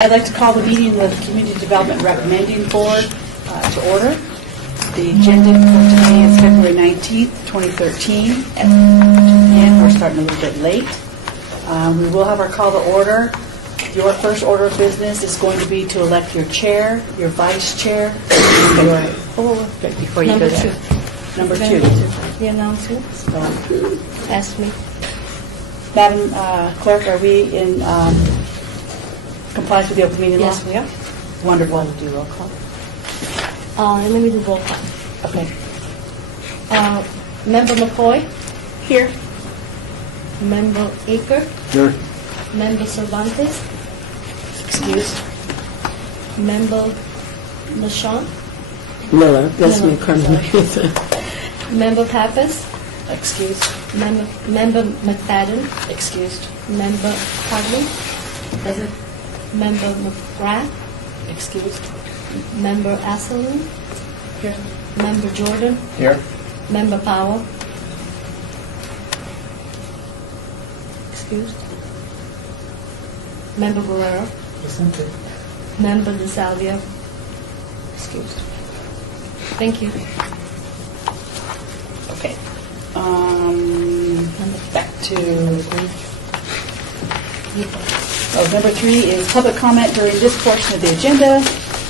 I'd like to call the meeting of the Community Development Recommending Board to order. The agenda for today is February 19th, 2013. And we're starting a little bit late. We will have our call to order. Your first order of business is going to be to elect your chair, your vice chair, and your... before you go there. Number two. The announcements. Ask me. Madam Clerk, are we in compliance with the open meeting law? Yes, we are. Wonderful. Want to do roll call? Let me do roll call. Okay. Member McCoy? Here. Member Aker? Here. Member Cervantes? Excused. Member LaShawn? Miller, that's Miller, me, Carmen. Member Pappas? Excused. Member McFadden? Excused. Member Hartley? Present. Member McGrath? Excused. Member Asselin? Here. Member Jordan? Here. Member Powell? Excused. Member Guerrero? Member DeSalvio? Excused. Thank you. Okay. Back to number 3 is public comment during this portion of the agenda.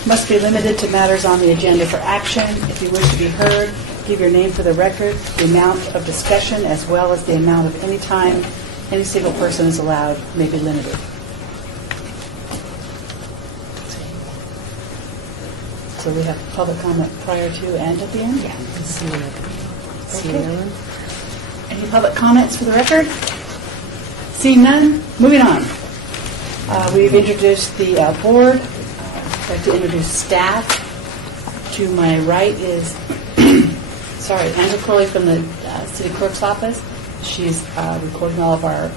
Must be limited to matters on the agenda for action. If you wish to be heard, give your name for the record, the amount of discussion, as well as the amount of any time any single person is allowed may be limited. So we have public comment prior to and at the end? Yeah. Okay. Any public comments for the record? Seeing none, moving on. We've introduced the board. I'd like to introduce staff. To my right is, Angela Crowley from the City Clerk's office. She's recording all of our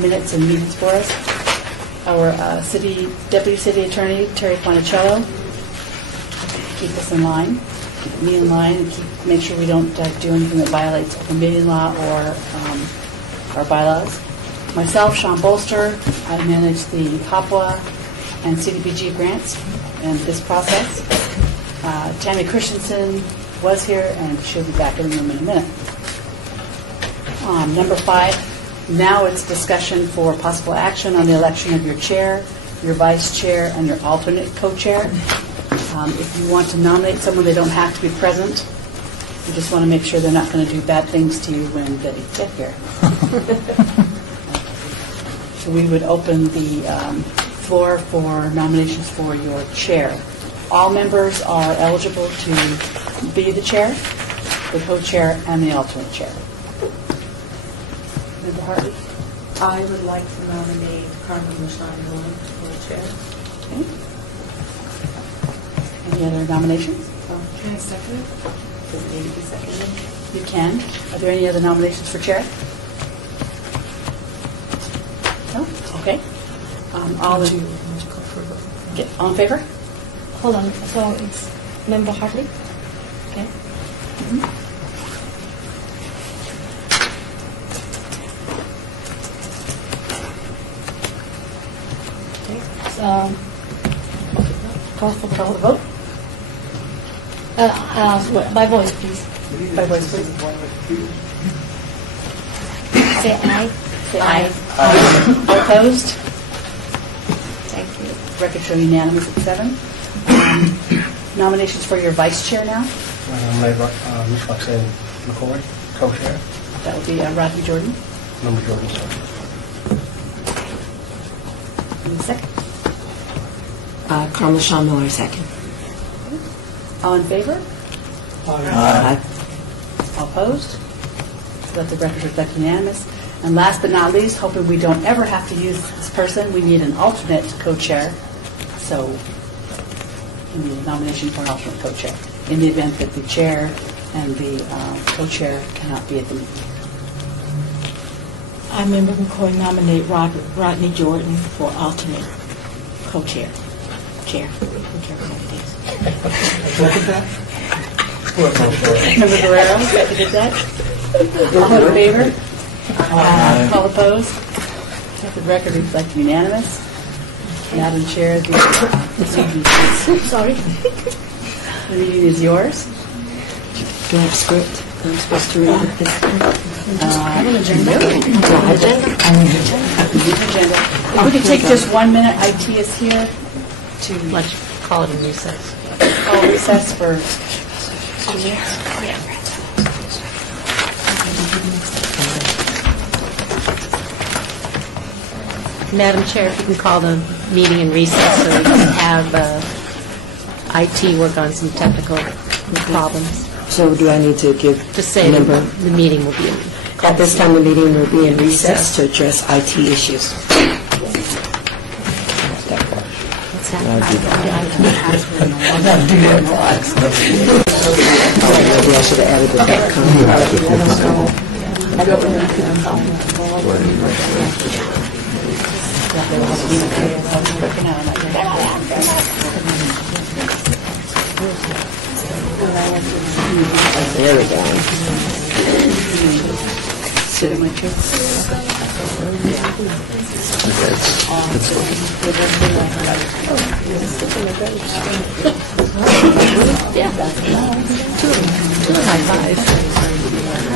minutes and meetings for us. Our Deputy City Attorney, Terry Fonicello, keep us in line. Keep me in line and make sure we don't do anything that violates open meeting law or our bylaws. Myself, Sean Bolster, I manage the HOPWA and CDBG grants and this process. Tammy Christensen was here and she'll be back in the room in a minute. Number 5, now it's discussion for possible action on the election of your chair, your vice chair, and your alternate co-chair. If you want to nominate someone, they don't have to be present. You just want to make sure they're not going to do bad things to you when they get here. So we would open the floor for nominations for your chair. All members are eligible to be the chair, the co-chair, and the alternate chair. Member Hartley? I would like to nominate Carmen LaShawn for chair. Okay. Any other nominations? Can I second it? Does it need to be seconded? You can. Are there any other nominations for chair? No? Okay. All in favor? Hold on. So it's Member Hartley? Okay. Okay. Call for the vote. By voice, please. By voice, please. Say aye. Say aye. All opposed? Thank you. Record show unanimous at 7. Nominations for your vice chair now. Nominate Ms. Roxanne McCoy, co-chair. That would be Rodney Jordan. Member Jordan. And second. Carmen LaShawn Miller, second. All in favor? Aye. All opposed? Let the record reflect unanimous. And last but not least, hoping we don't ever have to use this person, we need an alternate co-chair. So we need a nomination for an alternate co-chair in the event that the chair and the co-chair cannot be at the meeting. I, Member McCoy, nominate Rodney Jordan for alternate co-chair. Chair. Whichever one it is. Member Guerrero, seconded that. All in favor? All opposed? Let the record reflect unanimous. Madam Chair, the Sorry. the meeting is yours. Do I have script? I'm supposed to read this. Have an agenda. Agenda? Agenda. If we could take just 1 minute, IT is here to Let's call it a recess. call recess for 2 minutes. Madam Chair, if you can call the meeting in recess so we can have IT work on some technical problems. So do I need to give Just say member? the meeting will be in. At this time, the meeting will be in recess to address IT issues. Maybe I should have added the There we go. Sit in my chair.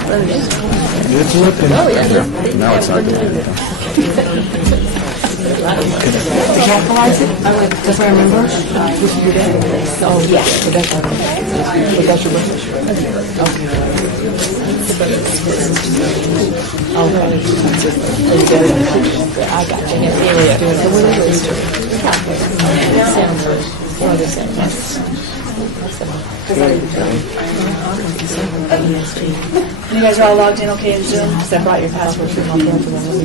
It's looking. Oh, yeah. Now it's not good. Capitalize it? Does I remember? Oh, yeah. That's your birthday. Okay. I got you. You guys are all logged in okay in Zoom? Because I brought your password from up there. You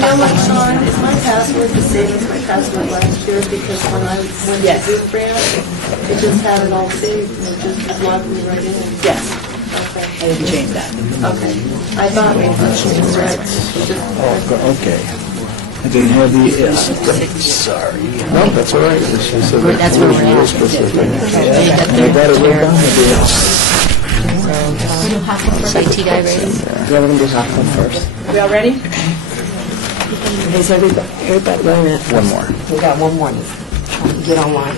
know what, Sean, is my password the same as my password last year? Because when I went to Zoom brand, it just had it all saved and it just logged me right in. Yes, Okay. I didn't change that. Okay. I thought it was right. Okay. I didn't have the S. Sorry. No, that's all right. She said That's where we're at. real specific. I got it right down the IT guy ready? Yeah, we're going to do Hoffman first. We all ready? Is everybody, wait a minute. One more. We got one more. Trying to get online.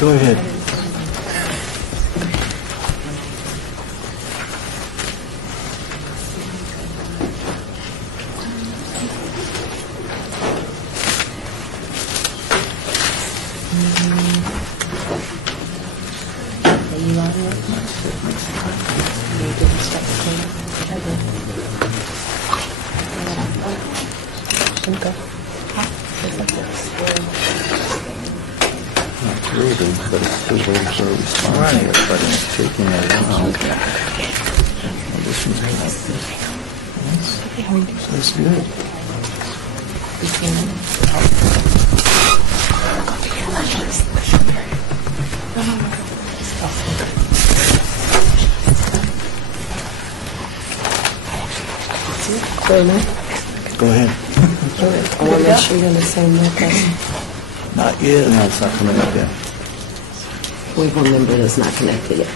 Go ahead. Really, but the voters are responding, but it's taking a while. Well, this one's that's good. Go ahead. I want to make sure you're in the same location. Not yet. No, it's not coming up yet. We have one member that's not connected yet.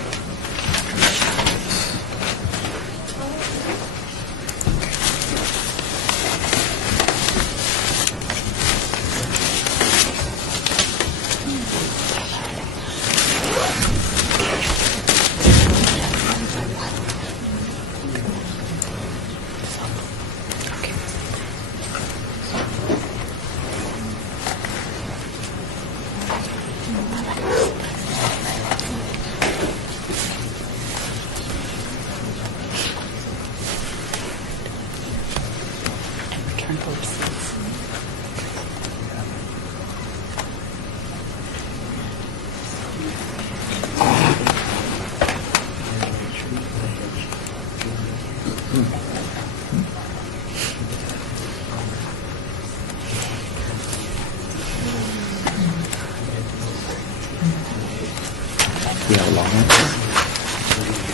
You have a long one?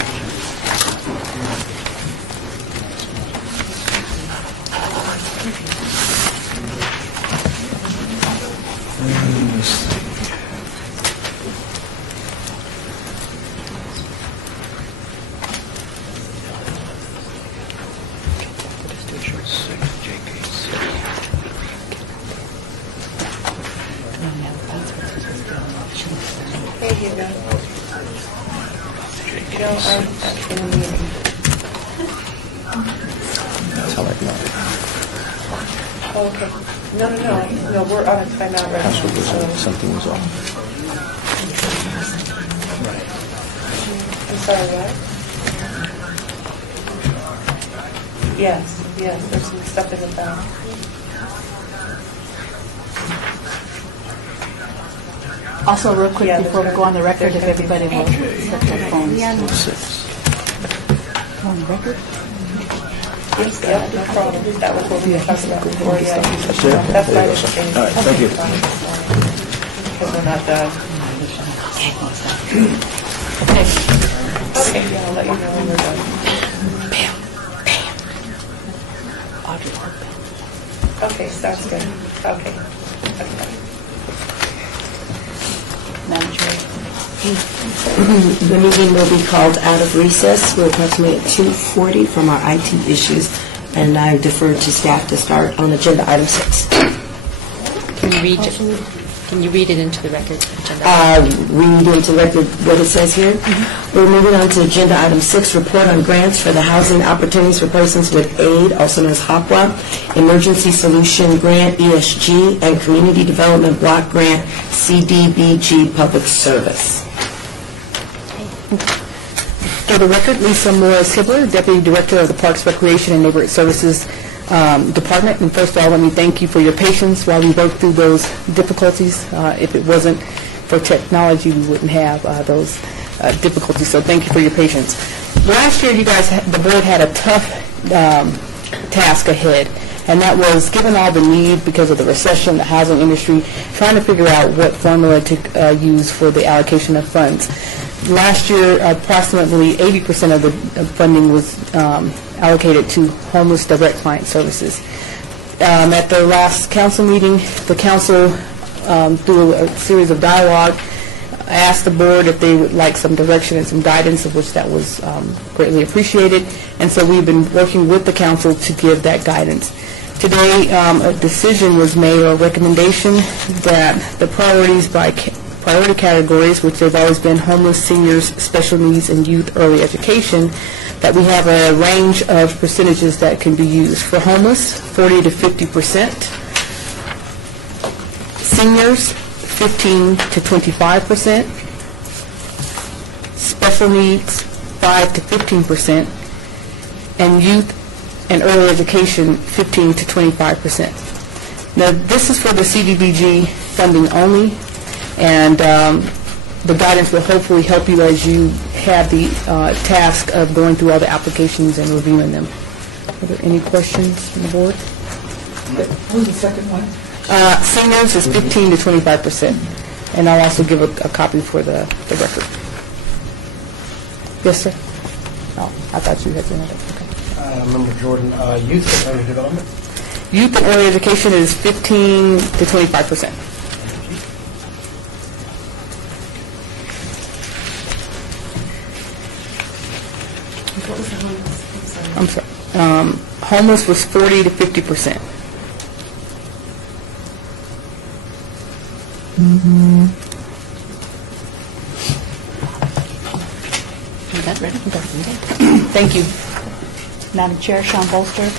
you go. No, I'm in a meeting. That's how I know. Oh, okay. No, we're on a timeout right Password was now. on, something was off. I'm sorry, what? Yes, there's some stuff in the back. Also, real quick, Yeah, before we go on the record, if everybody will set their phones. 6. On the record? Yes, yeah, no problem. That was what we were talking about before, yeah. That's it? That's There why you it's go, sir. changed. All right, thank you. Because we're not done. Okay, yeah, I'll let you know when we're done. Okay, sounds good. Okay. Madam Chair. The meeting will be called out of recess. We're approximately at 2:40 from our IT issues, and I defer to staff to start on agenda item 6. Can you read it into the record? Agenda? Read into record what it says here. We're moving on to agenda item 6, report on grants for the Housing Opportunities for Persons with AIDS, also known as HOPWA, Emergency Solution Grant, ESG, and Community Development Block Grant, CDBG Public Service. For the record, Lisa Morris-Hibbler, Deputy Director of the Parks, Recreation, and Neighborhood Services Department. And first of all, let me thank you for your patience while we worked through those difficulties. If it wasn't for technology, we wouldn't have those difficulties. So thank you for your patience. Last year, you guys, the board had a tough task ahead, and that was, given all the need because of the recession, the housing industry, trying to figure out what formula to use for the allocation of funds. Last year, approximately 80% of the funding was allocated to homeless direct client services. At the last council meeting, the council, through a series of dialogue, asked the board if they would like some direction and some guidance, of which that was greatly appreciated. And so we've been working with the council to give that guidance. Today, a decision was made, or a recommendation, that the priorities by priority categories, which have always been homeless, seniors, special needs, and youth early education, that we have a range of percentages that can be used. For homeless, 40 to 50%. Seniors, 15 to 25%. Special needs, 5 to 15%. And youth and early education, 15 to 25%. Now, this is for the CDBG funding only, and the guidance will hopefully help you as you have the task of going through all the applications and reviewing them. Are there any questions from the board? What was the second one? Seniors is 15 to 25%, and I'll also give a copy for the record. Yes, sir? Oh, I thought you had another. Okay. Member Jordan, youth and early development. Youth and early education is 15 to 25%. What was the homeless? I'm sorry. I'm sorry. Homeless was 40 to 50%. Thank you. Madam Chair, Sean Bolster,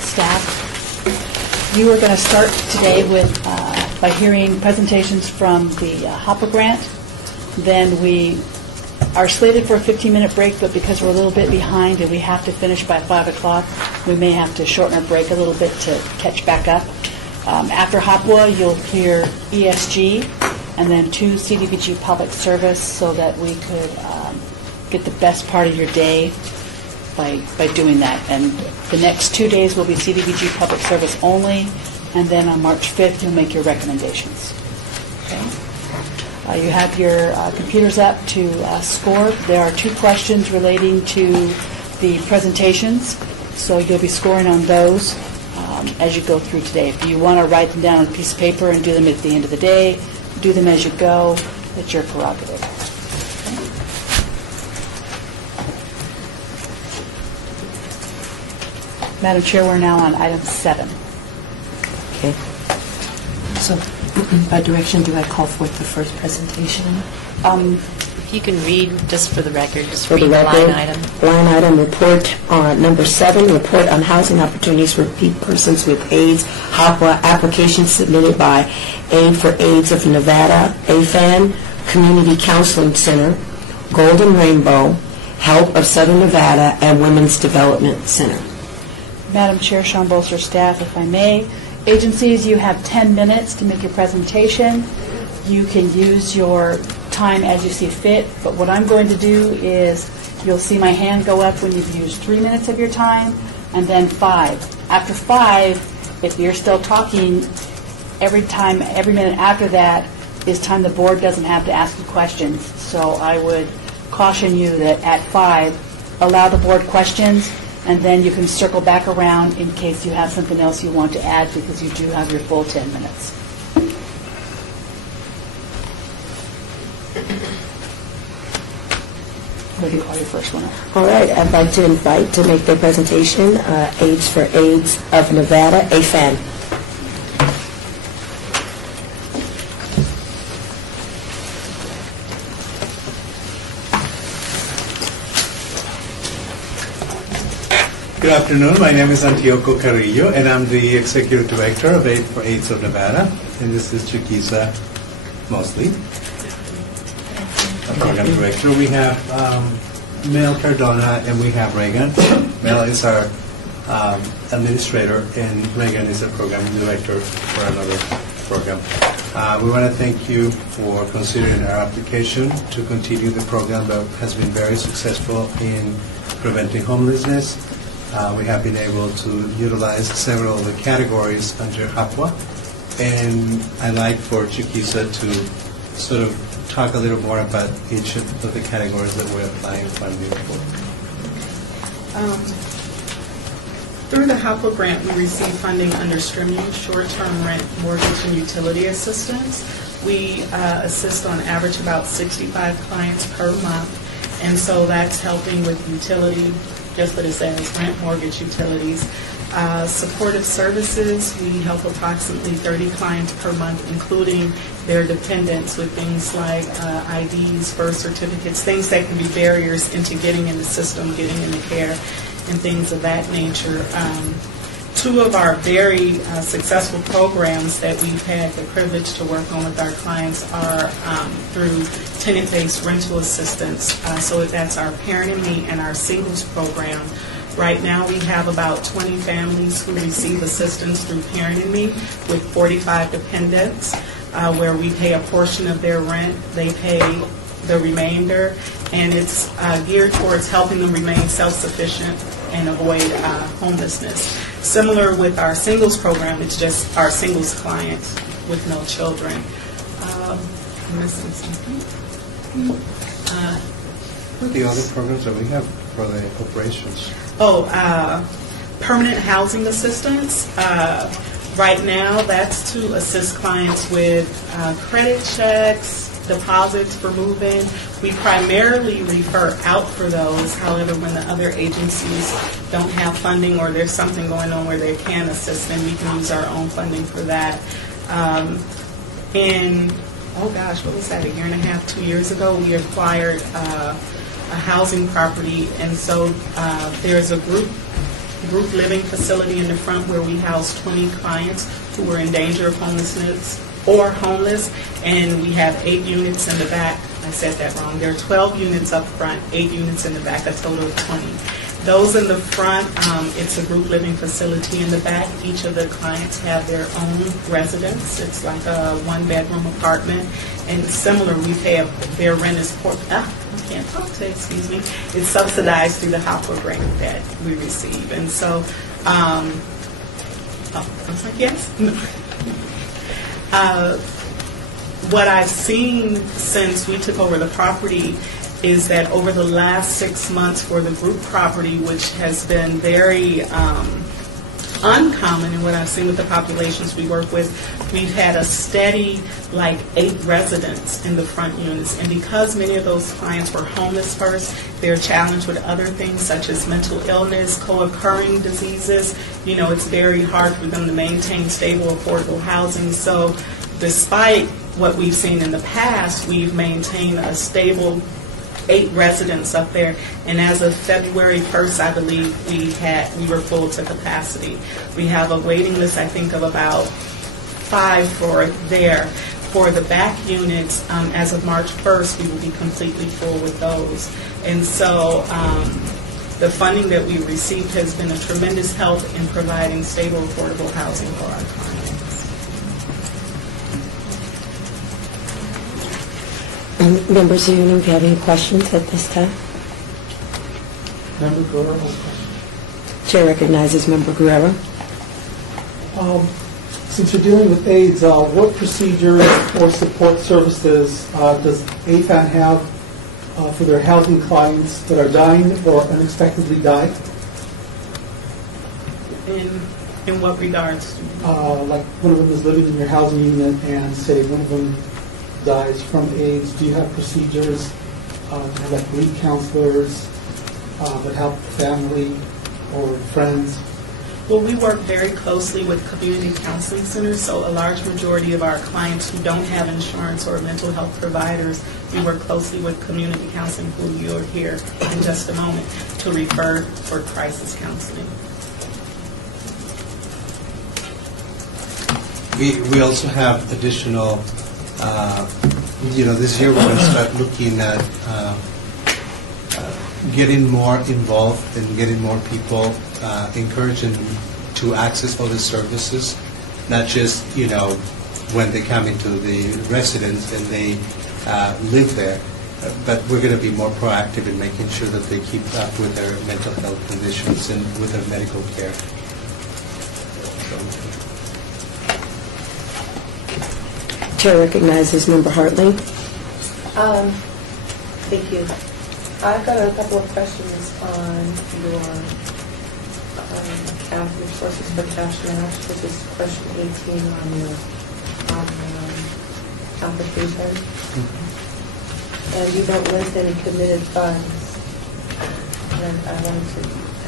staff. You are going to start today with by hearing presentations from the HOPWA grant. Then we are slated for a 15-minute break, but because we're a little bit behind and we have to finish by 5 o'clock, we may have to shorten our break a little bit to catch back up. After HOPWA, you'll hear ESG and then 2 CDBG public service, so that we could get the best part of your day by doing that. And the next 2 days will be CDBG public service only, and then on March 5th, you'll make your recommendations. Okay? You have your computers up to score. There are 2 questions relating to the presentations, so you'll be scoring on those as you go through today. If you want to write them down on a piece of paper and do them at the end of the day, do them as you go. It's your prerogative. Okay. Madam Chair, we're now on item 7. Okay. So, by direction, do I call forth the first presentation? If you can read, just for the record, just For read the the record, line item. line item report on number 7, report on housing opportunities for persons with AIDS, HOPWA, application submitted by Aid for AIDS of Nevada, AFAN, Community Counseling Center, Golden Rainbow, Help of Southern Nevada, and Women's Development Center. Madam Chair, Sean Bolster, staff, if I may. Agencies, you have 10 minutes to make your presentation. You can use your time as you see fit, but what I'm going to do is you'll see my hand go up when you've used 3 minutes of your time, and then 5. After 5, if you're still talking, every minute after that is time the board doesn't have to ask you questions. So I would caution you that at 5, allow the board questions, and then you can circle back around in case you have something else you want to add, because you do have your full 10 minutes. What do you call your first one up? All right, I'd like to invite to make their presentation AIDS for AIDS of Nevada, AFAN. Good afternoon. My name is Antioco Carrillo, and I'm the Executive Director of Aid for AIDS of Nevada. And this is Chiquisa Mosley, our Program Director. We have Mel Cardona, and we have Reagan. Mel is our Administrator, and Reagan is a Program Director for another program. We want to thank you for considering our application to continue the program that has been very successful in preventing homelessness. We have been able to utilize several of the categories under HOPWA, and I'd like for Chiquisa to sort of talk a little more about each of the categories that we're applying funding for. Through the HOPWA grant, we receive funding under STRIMU, short-term rent, mortgage, and utility assistance. We assist on average about 65 clients per month, and so that's helping with utility, just what it says, rent, mortgage, utilities. Supportive services, we help approximately 30 clients per month, including their dependents with things like IDs, birth certificates, things that can be barriers into getting in the system, getting into care, and things of that nature. Two of our very successful programs that we've had the privilege to work on with our clients are through tenant-based rental assistance. So that's our Parent and Me and our Singles program. Right now we have about 20 families who receive assistance through Parent and Me with 45 dependents, where we pay a portion of their rent, they pay the remainder, and it's geared towards helping them remain self-sufficient and avoid homelessness. Similar with our Singles program, it's just our singles clients with no children. I'm missing something. What are the other programs that we have for the operations? Permanent housing assistance. Right now, that's to assist clients with credit checks, deposits for move-in. We primarily refer out for those. However, when the other agencies don't have funding or there's something going on where they can assist them, we can use our own funding for that. What was that, a year and a half, 2 years ago, we acquired a housing property, and so there's a group living facility in the front where we house 20 clients who are in danger of homelessness or homeless, and we have 8 units in the back. I said that wrong. There are 12 units up front, 8 units in the back, a total of 20. Those in the front, it's a group living facility. In the back, each of the clients have their own residence. It's like a 1-bedroom apartment. And similar, we pay their rent is it's subsidized through the HOPWA grant that we receive. And so, I was like, yes. What I've seen since we took over the property is that over the last 6 months for the group property, which has been very uncommon in what I've seen with the populations we work with. We've had a steady, like 8 residents in the front units, and because many of those clients were homeless first, they're challenged with other things such as mental illness, co-occurring diseases. You know, it's very hard for them to maintain stable, affordable housing. So despite what we've seen in the past, we've maintained a stable 8 residents up there, and as of February 1st, I believe we were full to capacity. We have a waiting list, I think, of about 5 for there. For the back units, as of March 1st, we will be completely full with those. And so the funding that we received has been a tremendous help in providing stable, affordable housing for our clients. Members of the union, if you have any questions at this time? Member Guerrero. Chair recognizes Member Guerrero. Since you're dealing with AIDS, what procedures or support services does AFAN have for their housing clients that are dying or unexpectedly die? In what regards? Like one of them is living in your housing unit and say one of them dies from AIDS. Do you have procedures like grief counselors that help the family or friends? Well, we work very closely with community counseling centers, so a large majority of our clients who don't have insurance or mental health providers, we work closely with community counseling, who you'll hear in just a moment, to refer for crisis counseling. We also have additional, this year we're going to start looking at getting more involved and getting more people, encouraging them to access all the services, not just, when they come into the residence and they live there, but we're going to be more proactive in making sure that they keep up with their mental health conditions and with their medical care. Chair recognizes Member Hartley. Thank you. I've got a couple of questions on your sources for cash match, which is question 18 on your application. And you don't list any committed funds. And I wanted to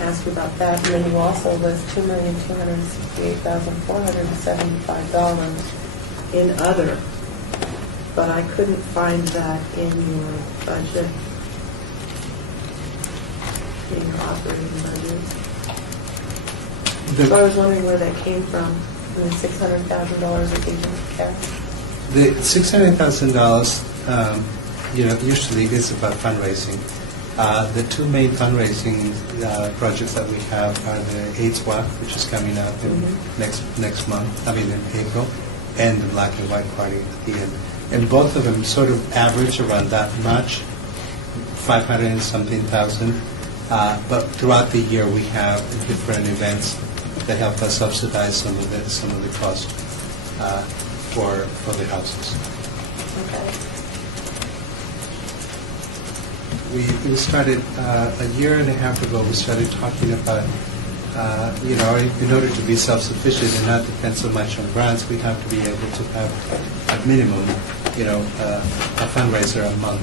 ask you about that. And then you also list $2,268,475 in other, but I couldn't find that in your budget, in your operating budget. So I was wondering where that came from, the $600,000 that came from cash. The $600,000, usually is about fundraising. The 2 main fundraising projects that we have are the AIDS Walk, which is coming up in next month, in April, and the Black and White Party at the end. And both of them sort of average around that much, 500 and something thousand. But throughout the year, we have different events that help us subsidize some of the cost for the houses. Okay. We started a year and a half ago. We started talking about in order to be self-sufficient and not depend so much on grants, we have to be able to have at minimum, a fundraiser a month,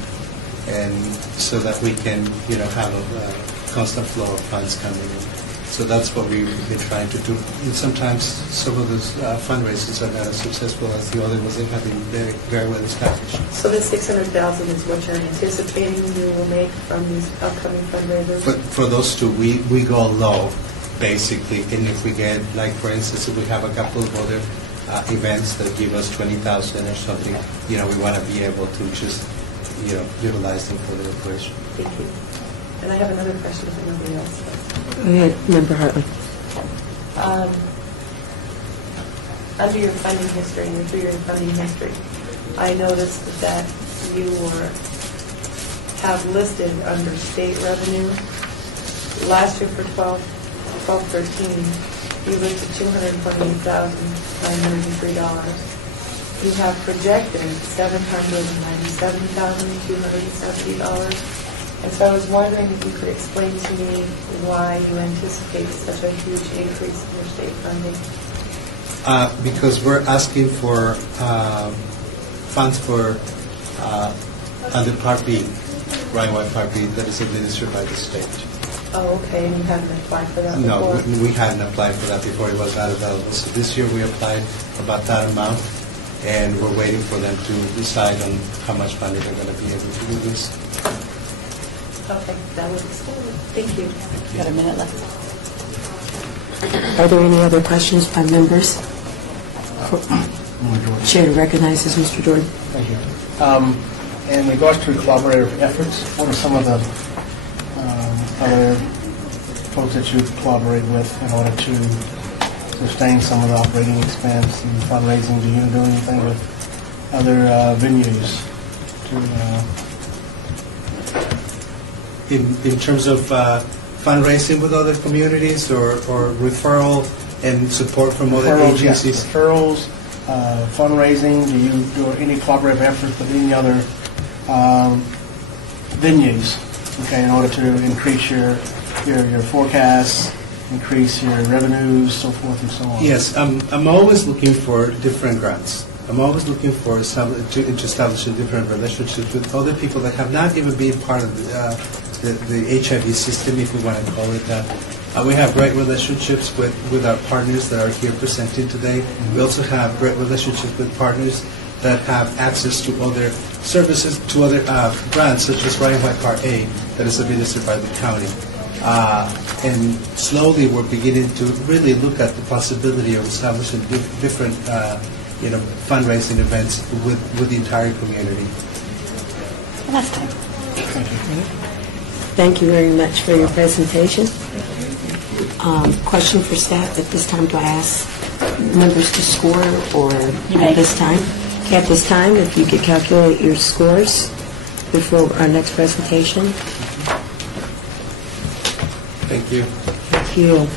and so that we can have a constant flow of funds coming in. So that's what we've been trying to do. And sometimes some of those fundraisers are not as successful as the other ones. They have been very, very well established. So the $600,000 is what you're anticipating you will make from these upcoming fundraisers? For those 2, we go low, basically. And if we get, like for instance, if we have a couple of other events that give us $20,000 or something, we want to be able to just, utilize them for the operation. Thank you. And I have another question for nobody else. Go ahead, Member Hartley. Under your funding history, your 3-year funding history, I noticed that you have listed under state revenue. Last year for 12-13, you listed $228,903. You have projected $797,270 And so I was wondering if you could explain to me why you anticipate such a huge increase in your state funding. Because we're asking for funds for under Part B, Ryan White Part B, that is administered by the state. Oh, okay, and you haven't applied for that No, before? we hadn't applied for that before. It was not available. So this year we applied about that amount, and we're waiting for them to decide on how much funding they're going to be able to release. Okay, that would explain it. Thank you. Got a minute left. Are there any other questions by members? Chair recognizes Mr. Jordan. Thank you. In regards to collaborative efforts, what are some of the other folks that you collaborate with in order to sustain some of the operating expense and fundraising? Do you do anything with other venues In terms of fundraising with other communities or referral and support from other agencies? Yes, referrals, fundraising. Do you do any collaborative efforts with any other venues, okay, in order to increase your forecasts, increase your revenues, so forth and so on? Yes, I'm always looking for different grants. I'm always looking for to establish a different relationships with other people that have not even been part of the HIV system, if we want to call it that. We have great relationships with our partners that are here presenting today. We also have great relationships with partners that have access to other services, to other grants, such as Ryan White Part A, that is administered by the county. And slowly we're beginning to really look at the possibility of establishing different fundraising events with the entire community. Last time. Thank you very much for your presentation. Question for staff at this time. Do I ask members to score or at this time? Okay, at this time, if you could calculate your scores before our next presentation. Thank you. Thank you.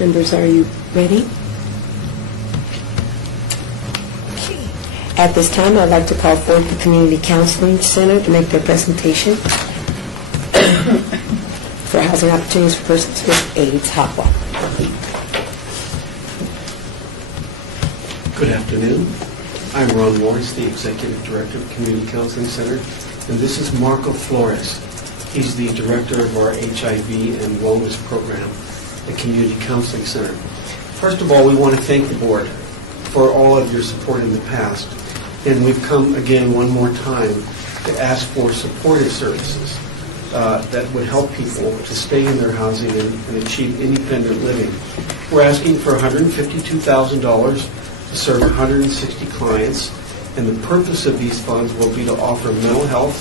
Members, are you ready? At this time, I'd like to call forth the Community Counseling Center to make their presentation for housing opportunities for persons with AIDS, HOPWA. Good afternoon. I'm Ron Morris, the Executive Director of Community Counseling Center, and this is Marco Flores. He's the Director of our HIV and Wellness Program at Community Counseling Center. First of all, we want to thank the board for all of your support in the past, and we've come again one more time to ask for supportive services that would help people to stay in their housing and achieve independent living. We're asking for $152,000 to serve 160 clients, and the purpose of these funds will be to offer mental health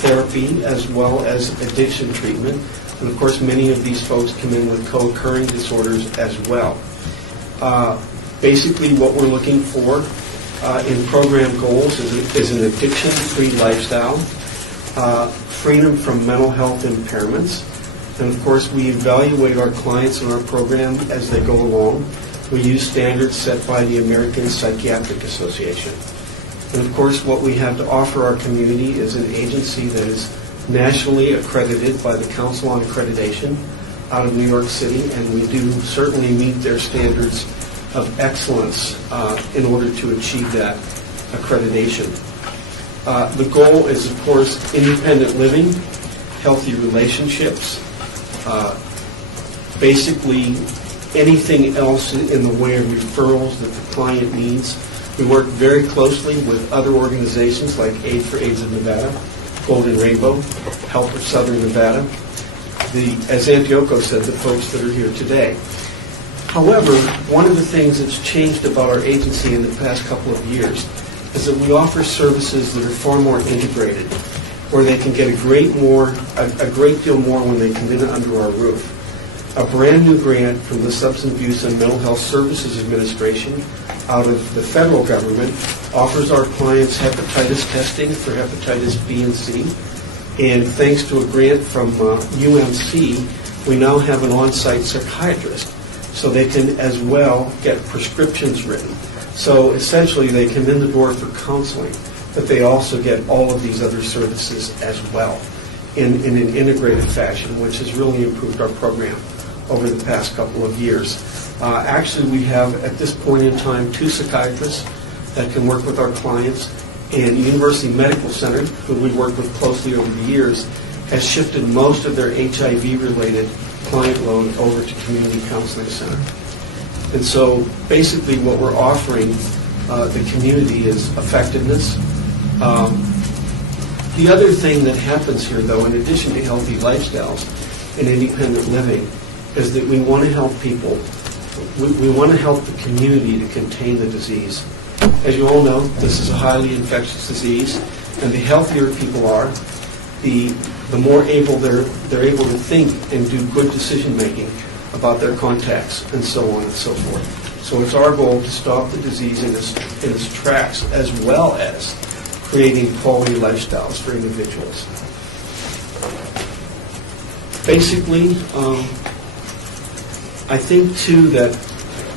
therapy as well as addiction treatment. And of course, many of these folks come in with co-occurring disorders as well. Basically, what we're looking for in program goals is an addiction-free lifestyle, freedom from mental health impairments, and of course, we evaluate our clients in our program as they go along. We use standards set by the American Psychiatric Association. And of course, what we have to offer our community is an agency that is nationally accredited by the Council on Accreditation out of New York City, and we do certainly meet their standards of excellence in order to achieve that accreditation. The goal is, of course, independent living, healthy relationships, basically anything else in the way of referrals that the client needs. We work very closely with other organizations like Aid for AIDS of Nevada, Golden Rainbow, Help of Southern Nevada, as Antioco said, the folks that are here today. However, one of the things that's changed about our agency in the past couple of years is that we offer services that are far more integrated, where they can get a great deal more when they come in under our roof. A brand new grant from the Substance Abuse and Mental Health Services Administration out of the federal government offers our clients hepatitis testing for hepatitis B and C. And thanks to a grant from UMC, we now have an on-site psychiatrist, so they can as well get prescriptions written. So essentially they come in the door for counseling, but they also get all of these other services as well in an integrated fashion, which has really improved our program over the past couple of years. Actually, we have, at this point in time, 2 psychiatrists that can work with our clients, and University Medical Center, who we work with closely over the years, has shifted most of their HIV-related client load over to Community Counseling Center. And so basically what we're offering the community is effectiveness. The other thing that happens here, though, in addition to healthy lifestyles and independent living, is that we want to help people. We want to help the community to contain the disease. As you all know, this is a highly infectious disease, and the healthier people are, the more able they're able to think and do good decision making about their contacts and so on and so forth. So it's our goal to stop the disease in its tracks, as well as creating quality lifestyles for individuals. Basically, I think too that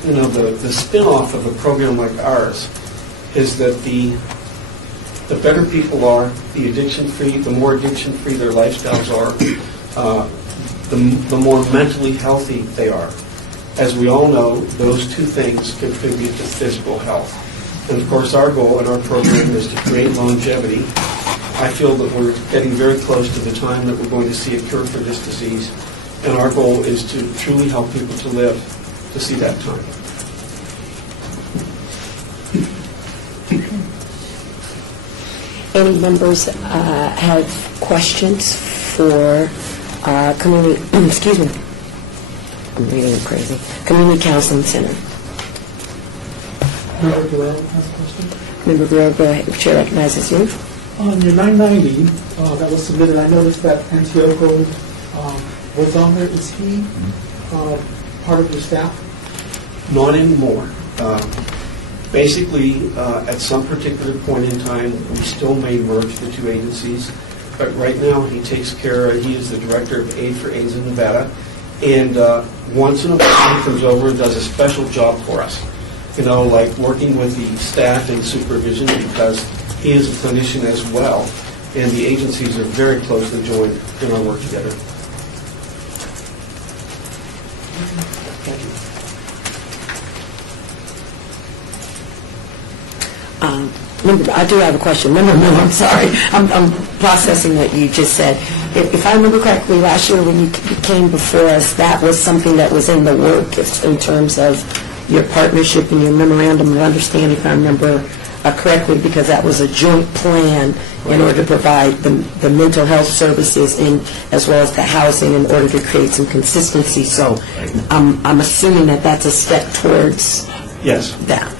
the spin-off of a program like ours is that the better people are, the addiction-free, the more addiction-free their lifestyles are, the more mentally healthy they are. As we all know, those 2 things contribute to physical health. And of course, our goal in our program is to create longevity. I feel that we're getting very close to the time that we're going to see a cure for this disease. And our goal is to truly help people to live to see that time. Any members have questions for community, excuse me, I'm reading it crazy, Community Counseling Center? Member Guerrero has a question. Member Guerrero, go ahead. Chair recognizes you. On your 990 that was submitted, I noticed that Antioco was on there. Is he part of your staff? Not anymore. Basically, at some particular point in time, we still may merge the 2 agencies, but right now he is the director of Aid for AIDS in Nevada, and once in a while he comes over and does a special job for us, like working with the staff and supervision, because he is a clinician as well, and the agencies are very closely joined in our work together. Thank you. I do have a question. I'm sorry. I'm processing what you just said. If I remember correctly, last year when you came before us, that was something that was in the works in terms of your partnership and your memorandum of understanding, if I remember correctly, because that was a joint plan in order to provide the mental health services as well as the housing in order to create some consistency. So I'm assuming that that's a step towards that.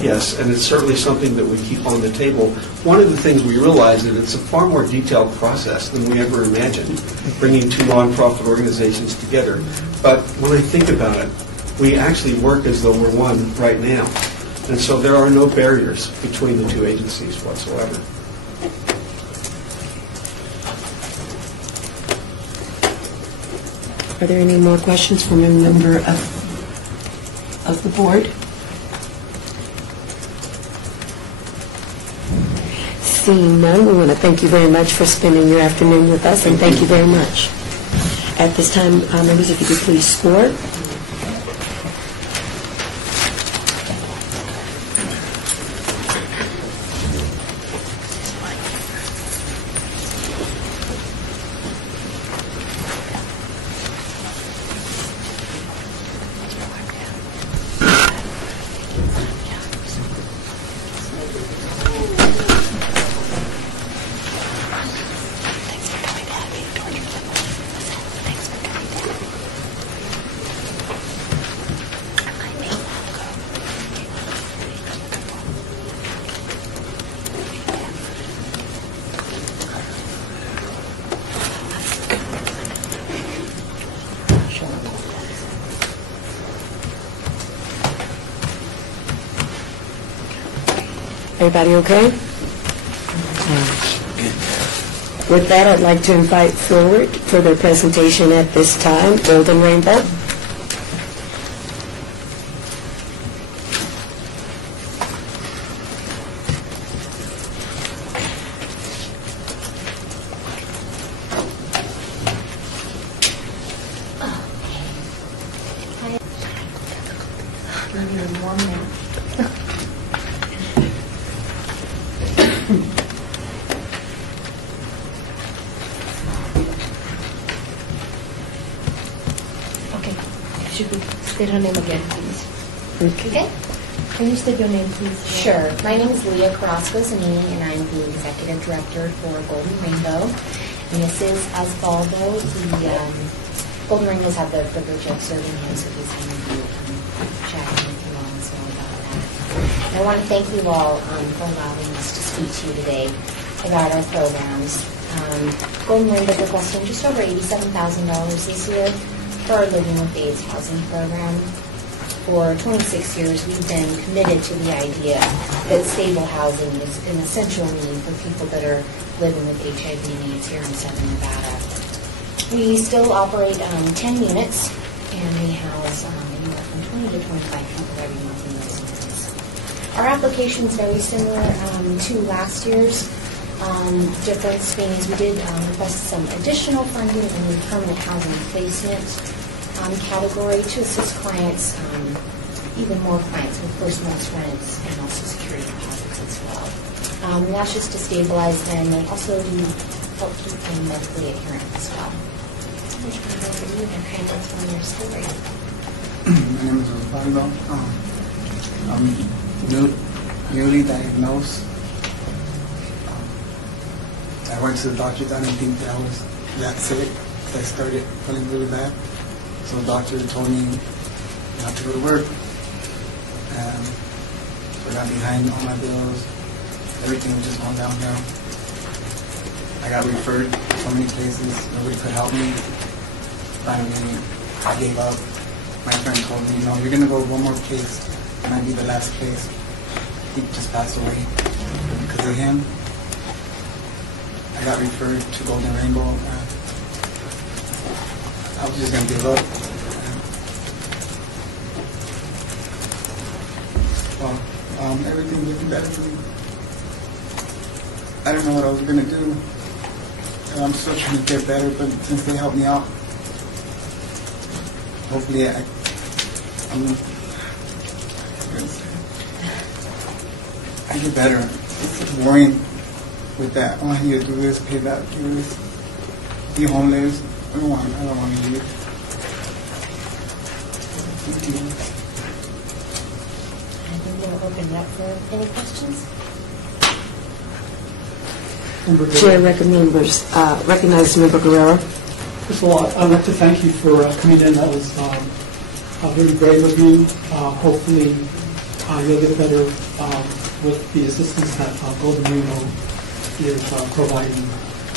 Yes, and it's certainly something that we keep on the table. One of the things we realize is it's a far more detailed process than we ever imagined, bringing 2 nonprofit organizations together. But when I think about it, we actually work as though we're one right now. And so there are no barriers between the 2 agencies whatsoever. Are there any more questions from a member of the board? Seeing none, we want to thank you very much for spending your afternoon with us, and thank you very much. At this time, members, if you could please score. Everybody okay? With that, I'd like to invite forward for their presentation at this time, Golden Rainbow. Okay. Should we state her name again, please? Okay. Can you state your name, please? Sure. My name is Leah Carrasco-Zanini, and I'm the Executive Director for Golden Rainbow. And this is Osvaldo. Golden Rainbows have the privilege of serving him, so he's going to be chatting with you all as well about that. And I want to thank you all for allowing us to speak to you today about our programs. Golden Rainbow is requesting just over $87,000 this year for our Living with AIDS housing program. For 26 years, we've been committed to the idea that stable housing is an essential need for people that are living with HIV and AIDS here in Southern Nevada. We still operate 10 units, and we house anywhere from 20 to 25 people every month in those units. Our application is very similar to last year's. Difference being is we did request some additional funding in the permanent housing placement category to assist clients, even more clients with first month's rents and also security deposits as well. And that's just to stabilize them and also to help keep them medically adherent as well. I'm going to turn it over to you and kind of tell your story. My name is Osvaldo. I'm newly diagnosed. I went to the doctors. I didn't think that I was that sick. I started feeling really bad. So the doctor told me not to go to work. And so I got behind all my bills. Everything was just going downhill. I got referred to so many places. Nobody could help me. Finally, I gave up. My friend told me, no, you're going to go one more place. It might be the last place. He just passed away. Because of him, I got referred to Golden Rainbow. I was just going to give up. Well, everything was better for me. I didn't know what I was going to do. And I'm still trying to get better, but since they helped me out, hopefully I get better. It's just worrying with that. Oh, I need to do this, pay that, do this, be homeless. I don't want to do it. I think we'll open it up for any questions. Chair recognizes Member Guerrero. First of all, I'd like to thank you for coming in. That was very brave of you. Hopefully, you'll get better with the assistance that Golden Rainbow is providing.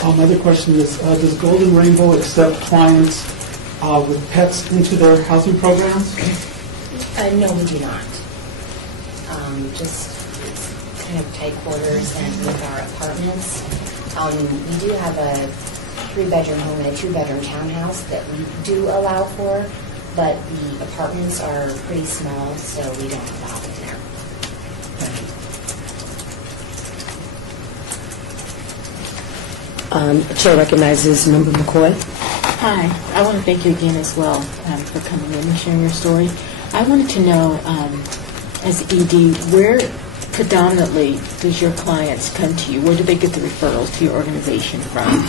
My other question is, does Golden Rainbow accept clients with pets into their housing programs? No, we do not. Just it's kind of tight quarters and with our apartments. We do have a 3-bedroom home and a 2-bedroom townhouse that we do allow for, but the apartments are pretty small, so we don't allow it there. Chair recognizes Member McCoy. Hi, I want to thank you again as well for coming in and sharing your story. I wanted to know, as ED, where predominantly does your clients come to you? Where do they get the referrals to your organization from?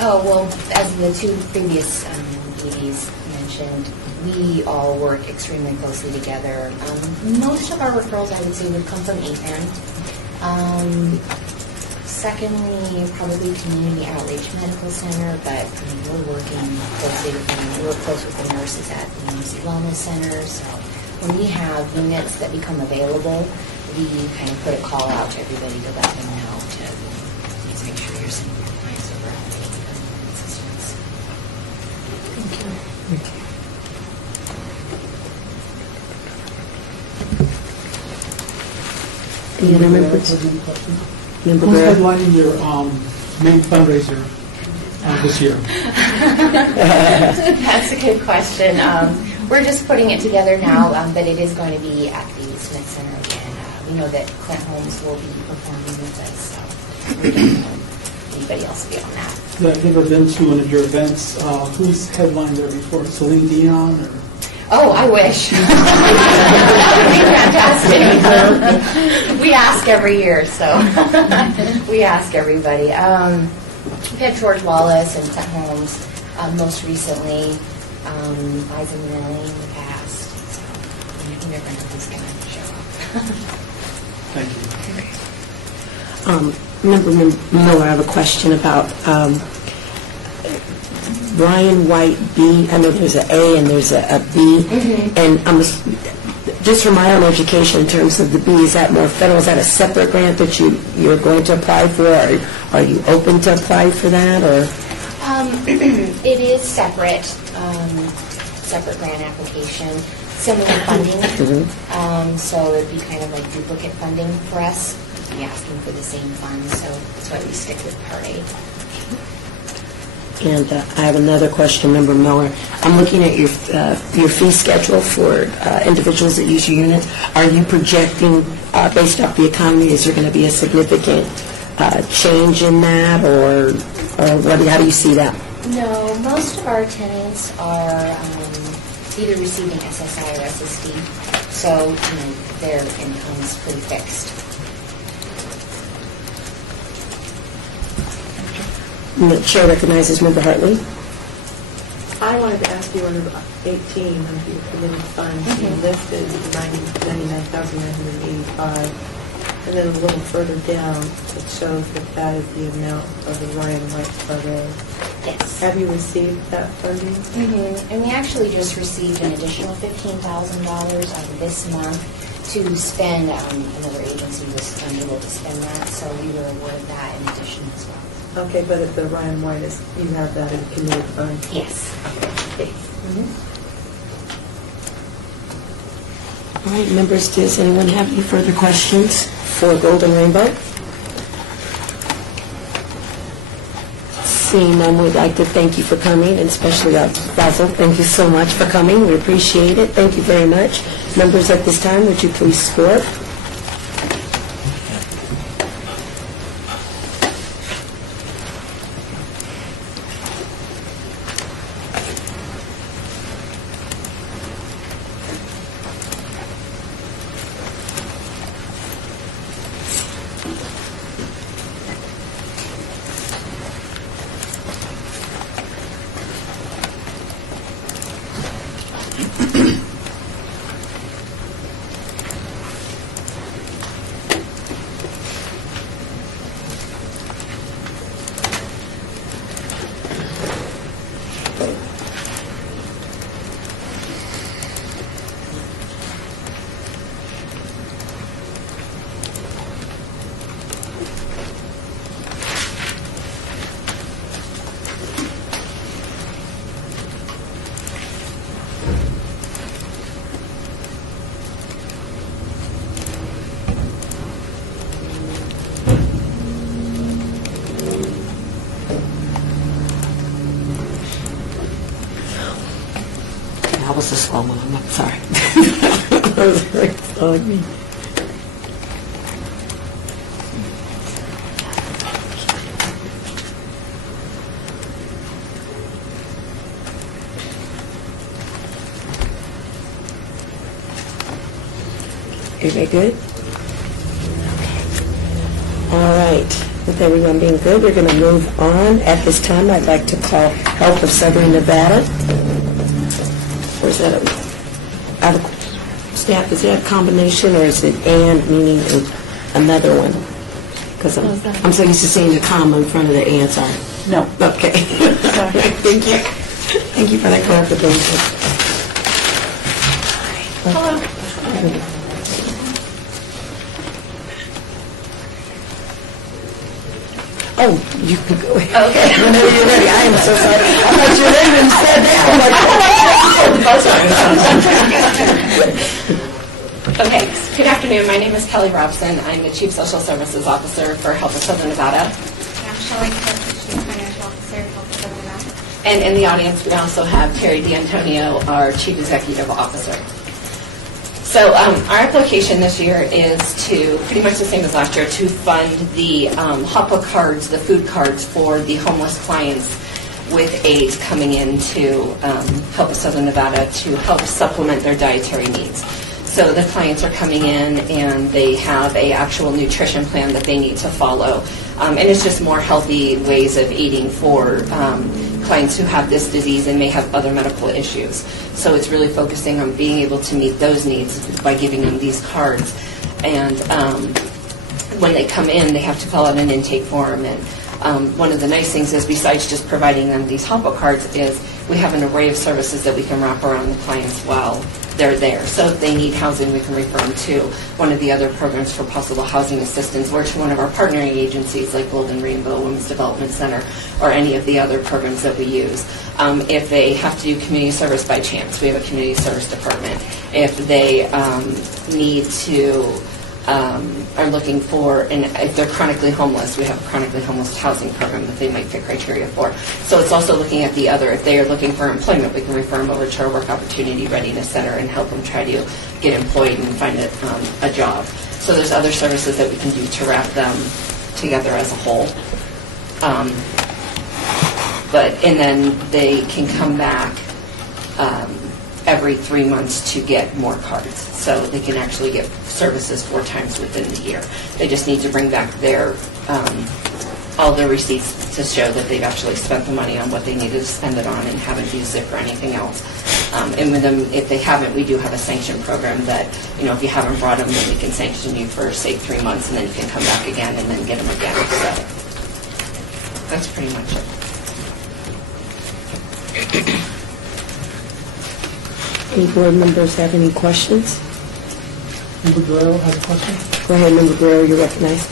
Oh, well, as the two previous EDs mentioned, we all work extremely closely together. Most of our referrals, I would say, would come from APAN. Secondly, probably Community Outreach Medical Center, but we're working closely with them. We're close with the nurses at the Emergency Wellness Center. So when we have units that become available, we kind of put a call out to everybody to let them know to please make sure you're sending your clients over assistance. Thank you. Thank you. Any other members? Member Who's Guerrero? headlining your main fundraiser this year? That's a good question. We're just putting it together now, but it is going to be at the Smith Center again. We know that Clint Holmes will be performing with us, so we don't know anybody else will be on that. I've never been to one of your events. Who's headlined there before? Celine Dion? Or? Oh, I wish. That would be fantastic. We ask every year, so we ask everybody. We had George Wallace and Clint Holmes most recently, Liza Minnelli in the past. So you never know who's going to show up. Thank you. Member Miller, I have a question about Ryan White B. I know there's an A and there's a B. And just for my own education, in terms of the B, is that more federal? Is that a separate grant that you're going to apply for? Or are you open to apply for that? Or It is separate, separate grant application, similar funding. So it'd be kind of like duplicate funding for us. We'd be asking for the same funds, so that's why we stick with Part A. And I have another question, Member Miller. I'm looking at your fee schedule for individuals that use your units. Are you projecting, based off the economy, is there going to be a significant change in that, or how do you see that? No, most of our tenants are either receiving SSI or SSD, so their income is pretty fixed. The Chair recognizes Member Hartley. I wanted to ask you under 18, under your committed funds, you listed $99,985, and then a little further down, it shows that is the amount of the Ryan White program. Yes. Have you received that funding? And we actually just received an additional $15,000 this month to spend. Another agency was unable to spend that, so we were awarded that in addition as well. Okay, but if the Ryan White is, you have that in committed funds? Yes. Okay. All right, members, does anyone have any further questions for Golden Rainbow? Seeing none, we'd like to thank you for coming, and especially Basil, thank you so much for coming. We appreciate it. Thank you very much. Members, at this time, would you please score? That was a slow one. I'm not sorry. That was very slow of me. Everybody good? Okay. All right. With everyone being good, we're going to move on. At this time, I'd like to call Health of Southern Nevada. Or is that staff, is that a combination, or is it and, meaning another one? Because I'm so used to seeing the comma in front of the and, sorry. No. Okay. Thank you. Thank you for that clarification. Hello. Oh, you can go ahead. Okay. Whenever you're ready. I am so sorry. I thought you were ready and sat down. I'm like, oh, Okay, good afternoon. My name is Kelly Robson. I'm the Chief Social Services Officer for Help of Southern Nevada. I'm Shelley Cook, Chief Financial Officer, Help of Southern Nevada. And in the audience, we also have Terry D'Antonio, our Chief Executive Officer. So our application this year is to, pretty much the same as last year, to fund the HOPA cards, the food cards for the homeless clients with AIDS coming in to Help of Southern Nevada to help supplement their dietary needs. So the clients are coming in and they have an actual nutrition plan that they need to follow. And it's just more healthy ways of eating for clients who have this disease and may have other medical issues. So it's really focusing on being able to meet those needs by giving them these cards. And when they come in, they have to fill out an intake form. And one of the nice things is, besides just providing them these HOPA cards, is we have an array of services that we can wrap around the clients while they're there. So if they need housing, we can refer them to one of the other programs for possible housing assistance, or to one of our partnering agencies like Golden Rainbow, Women's Development Center, or any of the other programs that we use. If they have to do community service by chance, we have a community service department. If they need to, are looking for, and if they're chronically homeless, we have a chronically homeless housing program that they might fit criteria for. So it's also looking at the other. If they are looking for employment, we can refer them over to our Work Opportunity Readiness Center and help them try to get employed and find a job. So there's other services that we can do to wrap them together as a whole. And then they can come back every 3 months to get more cards. So they can actually get services 4 times within the year. They just need to bring back their all their receipts to show that they've actually spent the money on what they needed to spend it on and haven't used it for anything else. And with them, if they haven't, we do have a sanction program that, if you haven't brought them, then we can sanction you for, say, 3 months, and then you can come back again and then get them again. So that's pretty much it. Any board members have any questions? Member Guerrero has a question. Go ahead, Member Guerrero, you're recognized.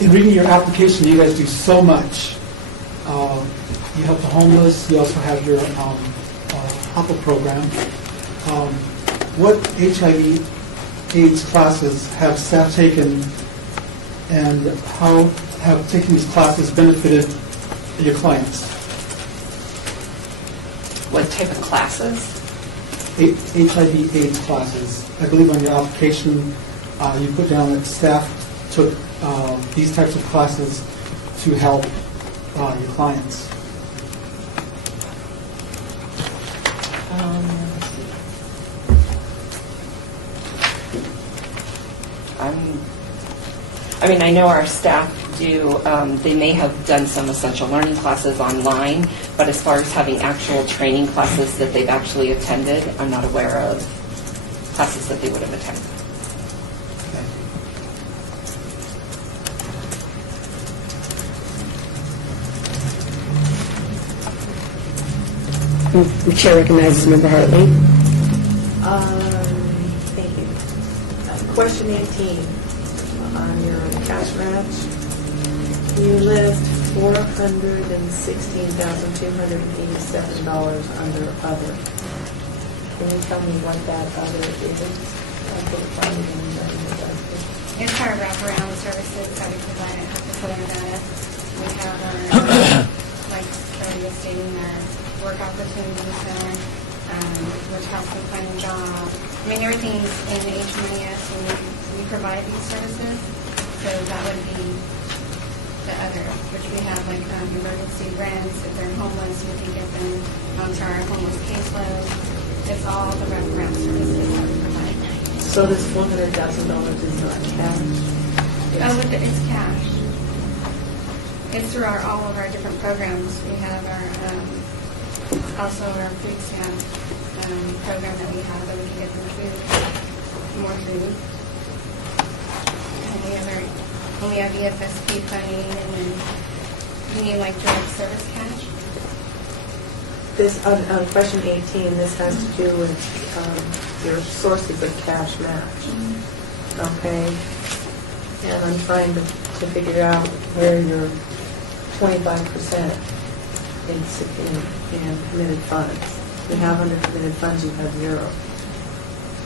In reading your application, you guys do so much. You help the homeless. You also have your HOPA program. What HIV/AIDS classes have staff taken, and how have taking these classes benefited your clients? What type of classes? HIV/AIDS classes. I believe on your application you put down that staff took these types of classes to help your clients. I know our staff do, they may have done some essential learning classes online, but as far as having actual training classes that they've actually attended, I'm not aware of classes that they would have attended. The chair recognizes Member Hartley. Thank you. Question 18 on your cash match. You list $416,287 under other. Can you tell me what that other is? It's our wraparound services that we provide at Help of Southern Nevada. We have our, like Cody was stating, our Work Opportunity Center, which helps them find a job. There are things in HMES when we provide these services. So that would be the other, which we have like emergency rents. If they're homeless, we can get them onto our homeless caseload. It's all the wraparound services that we provide. So this $400,000 is not cash? It's cash. It's through all of our different programs. We have our also our food stamp program that we have that we can get them food, more food. And we have EFSP funding, and then we need like direct service cash. This on question 18, this has to do with your sources of cash match. Okay, and I'm trying to figure out where your 25% in committed funds. You have under committed funds, you have 0.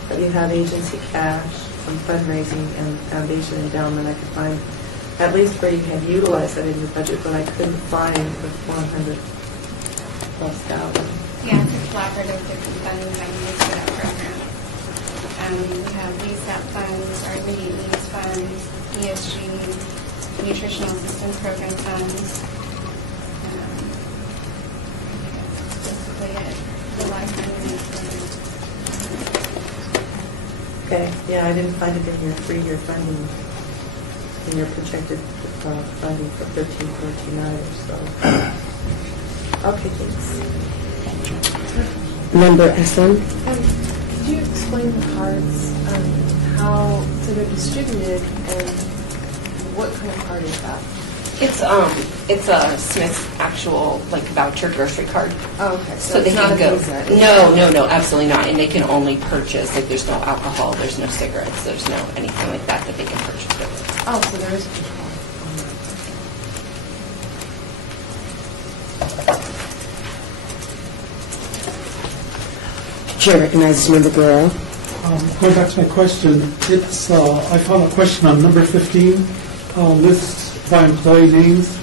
but you have agency cash, some fundraising, and foundation endowment. I could find at least where you have utilized that in your budget, but I couldn't find the 400 plus thousand. Yeah, it's a collaborative different funding that we use for that program. We have LESAP funds, our immediate needs funds, ESG, nutritional assistance program funds. Basically it. A lot of funding. Okay, yeah, I didn't find it in your 3-year funding, in your projected funding for 13-14 so. Okay, thanks. Member Essen? Could you explain the cards, how, so they're distributed, and what kind of card is that? It's a Smith's actual like voucher grocery card. Oh, okay. So they it's not can go. a Visa. No, absolutely not. And they can only purchase, like there's no alcohol, there's no cigarettes, there's no anything like that they can purchase with it. Oh, so there is a control. Chair recognizes Member Guerrero. Going back to my question, it's I found a question on number 15, lists by employee names.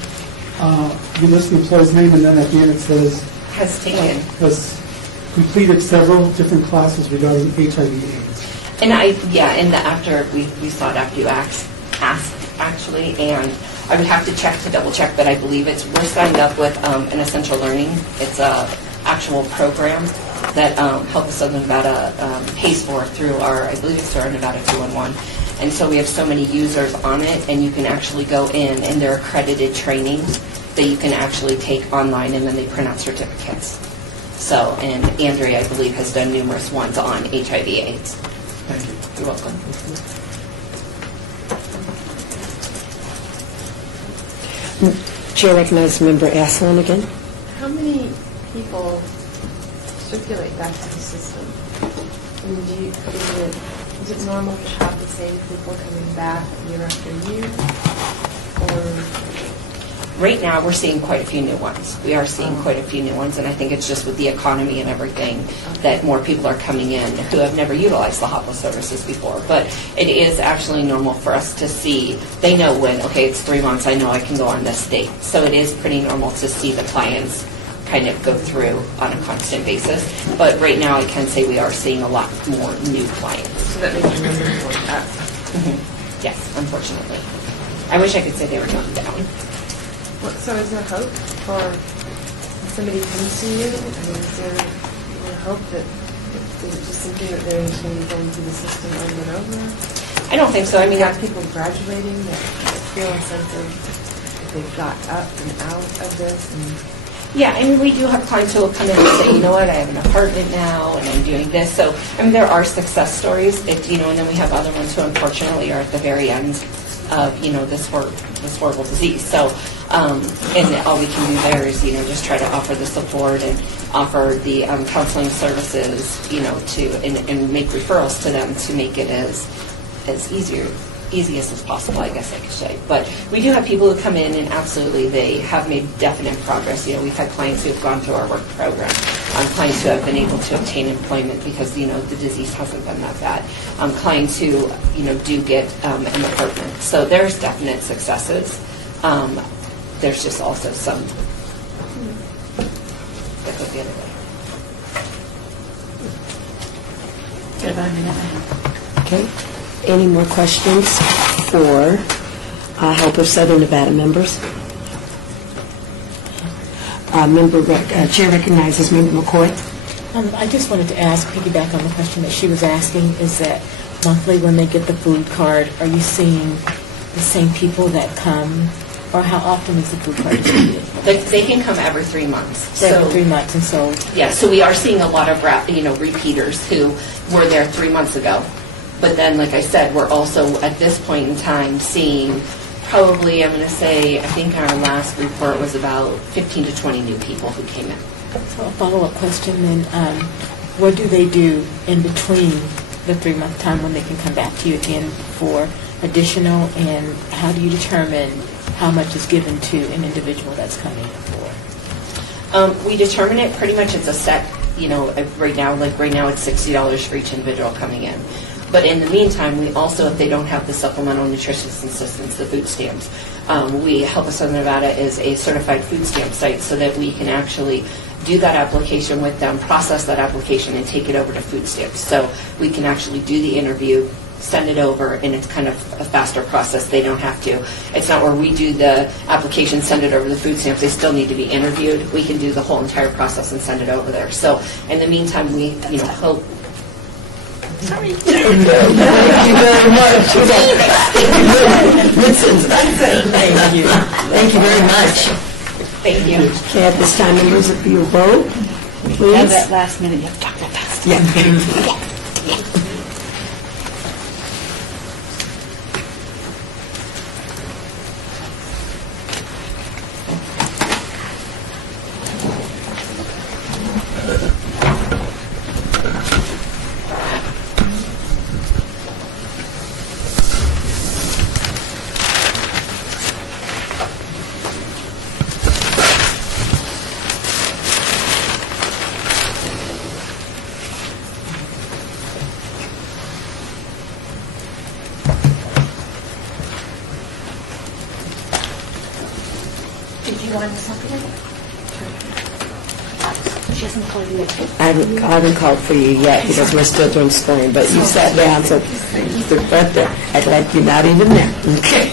You list the employee's name, and then at the end it says Has taken. Has completed several different classes regarding HIV/AIDS. And after we saw it after you asked actually, and I would have to check to double check, but I believe we're signed up with an Essential Learning. It's a actual program that Health of Southern Nevada pays for through I believe it's through our Nevada 211. And so we have so many users on it, and you can actually go in, and they're accredited trainings that you can actually take online, and then they print out certificates. So, and Andrea, I believe, has done numerous ones on HIV/AIDS. Thank you. You're welcome. Chair recognizes Member Aslan again. How many people circulate back to the system? I mean, is it normal to have the same people coming back year after year? Or Right now, we're seeing quite a few new ones. We are seeing quite a few new ones, and I think it's just with the economy and everything that more people are coming in who have never utilized the HOPWA services before. But it is actually normal for us to see, they know when, okay, it's 3 months, I know I can go on this date. So it is pretty normal to see the clients kind of go through on a constant basis. But right now, I can say we are seeing a lot more new clients. so that makes your numbers go up? Yes, unfortunately. I wish I could say they were going down. So is there hope for somebody comes to you? I mean, is there hope that is it just simply that they're just going to be going through the system over and over? I don't think so. I mean, have people graduating that feel a sense of that they've got up and out of this. Yeah, I mean, we do have clients who will come in and say, you know what, I have an apartment now, and I'm doing this. So, I mean, there are success stories, and then we have other ones who, unfortunately, are at the very end of, this horrible disease. So, and all we can do there is, just try to offer the support and offer the counseling services, and make referrals to them to make it as easiest as possible, I guess I could say. But we do have people who come in and absolutely they have made definite progress. We've had clients who have gone through our work program, clients who have been able to obtain employment because, the disease hasn't been that bad, clients who, do get an apartment. So there's definite successes. There's just also some that go the other way. Okay. Any more questions for Health of Southern Nevada members? Chair recognizes Member McCoy. I just wanted to piggyback on the question that she was asking, is that monthly when they get the food card, are you seeing the same people that come, or how often is the food card distributed? They can come every 3 months. Every 3 months, and so... Yeah, so we are seeing a lot of repeaters who were there 3 months ago. But then, like I said, we're also, at this point in time, seeing probably, I'm going to say, I think our last report was about 15 to 20 new people who came in. So a follow-up question then, what do they do in between the 3-month time when they can come back to you again for additional, and how do you determine how much is given to an individual that's coming for? We determine it pretty much, it's a set right now it's $60 for each individual coming in. But in the meantime, we also, if they don't have the supplemental nutrition assistance, the food stamps, we Help Us Southern Nevada is a certified food stamp site so that we can actually do that application with them, process that application, and take it over to food stamps. So we can actually do the interview, send it over, and it's kind of a faster process. They don't have to. It's not where we do the application, send it over to the food stamps. They still need to be interviewed. We can do the whole entire process and send it over there. So in the meantime, we hope. Sorry. Thank you very much. Thank you. Thank you very much. Thank you. Okay, at this time, members, if you vote, please. Have that last minute. You have to talk that fast. Yeah. Did you want something? She hasn't called you yet. I haven't called for you yet because we're still doing scoring, but you sat down, so you're right there. Act like you're not even there. Okay.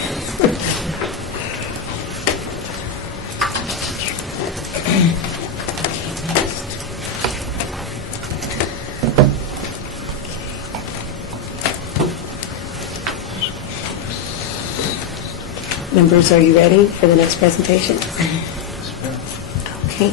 Members, are you ready for the next presentation? Okay.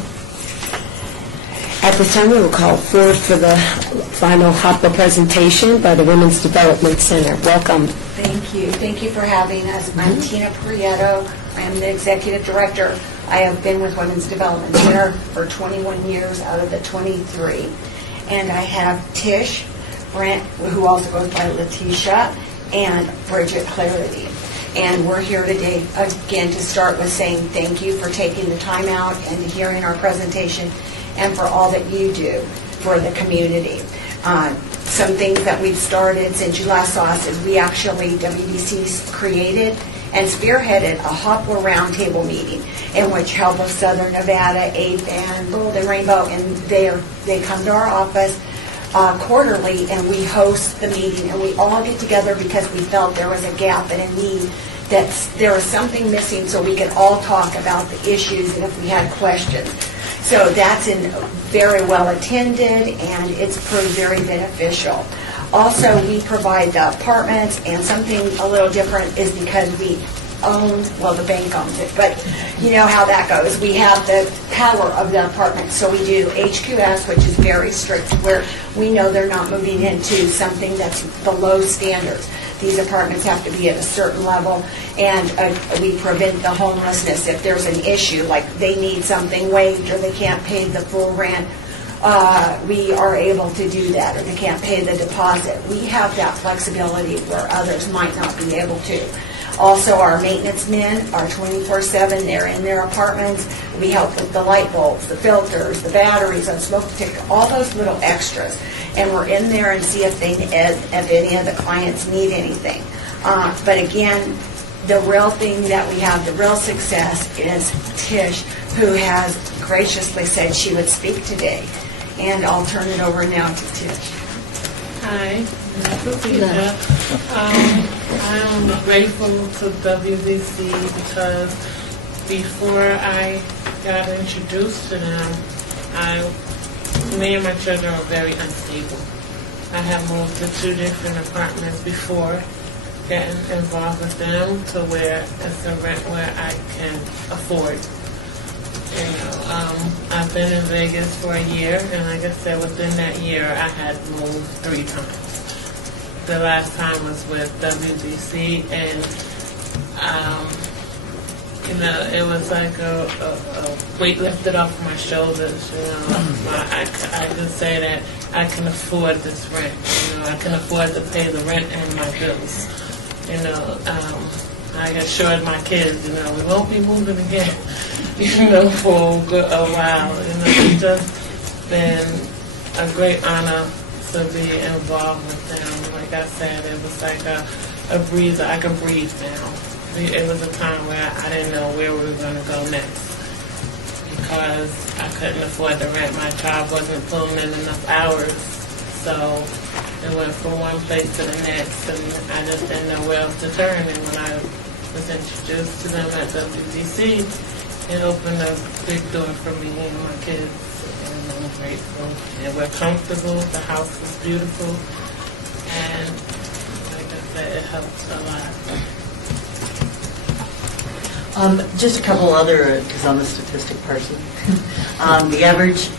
At this time, we will call forth for the final HOPWA presentation by the Women's Development Center. Welcome. Thank you. Thank you for having us. I'm Tina Prieto. I am the Executive Director. I have been with Women's Development Center for 21 years out of the 23. And I have Tish Brent, who also goes by Letitia, and Bridget Clarity. And we're here today, again, to start with saying thank you for taking the time out and hearing our presentation and for all that you do for the community. Some things that we've started since you last saw us is we actually, WDC created and spearheaded a HOPWA roundtable meeting in which Help Us Southern Nevada, APE, and Golden Rainbow, and they come to our office quarterly, and we host the meeting, and we all get together because we felt there was a gap and a need, that there was something missing so we could all talk about the issues and if we had questions. So that's very well attended, and it's proved very beneficial. Also, we provide the apartments, and something a little different is because we own, well, the bank owns it, but you know how that goes. We have the power of the apartment, so we do HQS, which is very strict, where we know they're not moving into something that's below standards. These apartments have to be at a certain level, and we prevent the homelessness. If there's an issue, like they need something waived or they can't pay the full rent, we are able to do that, or they can't pay the deposit. We have that flexibility where others might not be able to. Also, our maintenance men are 24/7. They're in their apartments. We help with the light bulbs, the filters, the batteries, and smoke detector, all those little extras. And we're in there and see if any of the clients need anything. But again, the real thing that we have, the real success, is Tish, who has graciously said she would speak today. And I'll turn it over now to Tish. Hi, Letitia. I'm grateful to WDC because before I got introduced to them, me and my children are very unstable. I have moved to 2 different apartments before getting involved with them to where it's a rent where I can afford. I've been in Vegas for a year, and like I said, within that year, I had moved 3 times. The last time was with WDC, and it was like a weight lifted off my shoulders. I can say that I can afford this rent. I can afford to pay the rent and my bills. I assured my kids, we won't be moving again, for a while. It's just been a great honor to be involved with them. Like I said, it was like a breather. I could breathe now. It was a time where I didn't know where we were going to go next because I couldn't afford the rent. My job wasn't pulling in enough hours. So it went from one place to the next, and I just didn't know where else to turn. And when I was introduced to them at WDC, it opened a big door for me and my kids, and I'm grateful. And we're comfortable. The house is beautiful, and like I said, it helps a lot. Just a couple other, because I'm a statistic person. The average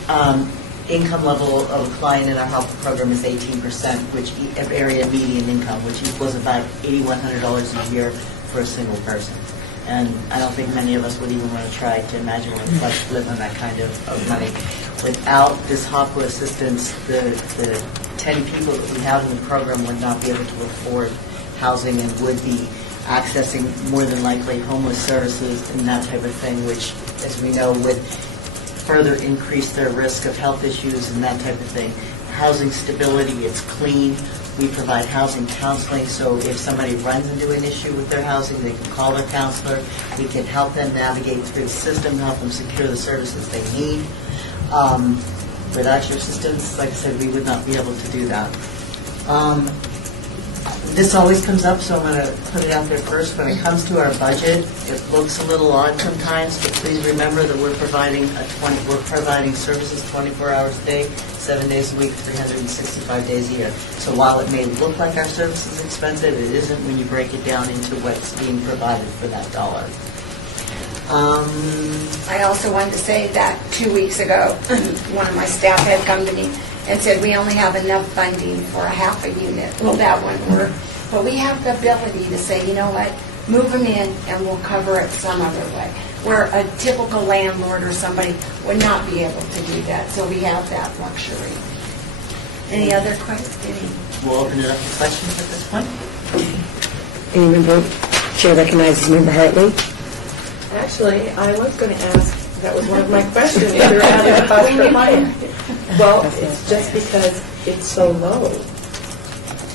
income level of a client in our health program is 18%, which area median income, which equals about $8,100 a year for a single person. And I don't think many of us would even want to try to imagine what it's like to live on that kind of money. Without this HOPWA assistance, the 10 people that we have in the program would not be able to afford housing and would be accessing more than likely homeless services and that type of thing, which, as we know, would further increase their risk of health issues and that type of thing. Housing stability, it's clean. We provide housing counseling, so if somebody runs into an issue with their housing, they can call their counselor. We can help them navigate through the system, help them secure the services they need. Without your assistance, like I said, we would not be able to do that. This always comes up, so I'm going to put it out there first. When it comes to our budget, it looks a little odd sometimes, but please remember that we're providing services 24 hours a day, 7 days a week, 365 days a year. So while it may look like our service is expensive, it isn't when you break it down into what's being provided for that dollar. I also wanted to say that 2 weeks ago, one of my staff had come to me and said, we only have enough funding for a half a unit. Well, that wouldn't work. But we have the ability to say, you know what, move them in and we'll cover it some other way. Where a typical landlord or somebody would not be able to do that. So we have that luxury. Any other questions? We'll open it up to questions at this point. Any member? Chair recognizes Member Hartley. Actually, I was going to ask, that was one of my questions, if you're having a cost per client. Well, it's just because it's so low.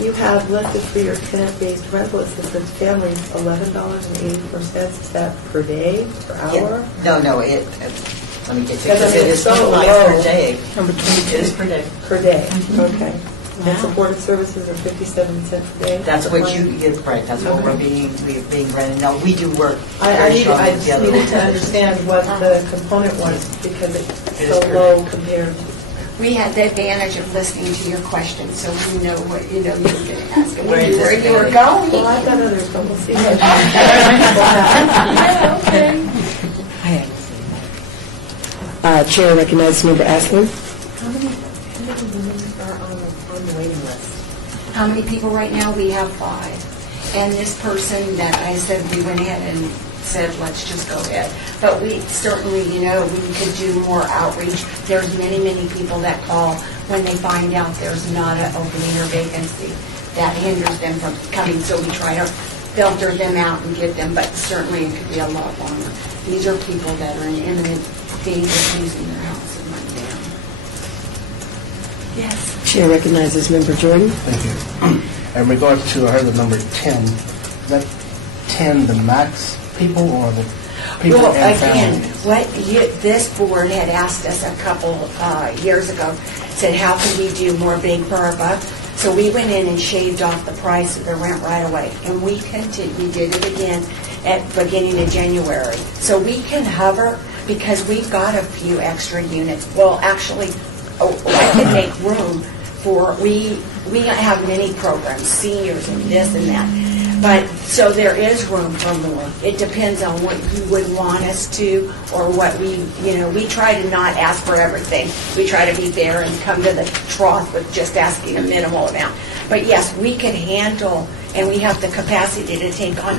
You have listed for your tenant-based rental assistance families $11.84. Is that per day, per hour? Yeah. No, let me get you, because it is so low. per day. It is per day. Per day, okay. And supported services are 57 cents a day? That's what you get, right, that's what we're being rented. Now, we do work I very strongly just together. needed to understand what the component was because it's so low compared to... We had the advantage of listening to your questions, so we know what you were going to ask and Where we knew where you were going. Well, I've got others, but we'll see. Chair recognizes Member Asplin. How many women are on the waiting list? How many people right now? We have 5. And this person that I said we went ahead and said, let's just go ahead. But we certainly, we could do more outreach. There's many, many people that call when they find out there's not an opening or vacancy. That hinders them from coming, so we try to filter them out and get them, but certainly it could be a lot longer. These are people that are in imminent danger of losing their house and money down. Yes. Chair recognizes Member Jordan. Thank you. In regards to, I heard the number 10. Is that 10 the max people or the people well, and again, families? This board had asked us a couple years ago, said how can we do more bang for our buck? So we went in and shaved off the price of the rent right away, and we did it again at beginning of January. So we can hover because we've got a few extra units. Well, actually, I can make room for, we have many programs, seniors and this and that. But, so there is room for more. It depends on what you would want us to, or what we try to not ask for everything. We try to be fair and come to the trough with just asking a minimal amount. But yes, we can handle, and we have the capacity to take on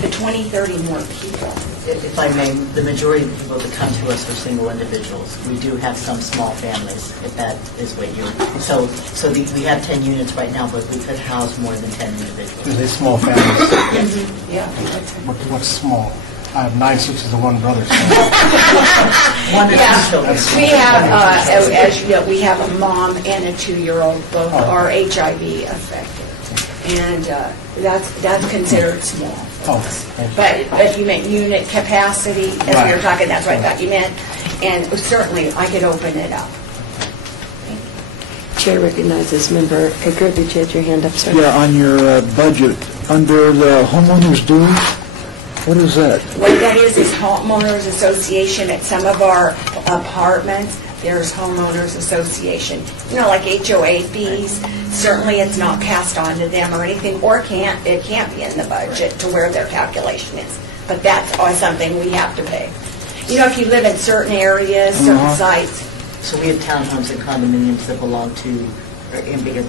the 20, 30 more people. If I may, the majority of the people that come to us are single individuals. We do have some small families, if that is what you're... So we have 10 units right now, but we could house more than 10 individuals. Are they small families? Yes. Yeah. What's small? I have 9 sisters and 1 brother. So. One or two children. We have, as you know, we have a mom and a 2-year-old, both are HIV affected. And that's considered small. But if you meant unit capacity, as we were talking, that's what I thought you meant. And certainly, I could open it up. Chair recognizes Member Eckert. Did you have your hand up, sir? Yeah, on your budget, under the homeowners dues, what is that? What that is homeowners association at some of our apartments. There's homeowners association, like HOA fees. Certainly, it's not passed on to them or anything, or it can't be in the budget to where their calculation is. But that's always something we have to pay. If you live in certain areas, certain sites. So we have townhomes and condominiums that belong to, or in bigger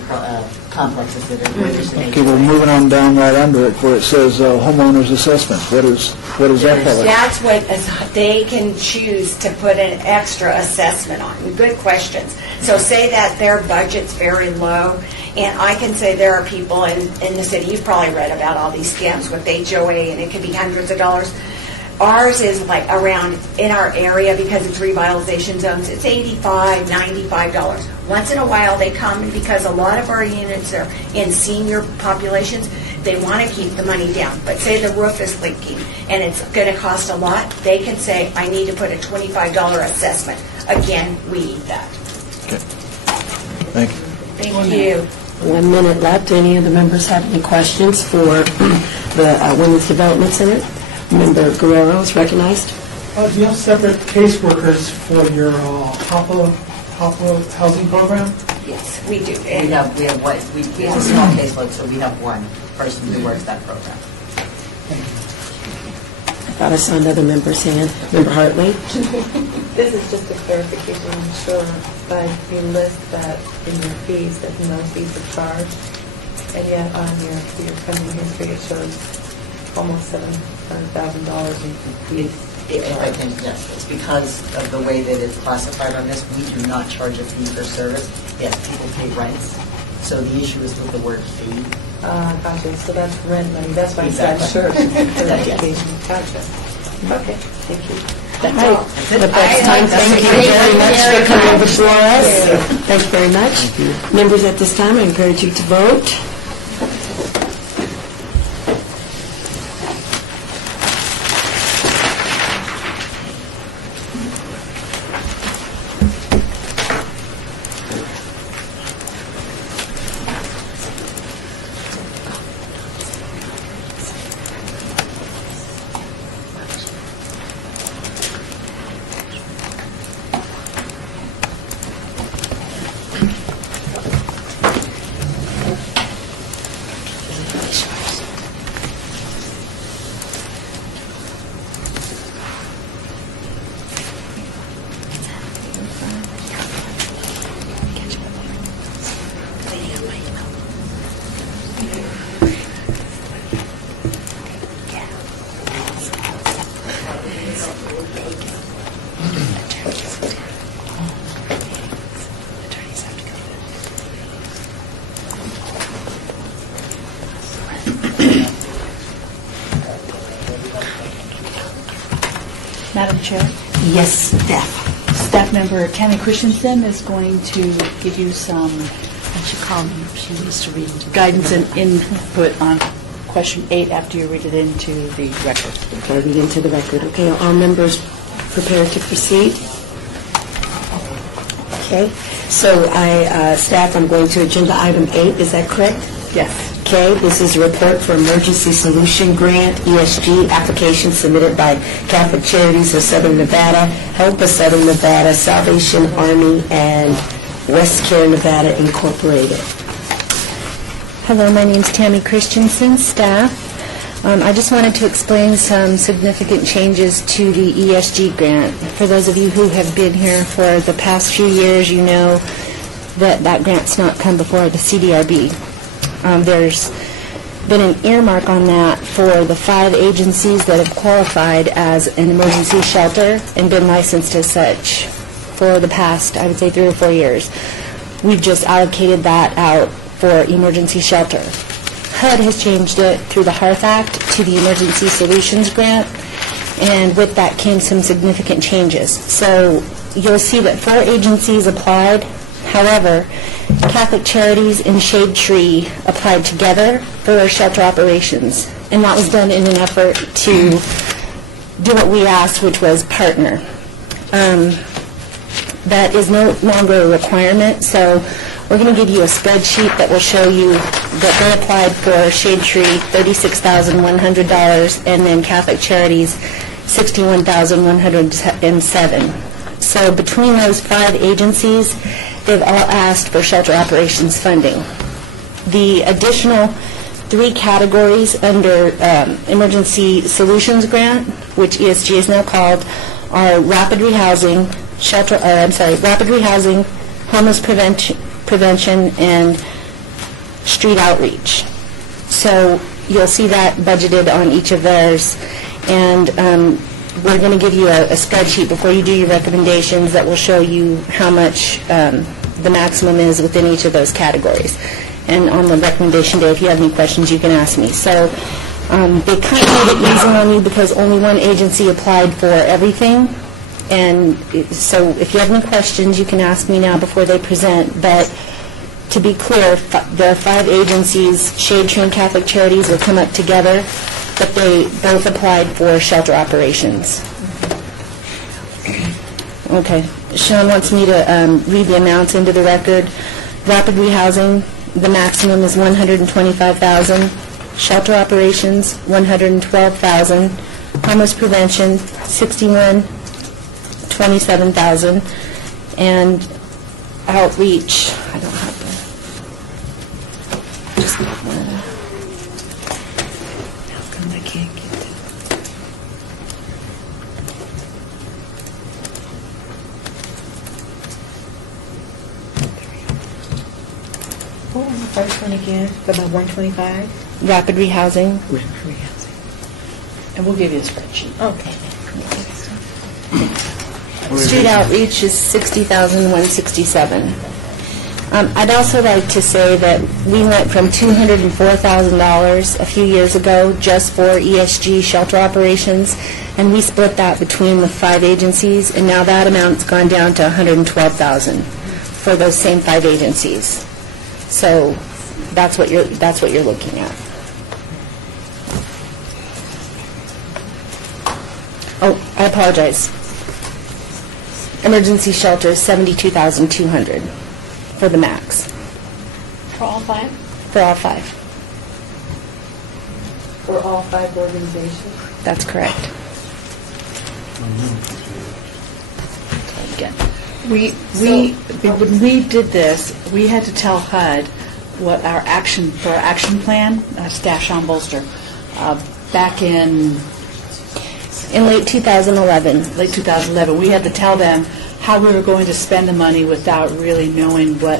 complexes that are registered. Okay, we're moving on down right under it where it says homeowners assessment. What is that for? That's what they can choose to put an extra assessment on. Good questions. So say that their budget's very low, and I can say there are people in the city, you've probably read about all these scams with HOA, and it could be hundreds of dollars. Ours is like around, in our area, because it's revitalization zones, it's $85, $95. Once in a while they come, and because a lot of our units are in senior populations, they want to keep the money down. But say the roof is leaking and it's going to cost a lot, they can say, I need to put a $25 assessment. Again, we eat that. Okay. Thank you. Thank you. 1 minute left. Any of the members have any questions for the Women's Development Center? Member Guerrero is recognized. Do you have separate caseworkers for your HOPA housing program? Yes, we do. We have a small caseload, so we have one person who works that program. I thought I saw another member's hand. Member Hartley. This is just a clarification, I'm sure, but you list that in your fees, that no fees are charged, and yet on your funding history it shows almost $700,000 in fees. I think, yes, it's because of the way that it's classified on this. We do not charge a fee for service. Yes, people pay rents. So the issue is with the word fee. Gotcha. So that's rent money. That's why Exactly. I said sure. Clarification. Gotcha. Okay. Thank you. That's all. That's time. Thank you very much for coming before us. Thank you very much. Members, at this time, I encourage you to vote. Madam Chair? Yes, staff. Staff member Tammy Christensen is going to give you some she needs to read into guidance and input on question 8 after you read it into the record. Okay, read into the record. Okay, are all members prepared to proceed? Okay, so staff, I'm going to agenda item 8. Is that correct? Yes. Okay, this is a report for Emergency Solution Grant, ESG, application submitted by Catholic Charities of Southern Nevada, Help of Southern Nevada, Salvation Army, and West Care Nevada Incorporated. Hello, my name is Tammy Christensen, staff. I just wanted to explain some significant changes to the ESG grant. For those of you who have been here for the past few years, you know that grant's not come before the CDRB. There's been an earmark on that for the 5 agencies that have qualified as an emergency shelter and been licensed as such for the past, I would say, 3 or 4 years. We've just allocated that out for emergency shelter. HUD has changed it through the HEARTH Act to the Emergency Solutions Grant, and with that came some significant changes. So you'll see that 4 agencies applied. However, Catholic Charities and Shade Tree applied together for shelter operations, and that was done in an effort to do what we asked, which was partner. That is no longer a requirement, so we're going to give you a spreadsheet that will show you that they applied for Shade Tree $36,100, and then Catholic Charities $61,107. So between those 5 agencies, they've all asked for shelter operations funding. The additional 3 categories under Emergency Solutions Grant, which ESG is now called, are rapid rehousing, rapid rehousing, homeless prevention, and street outreach. So you'll see that budgeted on each of theirs, and we're going to give you a spreadsheet before you do your recommendations that will show you how much the maximum is within each of those categories. And on the recommendation day, if you have any questions, you can ask me. So they kind of made it easy on you because only one agency applied for everything. And so if you have any questions, you can ask me now before they present. But to be clear, there are 5 agencies. Shade Tree and Catholic Charities will come up together, but they both applied for shelter operations. Okay. Sean wants me to read the amounts into the record. Rapid rehousing, the maximum is $125,000. Shelter operations, $112,000. Homeless prevention, $27,000. And outreach, I don't have how come I can't get that? What was the first one again? About 125? Rapid rehousing. And we'll give you a spreadsheet. Okay. Street outreach is $60,167. I'd also like to say that we went from $204,000 a few years ago just for ESG shelter operations, and we split that between the 5 agencies, and now that amount's gone down to $112,000 for those same 5 agencies. So that's what you're looking at. Oh, I apologize. Emergency shelter is $72,200 for the max. For all 5? For all 5. For all 5 organizations? That's correct. When we did this, we had to tell HUD what our action plan, staff Sean Bolster, back in late 2011. Late 2011, we had to tell them how we were going to spend the money without really knowing what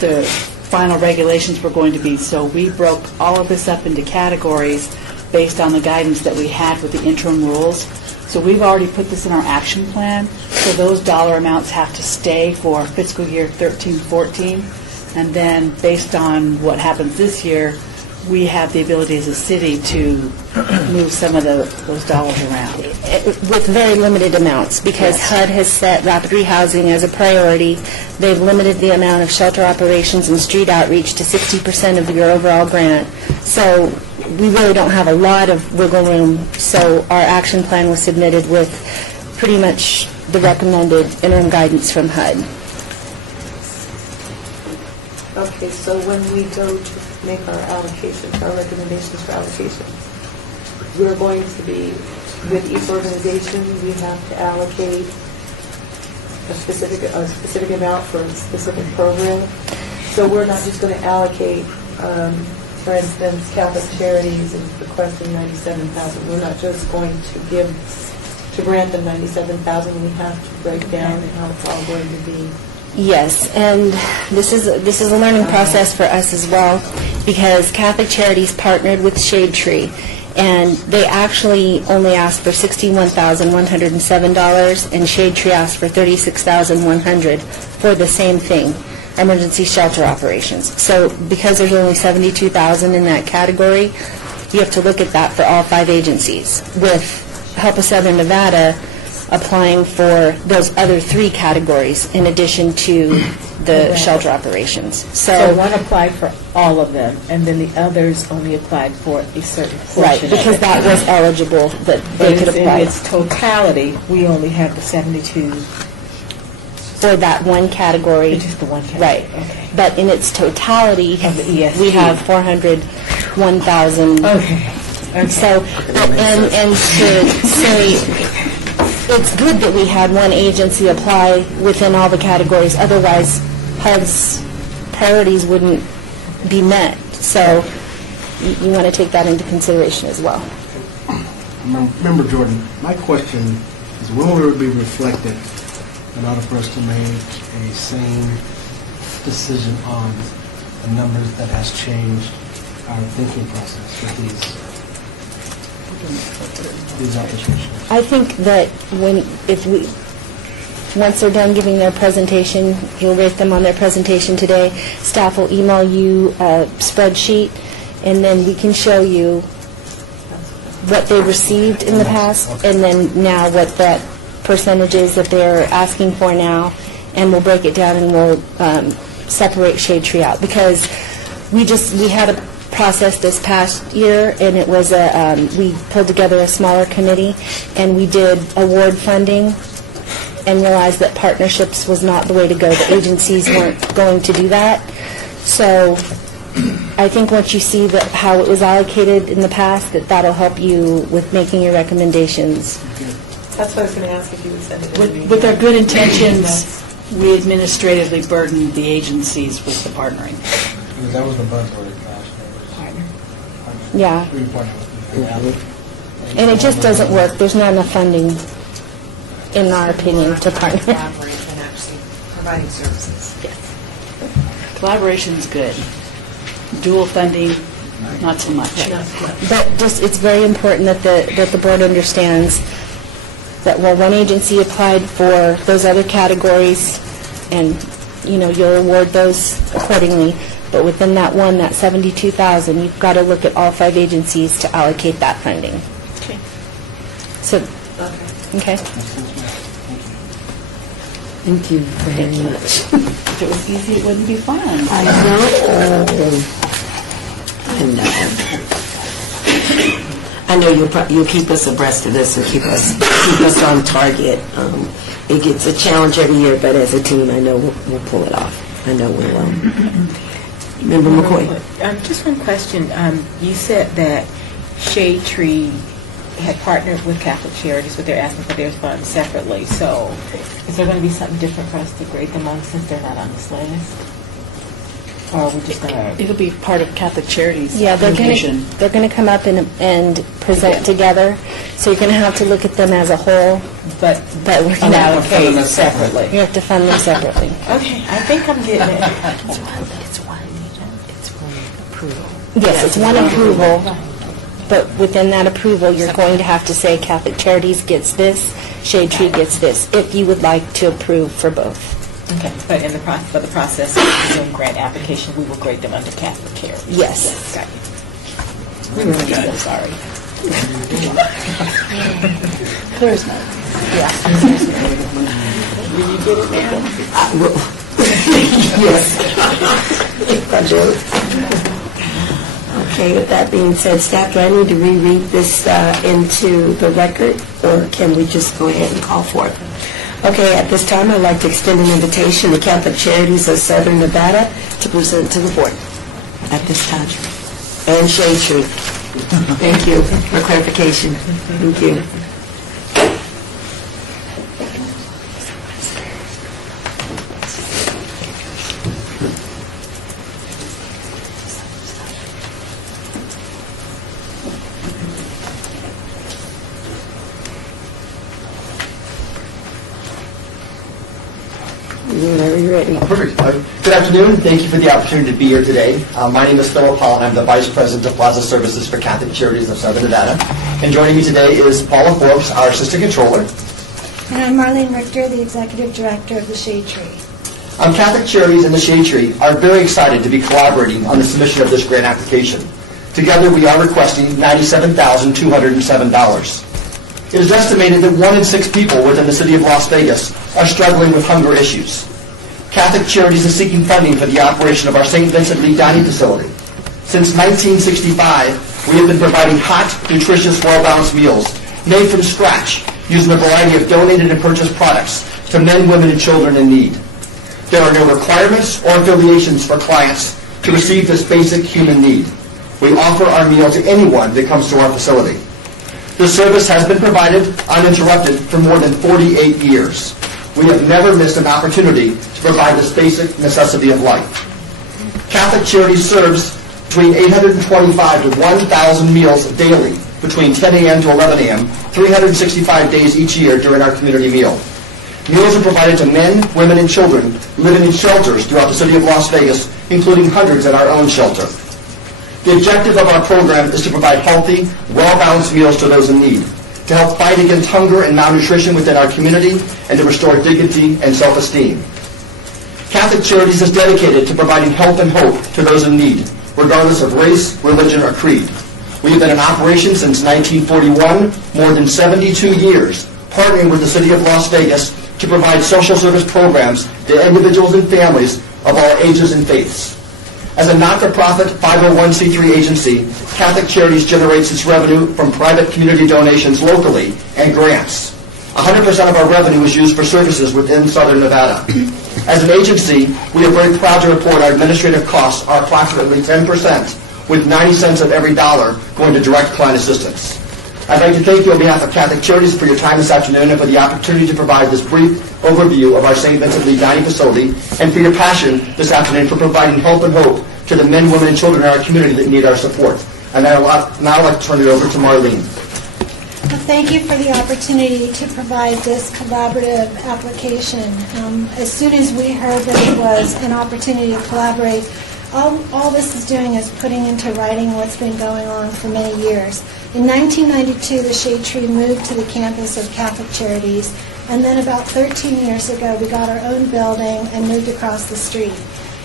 the final regulations were going to be. So we broke all of this up into categories based on the guidance that we had with the interim rules. So we've already put this in our action plan. So those dollar amounts have to stay for fiscal year 13-14. And then based on what happens this year, we have the ability as a city to move some of those dollars around. With very limited amounts, because HUD has set rapid rehousing as a priority. They've limited the amount of shelter operations and street outreach to 60% of your overall grant. So we really don't have a lot of wiggle room. So our action plan was submitted with pretty much the recommended interim guidance from HUD. Okay, so when we go to make our allocations, our recommendations for allocation, we're going to be, with each organization, we have to allocate a specific amount for a specific program. So we're not just going to allocate, for instance, Catholic Charities is requesting $97,000. We're not just going to grant them $97,000. We have to break down how it's all going to be. Yes, and this is a learning process for us as well, because Catholic Charities partnered with Shade Tree, and they actually only asked for $61,107, and Shade Tree asked for $36,100 for the same thing, emergency shelter operations. So because there's only $72,000 in that category, you have to look at that for all 5 agencies, with Help of Southern Nevada applying for those other 3 categories in addition to the Correct. shelter operations. So one applied for all of them, and then the others only applied for a certain portion Right, of because it. that was eligible, that But they could it's apply. in its totality, we only have the 72. For that one category. Just the one category. Right. Okay. But in its totality, Of the ESG. we have 401,000. Okay. So, and to say, it's good that we had one agency apply within all the categories, otherwise HUD's priorities wouldn't be met. So you want to take that into consideration as well. Member Jordan, my question is when will it be reflected in order for us to make a sane decision on the numbers that has changed our thinking process with these applications? I think that once they're done giving their presentation, you'll rate them on their presentation today. Staff will email you a spreadsheet, and then we can show you what they received in the past, and then now what that percentage is that they're asking for now, and we'll break it down and we'll separate Shade Tree out, because we had a process this past year, and it was we pulled together a smaller committee, and we did award funding and realized that partnerships was not the way to go. The agencies weren't going to do that. So I think once you see how it was allocated in the past, that'll help you with making your recommendations. That's what I was going to ask, if you would send it to me. With our good intentions, we administratively burden the agencies with the partnering. Because that was the buzzword last year. Yeah. We partner with And it just doesn't work. There's not enough funding, in our opinion, to partner. Collaborate and actually providing services. Yes. Collaboration's good. Dual funding, not so much. But it's very important that the board understands that while one agency applied for those other categories, and you'll award those accordingly, but within that 72,000, you've got to look at all 5 agencies to allocate that funding. Okay. So, okay. Thank you very much. If it was easy, it wouldn't be fun. I know you'll keep us abreast of this and keep us on target. It gets a challenge every year, but as a team, I know we'll pull it off. I know we will. Member McCoy. Just one question. You said that Shade Tree had partnered with Catholic Charities, but they're asking for their funds separately. So is there going to be something different for us to grade them on since they're not on this list? Or are we just going to... It'll be part of Catholic Charities. Yeah, they're application. going to come up and present together. So you're going to have to look at them as a whole. But we're going to allocate separately. You have to fund them separately. Okay, I think I'm getting it. Yes, it's one approval, but within that approval, you're going to have to say Catholic Charities gets this, Shade Tree gets this, if you would like to approve for both. Okay, but in the process of doing grant application, we will grade them under Catholic Charities. Yes. Got you. Really good. I'm sorry. Clear as mud. Yeah. Did you get it, ma'am? Yes. I do. Okay, with that being said, staff, do I need to reread this into the record, or can we just go ahead and call for it? Okay, at this time, I'd like to extend an invitation to Catholic Charities of Southern Nevada to present to the board at this time. And Shade Tree. Thank you for clarification. Thank you. Whenever you're ready. Perfect. Good afternoon. Thank you for the opportunity to be here today. My name is Philip Hall, and I'm the Vice President of Plaza Services for Catholic Charities of Southern Nevada. And joining me today is Paula Forbes, our Assistant Controller. And I'm Marlene Richter, the Executive Director of the Shade Tree. Catholic Charities and the Shade Tree are very excited to be collaborating on the submission of this grant application. Together, we are requesting $97,207. It is estimated that 1 in 6 people within the city of Las Vegas are struggling with hunger issues. Catholic Charities is seeking funding for the operation of our St. Vincent Lee Dining Facility. Since 1965, we have been providing hot, nutritious, well-balanced meals made from scratch using a variety of donated and purchased products to men, women, and children in need. There are no requirements or affiliations for clients to receive this basic human need. We offer our meal to anyone that comes to our facility. This service has been provided uninterrupted for more than 48 years. We have never missed an opportunity to provide this basic necessity of life. Catholic Charities serves between 825 to 1,000 meals daily between 10 a.m. to 11 a.m., 365 days each year during our community meal. Meals are provided to men, women, and children living in shelters throughout the city of Las Vegas, including hundreds at our own shelter. The objective of our program is to provide healthy, well-balanced meals to those in need, to help fight against hunger and malnutrition within our community, and to restore dignity and self-esteem. Catholic Charities is dedicated to providing help and hope to those in need, regardless of race, religion, or creed. We have been in operation since 1941, more than 72 years, partnering with the city of Las Vegas to provide social service programs to individuals and families of all ages and faiths. As a not-for-profit 501c3 agency, Catholic Charities generates its revenue from private community donations locally and grants. 100% of our revenue is used for services within Southern Nevada. As an agency, we are very proud to report our administrative costs are approximately 10%, with 90 cents of every dollar going to direct client assistance. I'd like to thank you on behalf of Catholic Charities for your time this afternoon and for the opportunity to provide this brief overview of our St. Vincent Lee Dining Facility, and for your passion this afternoon for providing help and hope to the men, women, and children in our community that need our support. And now I'd like to turn it over to Marlene. Well, thank you for the opportunity to provide this collaborative application. As soon as we heard that it was an opportunity to collaborate, all this is doing is putting into writing what's been going on for many years. In 1992, the Shade Tree moved to the campus of Catholic Charities, and then about 13 years ago, we got our own building and moved across the street.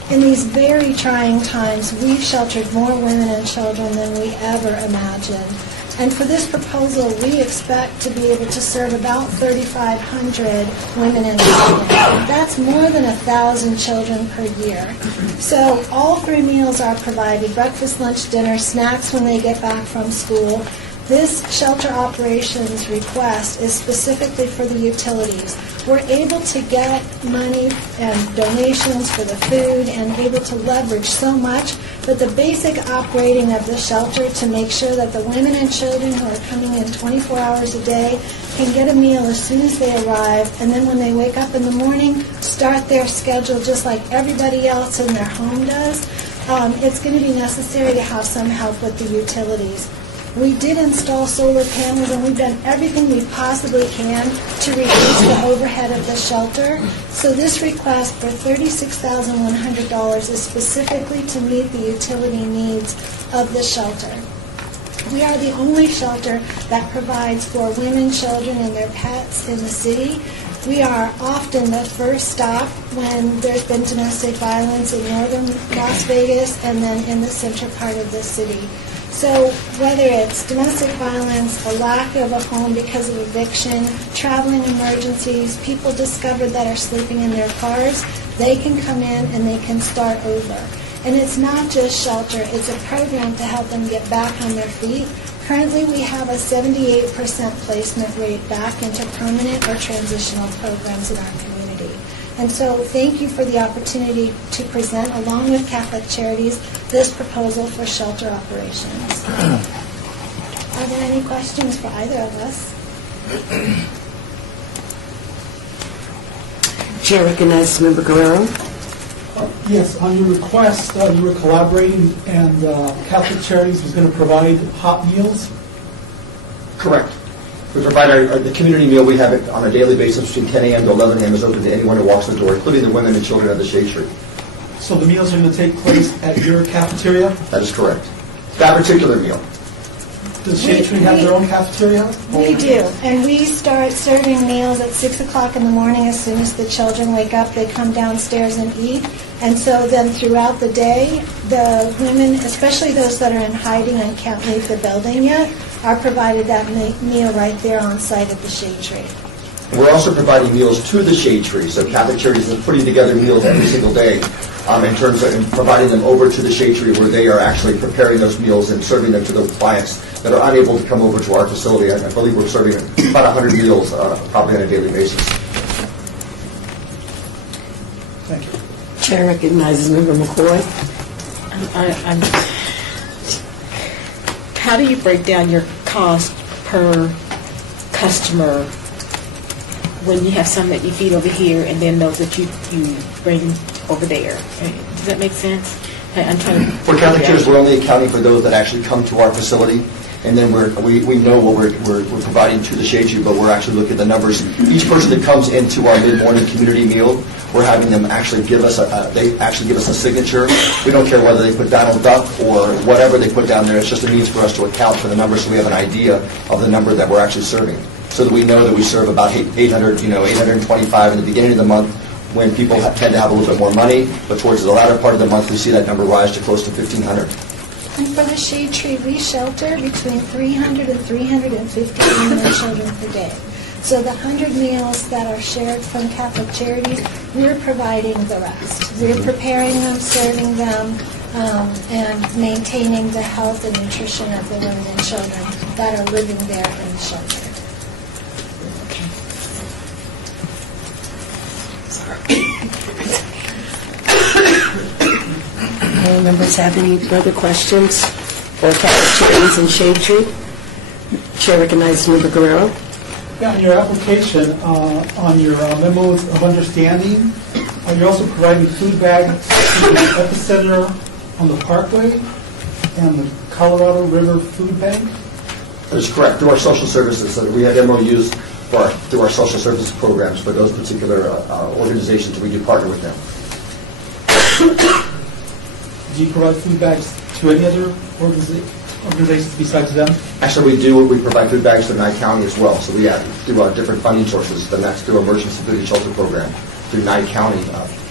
In these very trying times, we've sheltered more women and children than we ever imagined. And for this proposal, we expect to be able to serve about 3,500 women and children. That's more than 1,000 children per year. So all 3 meals are provided: breakfast, lunch, dinner, snacks when they get back from school. This shelter operations request is specifically for the utilities. We're able to get money and donations for the food and able to leverage so much, but the basic operating of the shelter to make sure that the women and children who are coming in 24 hours a day can get a meal as soon as they arrive, and then when they wake up in the morning, start their schedule just like everybody else in their home does. It's going to be necessary to have some help with the utilities. We did install solar panels, and we've done everything we possibly can to reduce the overhead of the shelter. So this request for $36,100 is specifically to meet the utility needs of the shelter. We are the only shelter that provides for women, children, and their pets in the city. We are often the first stop when there's been domestic violence in northern Las Vegas and then in the center part of the city. So whether it's domestic violence, a lack of a home because of eviction, traveling emergencies, people discovered that are sleeping in their cars, they can come in and they can start over. And it's not just shelter, it's a program to help them get back on their feet. Currently we have a 78% placement rate back into permanent or transitional programs in our community. And so thank you for the opportunity to present, along with Catholic Charities, this proposal for shelter operations. Are there any questions for either of us? Chair recognizes Member Guerrero. Yes, on your request, you were collaborating, and Catholic Charities was going to provide hot meals? Correct. We provide the community meal. We have it on a daily basis between 10 a.m. to 11 a.m. is open to anyone who walks the door, including the women and children of the Shade Tree. So the meals are going to take place at your cafeteria? That is correct. That particular meal. Does Shade Tree have their own cafeteria? We do, and we start serving meals at 6 o'clock in the morning. As soon as the children wake up, they come downstairs and eat. And so then throughout the day, the women, especially those that are in hiding and can't leave the building yet, are provided that meal right there on site at the Shade Tree. We're also providing meals to the Shade Tree. So Catholic Charities is putting together meals every single day in terms of providing them over to the Shade Tree, where they are actually preparing those meals and serving them to those clients that are unable to come over to our facility. I believe we're serving about 100 meals probably on a daily basis. Thank you. Chair recognizes Member McCoy. How do you break down your cost per customer when you have some that you feed over here and then those that you bring over there? Does that make sense? I'm trying to... For Catholic Charities, we're only accounting for those that actually come to our facility, and then we know what we're providing to the Shade Tree, but we're actually looking at the numbers. Each person that comes into our mid-morning community meal, we're having them actually give us a signature. We don't care whether they put Donald Duck or whatever they put down there. It's just a means for us to account for the numbers, so we have an idea of the number that we're actually serving, so that we know that we serve about 825 in the beginning of the month, when people tend to have a little bit more money, but towards the latter part of the month, we see that number rise to close to 1,500. And for the Shade Tree, we shelter between 300 and 350 women and children per day. So the 100 meals that are shared from Catholic Charities, we're providing the rest. We're preparing them, serving them, and maintaining the health and nutrition of the women and children that are living there in the shelter. Any members have any further questions for Catholic Charities and Shade Tree? Chair recognizes Member Guerrero. Yeah, in your application, on your memos of understanding, you're also providing food bags to the Epicenter on the Parkway and the Colorado River Food Bank. That is correct. Through our social services, so we have MOUs through our social services programs for those particular organizations, and we do partner with them. Do you provide food bags to any other organizations besides them? Actually, we do. We provide food bags to Nye County as well. So we have through our different funding sources. Then that's through our Emergency Food and Shelter Program, through Nye County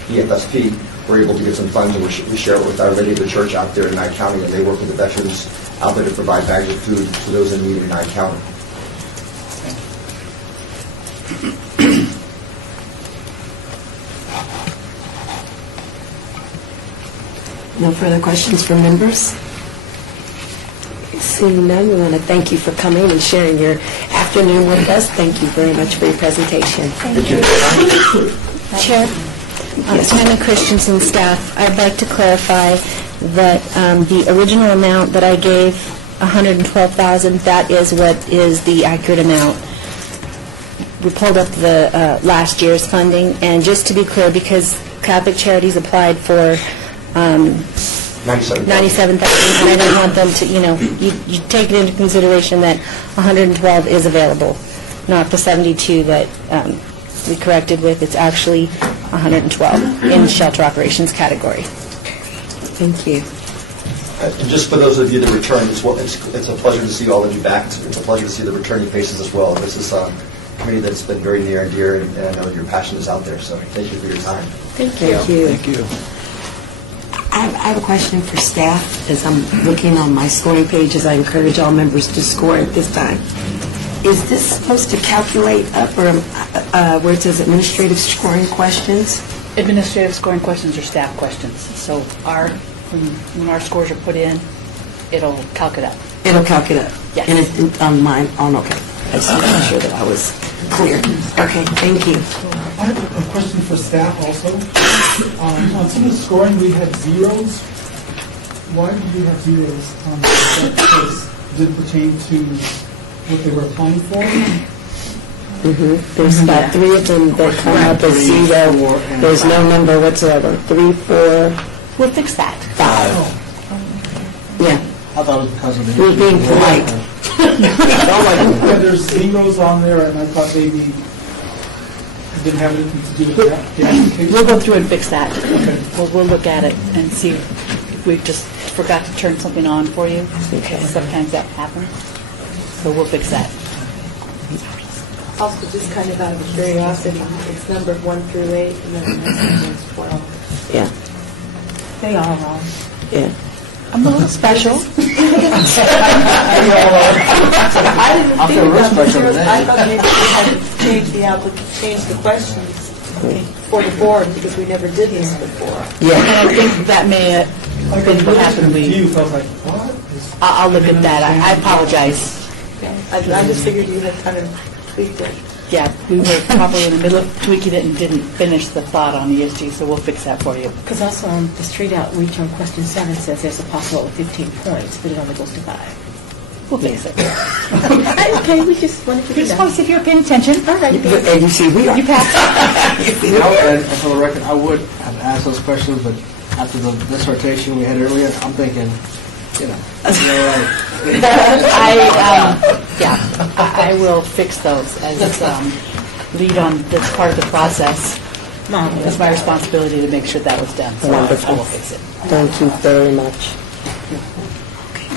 EFSP. We're able to get some funds, and we share it with Our Lady of the Church out there in Nye County, and they work with the veterans out there to provide bags of food to those in need in Nye County. No further questions from members? Seeing none, we want to thank you for coming and sharing your afternoon with us. Thank you very much for your presentation. Thank you. Chair, Tammy Christensen, staff, I'd like to clarify that the original amount that I gave, $112,000, that is what is the accurate amount. We pulled up the last year's funding, and just to be clear, because Catholic Charities applied for $97,000, and I don't want them to, you take it into consideration that 112 is available, not the 72 that we corrected with. It's actually 112 in shelter operations category. Thank you. And just for those of you that returned, it's a pleasure to see all of you back. It's a pleasure to see the returning faces as well. This is a committee that's been very near and dear, and I know your passion is out there, so thank you for your time. Thank you. Thank you. I have a question for staff. As I'm looking on my scoring page, as I encourage all members to score at this time. Is this supposed to calculate up, or where it says administrative scoring questions? Administrative scoring questions are staff questions. So when our scores are put in, it'll calc it up. It'll calc it up? Yes. And it's on mine, okay. I just want to make sure that I was clear. Okay, thank you. I have a question for staff also. On some of the scoring, we had zeros. Why did we have zeros on that? Because did it pertain to what they were applying for? There's about 3 of them that come up as 0. There's no number whatsoever. 3, 4. We'll fix that. 5. Yeah. I thought it was because of the... We're being polite. There's zeros on there, and I thought maybe it didn't have anything to do with that. The application. We'll go through and fix that. Okay. We'll look at it and see if we just forgot to turn something on for you. Okay. Sometimes that happens. So we'll fix that. Also, just kind of out of curiosity, it's numbered 1 through 8, and then the next one's 12. Yeah. They are wrong. Yeah. I'm a little special. I didn't I think feel real about special this. today. I thought maybe we had to change the questions for the board because we never did this before. And I think that may have been what happened. I'll look at that. I apologize. I just figured you had kind of tweaked it. Yeah, we were probably in the middle of tweaking it and didn't finish the thought on ESG, so we'll fix that for you. Because also on the street outreach on question 7 says there's a possible of 15 points, but it only goes to 5. We'll fix it. Okay, we just wanted to We just want to see if you're paying attention. All right. And you see, we are. You passed. And for the record, I would have asked those questions, but after the dissertation we had earlier, I'm thinking, I will fix those as lead on this part of the process. It's my responsibility to make sure that was done. So Wonderful. I will fix it. Thank you very much.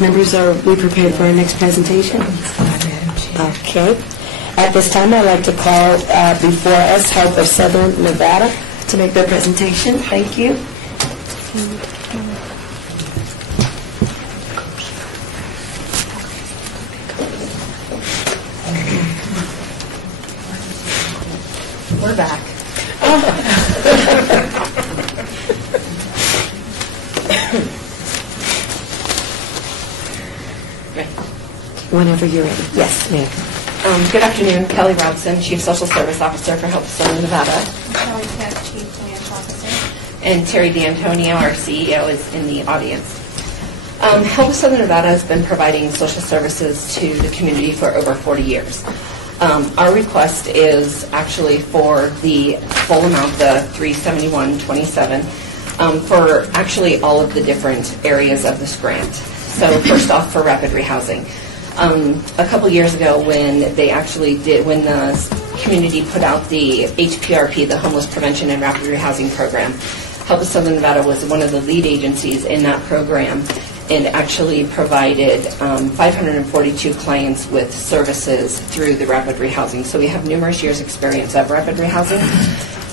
Members, are we prepared for our next presentation? Okay. At this time, I'd like to call before us Health of Southern Nevada to make their presentation. Thank you. We're back. Whenever you're ready. Yes, ma'am. Good afternoon, Kelly Robson, Chief Social Service Officer for Health of Southern Nevada. Kelly Peck, Chief Financial Officer. And Terry D'Antonio, our CEO, is in the audience. Health of Southern Nevada has been providing social services to the community for over 40 years. Our request is actually for the full amount, the $371.27, for actually all of the different areas of this grant. So first off, for rapid rehousing. A couple years ago when they actually did, when the community put out the HPRP, the Homeless Prevention and Rapid Rehousing Program, Health of Southern Nevada was one of the lead agencies in that program and actually provided 542 clients with services through the rapid rehousing. So we have numerous years' experience of rapid rehousing.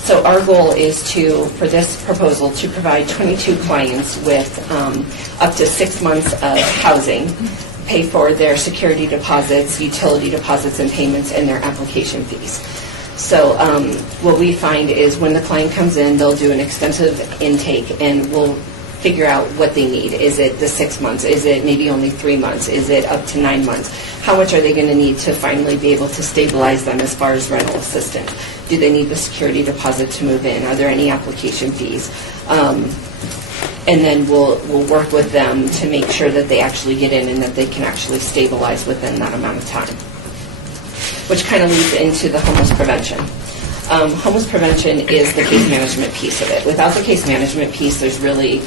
So our goal is to, for this proposal, to provide 22 clients with up to 6 months of housing, pay for their security deposits, utility deposits and payments, and their application fees. So what we find is when the client comes in, they'll do an extensive intake and we'll figure out what they need. Is it the 6 months? Is it maybe only 3 months? Is it up to 9 months? How much are they going to need to finally be able to stabilize them as far as rental assistance? Do they need the security deposit to move in? Are there any application fees? And then we'll work with them to make sure that they actually get in and that they can actually stabilize within that amount of time, which kind of leads into the homeless prevention. Homeless prevention is the case management piece of it. Without the case management piece, there's really,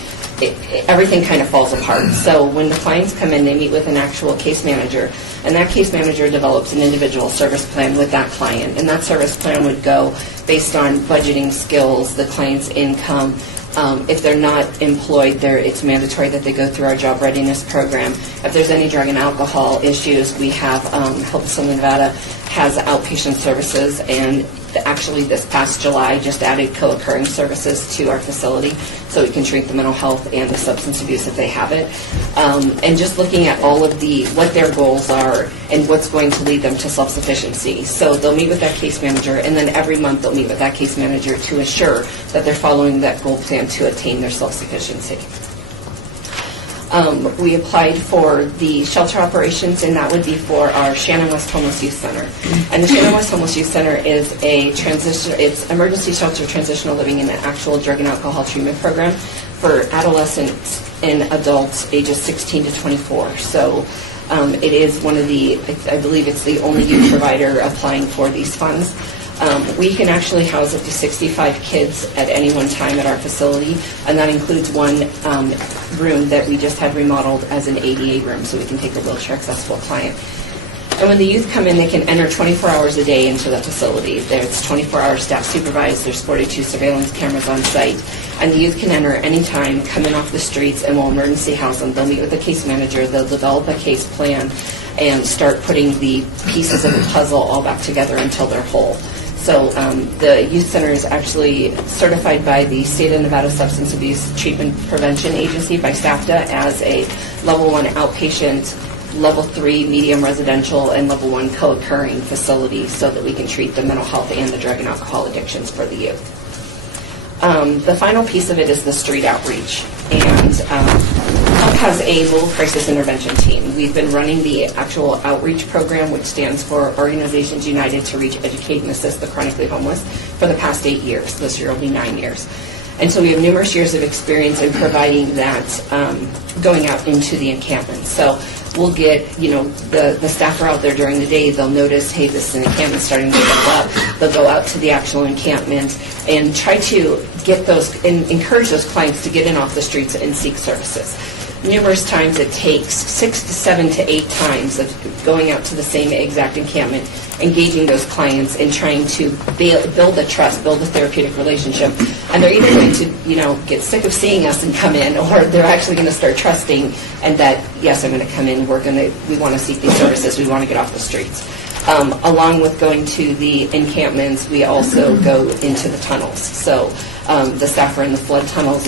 everything kind of falls apart. So when the clients come in, they meet with an actual case manager, and that case manager develops an individual service plan with that client, and that service plan would go based on budgeting skills, the client's income. If they're not employed, it's mandatory that they go through our job readiness program. If there's any drug and alcohol issues, we have Health of Southern Nevada has outpatient services, and actually this past July just added co-occurring services to our facility so we can treat the mental health and the substance abuse if they have it. And just looking at all of what their goals are and what's going to lead them to self-sufficiency. So they'll meet with that case manager, and then every month they'll meet with that case manager to assure that they're following that goal plan to attain their self-sufficiency. We applied for the shelter operations, and that would be for our Shannon West Homeless Youth Center. And the Shannon West Homeless Youth Center is it's emergency shelter transitional living in an actual drug and alcohol treatment program for adolescents and adults ages 16 to 24. So it is one of the, I believe it's the only youth provider applying for these funds. We can actually house up to 65 kids at any one time at our facility, and that includes one room that we just had remodeled as an ADA room, so we can take a wheelchair accessible client. And when the youth come in, they can enter 24 hours a day into the facility. There's 24-hour staff supervised, there's 42 surveillance cameras on site, and the youth can enter anytime, come in off the streets, and we'll emergency house them. They'll meet with the case manager, they'll develop a case plan, and start putting the pieces of the puzzle all back together until they're whole. So the youth center is actually certified by the State of Nevada Substance Abuse Treatment Prevention Agency, by SAFTA, as a level 1 outpatient, level 3 medium residential, and level 1 co-occurring facility, so that we can treat the mental health and the drug and alcohol addictions for the youth. The final piece of it is the street outreach. And HELP has a mobile crisis intervention team. We've been running the actual outreach program, which stands for Organizations United to Reach, Educate, and Assist the Chronically Homeless, for the past 8 years. This year will be 9 years. And so we have numerous years of experience in providing that, going out into the encampment. So we'll get, the staff are out there during the day. They'll notice, hey, this encampment is starting to fill up. They'll go out to the actual encampment and try to get those, and encourage those clients to get in off the streets and seek services. Numerous times it takes 6 to 7 to 8 times of going out to the same exact encampment, engaging those clients and trying to build a trust, build a therapeutic relationship. And they're either going to, get sick of seeing us and come in, or they're actually going to start trusting, and that, yes, I'm going to come in, we want to seek these services, we want to get off the streets. Along with going to the encampments, we also go into the tunnels. So the staff are in the flood tunnels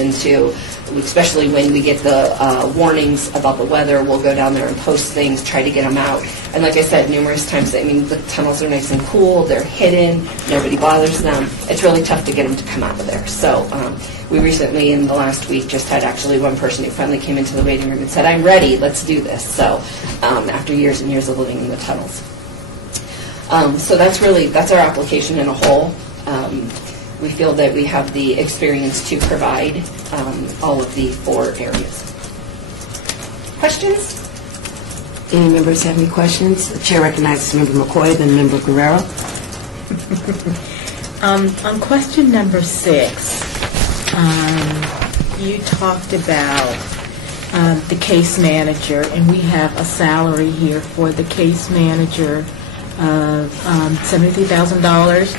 especially when we get the warnings about the weather, we'll go down there and post things, try to get them out. And like I said, numerous times, the tunnels are nice and cool, they're hidden, nobody bothers them. It's really tough to get them to come out of there. So we recently, in the last week, just had actually one person who finally came into the waiting room and said, I'm ready, let's do this. So after years and years of living in the tunnels. So that's our application in a whole. We feel that we have the experience to provide all of the 4 areas. Questions? Any members have any questions? The chair recognizes Member McCoy, then Member Guerrero. On question number 6, you talked about the case manager, and we have a salary here for the case manager of $73,000.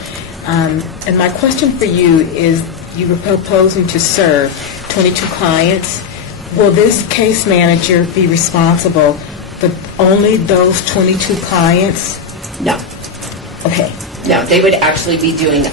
And my question for you is, you were proposing to serve 22 clients. Will this case manager be responsible for only those 22 clients? No. Okay. No, they would actually be doing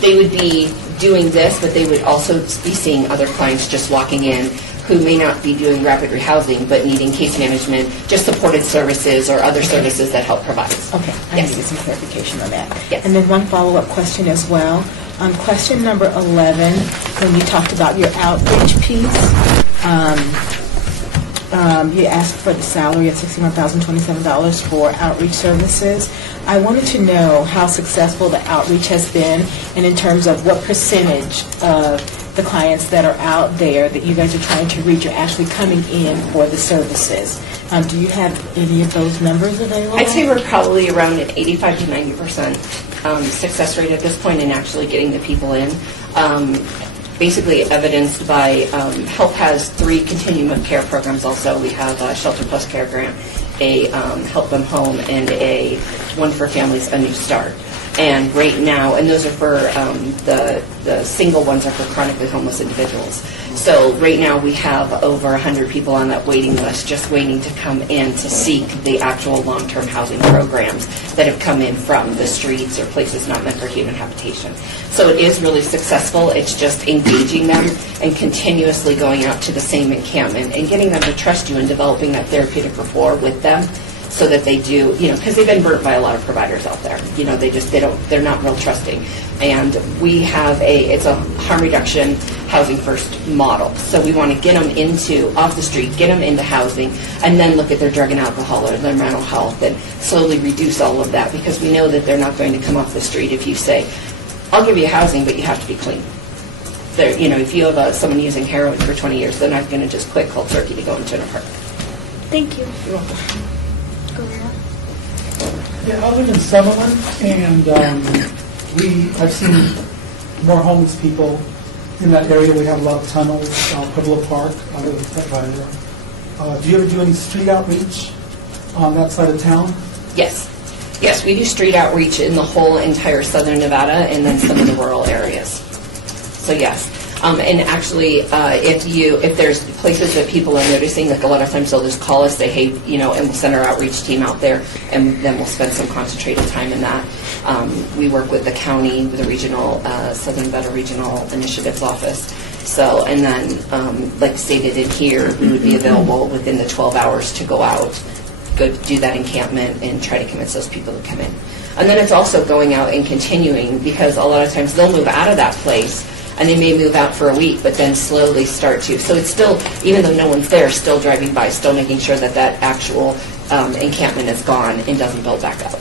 they would be doing this, but they would also be seeing other clients just walking in who may not be doing rapid rehousing, but needing case management, just supported services or other services that help provide. Okay, I need to get some clarification on that. Yes. And then one follow-up question as well. On question number 11, when you talked about your outreach piece, you asked for the salary of $61,027 for outreach services. I wanted to know how successful the outreach has been, and in terms of what percentage of the clients that are out there that you guys are trying to reach are actually coming in for the services. Do you have any of those numbers available? I'd say we're probably around an 85 to 90% success rate at this point in actually getting the people in. Basically evidenced by, HELP has 3 continuum of care programs also. We have a Shelter Plus Care Grant, a Help Them Home, and a one for families, A New Start. And right now, and those are for, the single ones are for chronically homeless individuals. So right now we have over 100 people on that waiting list just waiting to come in to seek the actual long-term housing programs that have come in from the streets or places not meant for human habitation. So it is really successful. It's just engaging them and continuously going out to the same encampment and getting them to trust you and developing that therapeutic rapport with them, so that they do, because they've been burnt by a lot of providers out there. They're not real trusting. And we have it's a harm reduction, housing first model. So we want to get them off the street, get them into housing, and then look at their drug and alcohol or their mental health and slowly reduce all of that, because we know that they're not going to come off the street if you say, I'll give you housing, but you have to be clean. If you have someone using heroin for 20 years, they're not going to just quit cold turkey to go into an apartment. Thank you. You're welcome. Yeah, I live in Sutherland, and I've seen more homeless people in that area. We have a lot of tunnels, Pueblo Park, I live right there. Do you ever do any street outreach on that side of town? Yes. Yes, we do street outreach in the whole entire southern Nevada and then some of the rural areas. So yes. And actually, if there's places that people are noticing, like a lot of times they'll just call us, say, hey, and we'll send our outreach team out there, and then we'll spend some concentrated time in that. We work with the county, with the regional, Southern Nevada Regional Initiatives Office. So, and then, like stated in here, we would be available within the 12 hours to go out, go do that encampment, and try to convince those people to come in. And then it's also going out and continuing, because a lot of times they'll move out of that place, and they may move out for a week, but then slowly start to. So it's still, even though no one's there, still driving by, still making sure that that actual encampment is gone and doesn't build back up.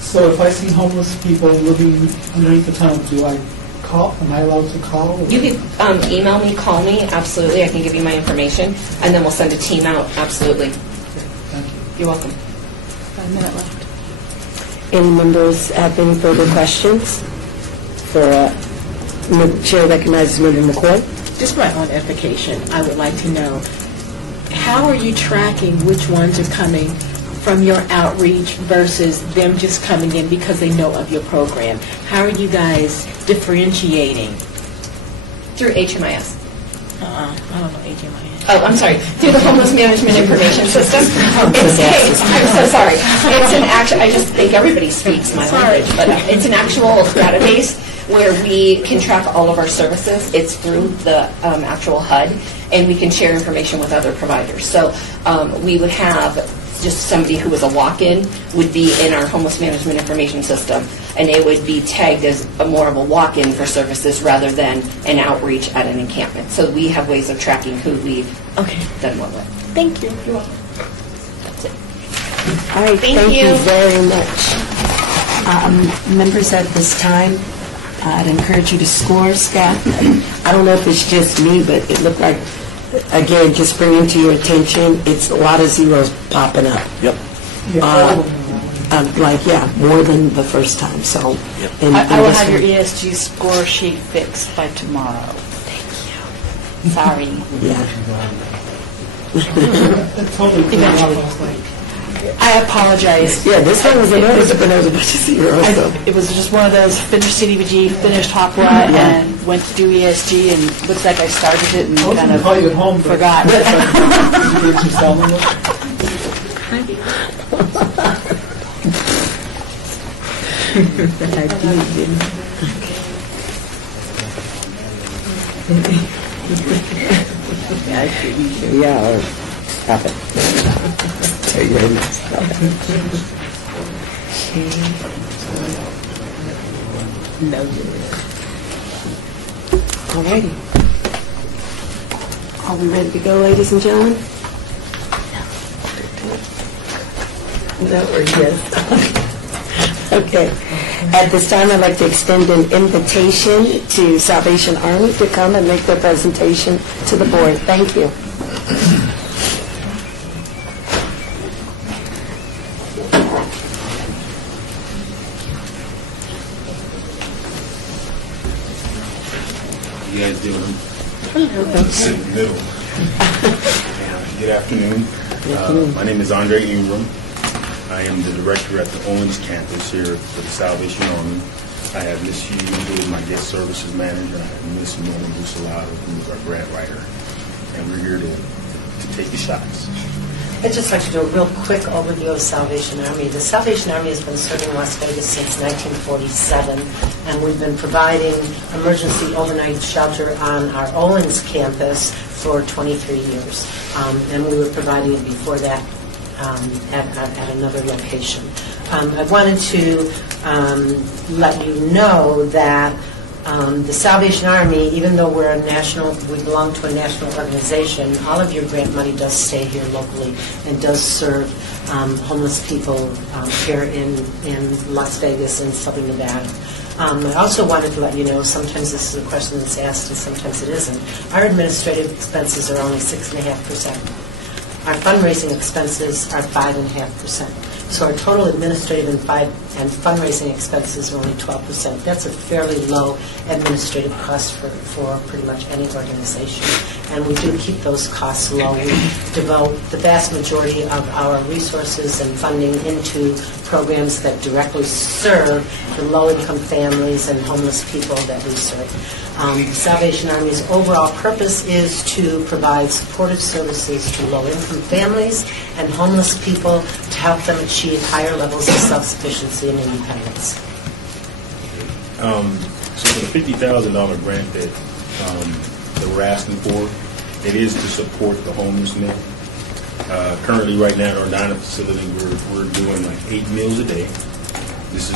So if I see homeless people living underneath the tunnel, do I call? Am I allowed to call? You can email me, call me, absolutely. I can give you my information, and then we'll send a team out, absolutely. Thank you. You're welcome. 1 minute left. Any members have any further questions? For Chair recognizes Member McCoy. Just my own edification, I would like to know, how are you tracking which ones are coming from your outreach versus them just coming in because they know of your program? How are you guys differentiating? Through HMIS. I don't know HMIS. Oh, I'm sorry. Through the Homeless Management Information System. I'm so sorry. It's an actual, I just think everybody speaks my language, but it's an actual database where we can track all of our services. It's through the actual HUD, and we can share information with other providers. So we would have just somebody who was a walk-in would be in our Homeless Management Information System, and they would be tagged as more of a walk-in for services rather than an outreach at an encampment. So we have ways of tracking who we've done what with. Thank you. You're welcome. That's it. All right, thank you very much. Members, at this time, I'd encourage you to score staff. I don't know if it's just me, but it looked like, again, just bringing to your attention, it's a lot of zeros popping up. Yep. More than the first time. So, I will have your ESG score sheet fixed by tomorrow. Thank you. Sorry. Totally. I apologize. Yeah, this one was a notice, but there was a bunch of zeros. So. It was just one of those finished CDBG, finished HOPWA, and went to do ESG, and looks like I started it and kind of call you at home, forgot. Did you get some salmon? Yeah, or stop it. Stop it. No. All righty. Are we ready to go, ladies and gentlemen? No, or yes. Okay. At this time, I'd like to extend an invitation to Salvation Army to come and make their presentation to the board. Thank you. You guys doing? Hello. Sit in the middle. Good afternoon. My name is Andre Ingram. I am the director at the Owens campus here for the Salvation Army. I have Miss Hugh, who is my guest services manager. I have Miss Mona Busalado, who is our grant writer. And we're here to take the shots. I'd just like to do a real quick overview of Salvation Army. The Salvation Army has been serving Las Vegas since 1947, and we've been providing emergency overnight shelter on our Owens campus for 23 years. And we were providing it before that at another location. I wanted to let you know that the Salvation Army, even though we belong to a national organization, all of your grant money does stay here locally and does serve homeless people here in Las Vegas and Southern Nevada. I also wanted to let you know, sometimes this is a question that's asked and sometimes it isn't. Our administrative expenses are only 6.5%. Our fundraising expenses are 5.5%. So our total administrative and and fundraising expenses are only 12%. That's a fairly low administrative cost for pretty much any organization, and we do keep those costs low. We devote the vast majority of our resources and funding into programs that directly serve the low-income families and homeless people that we serve. The Salvation Army's overall purpose is to provide supportive services to low-income families and homeless people to help them achieve higher levels of self-sufficiency and independence. So for the $50,000 grant that we're asking for, it is to support the homeless men. Currently, right now at our Edina facility, we're doing like 8 meals a day. This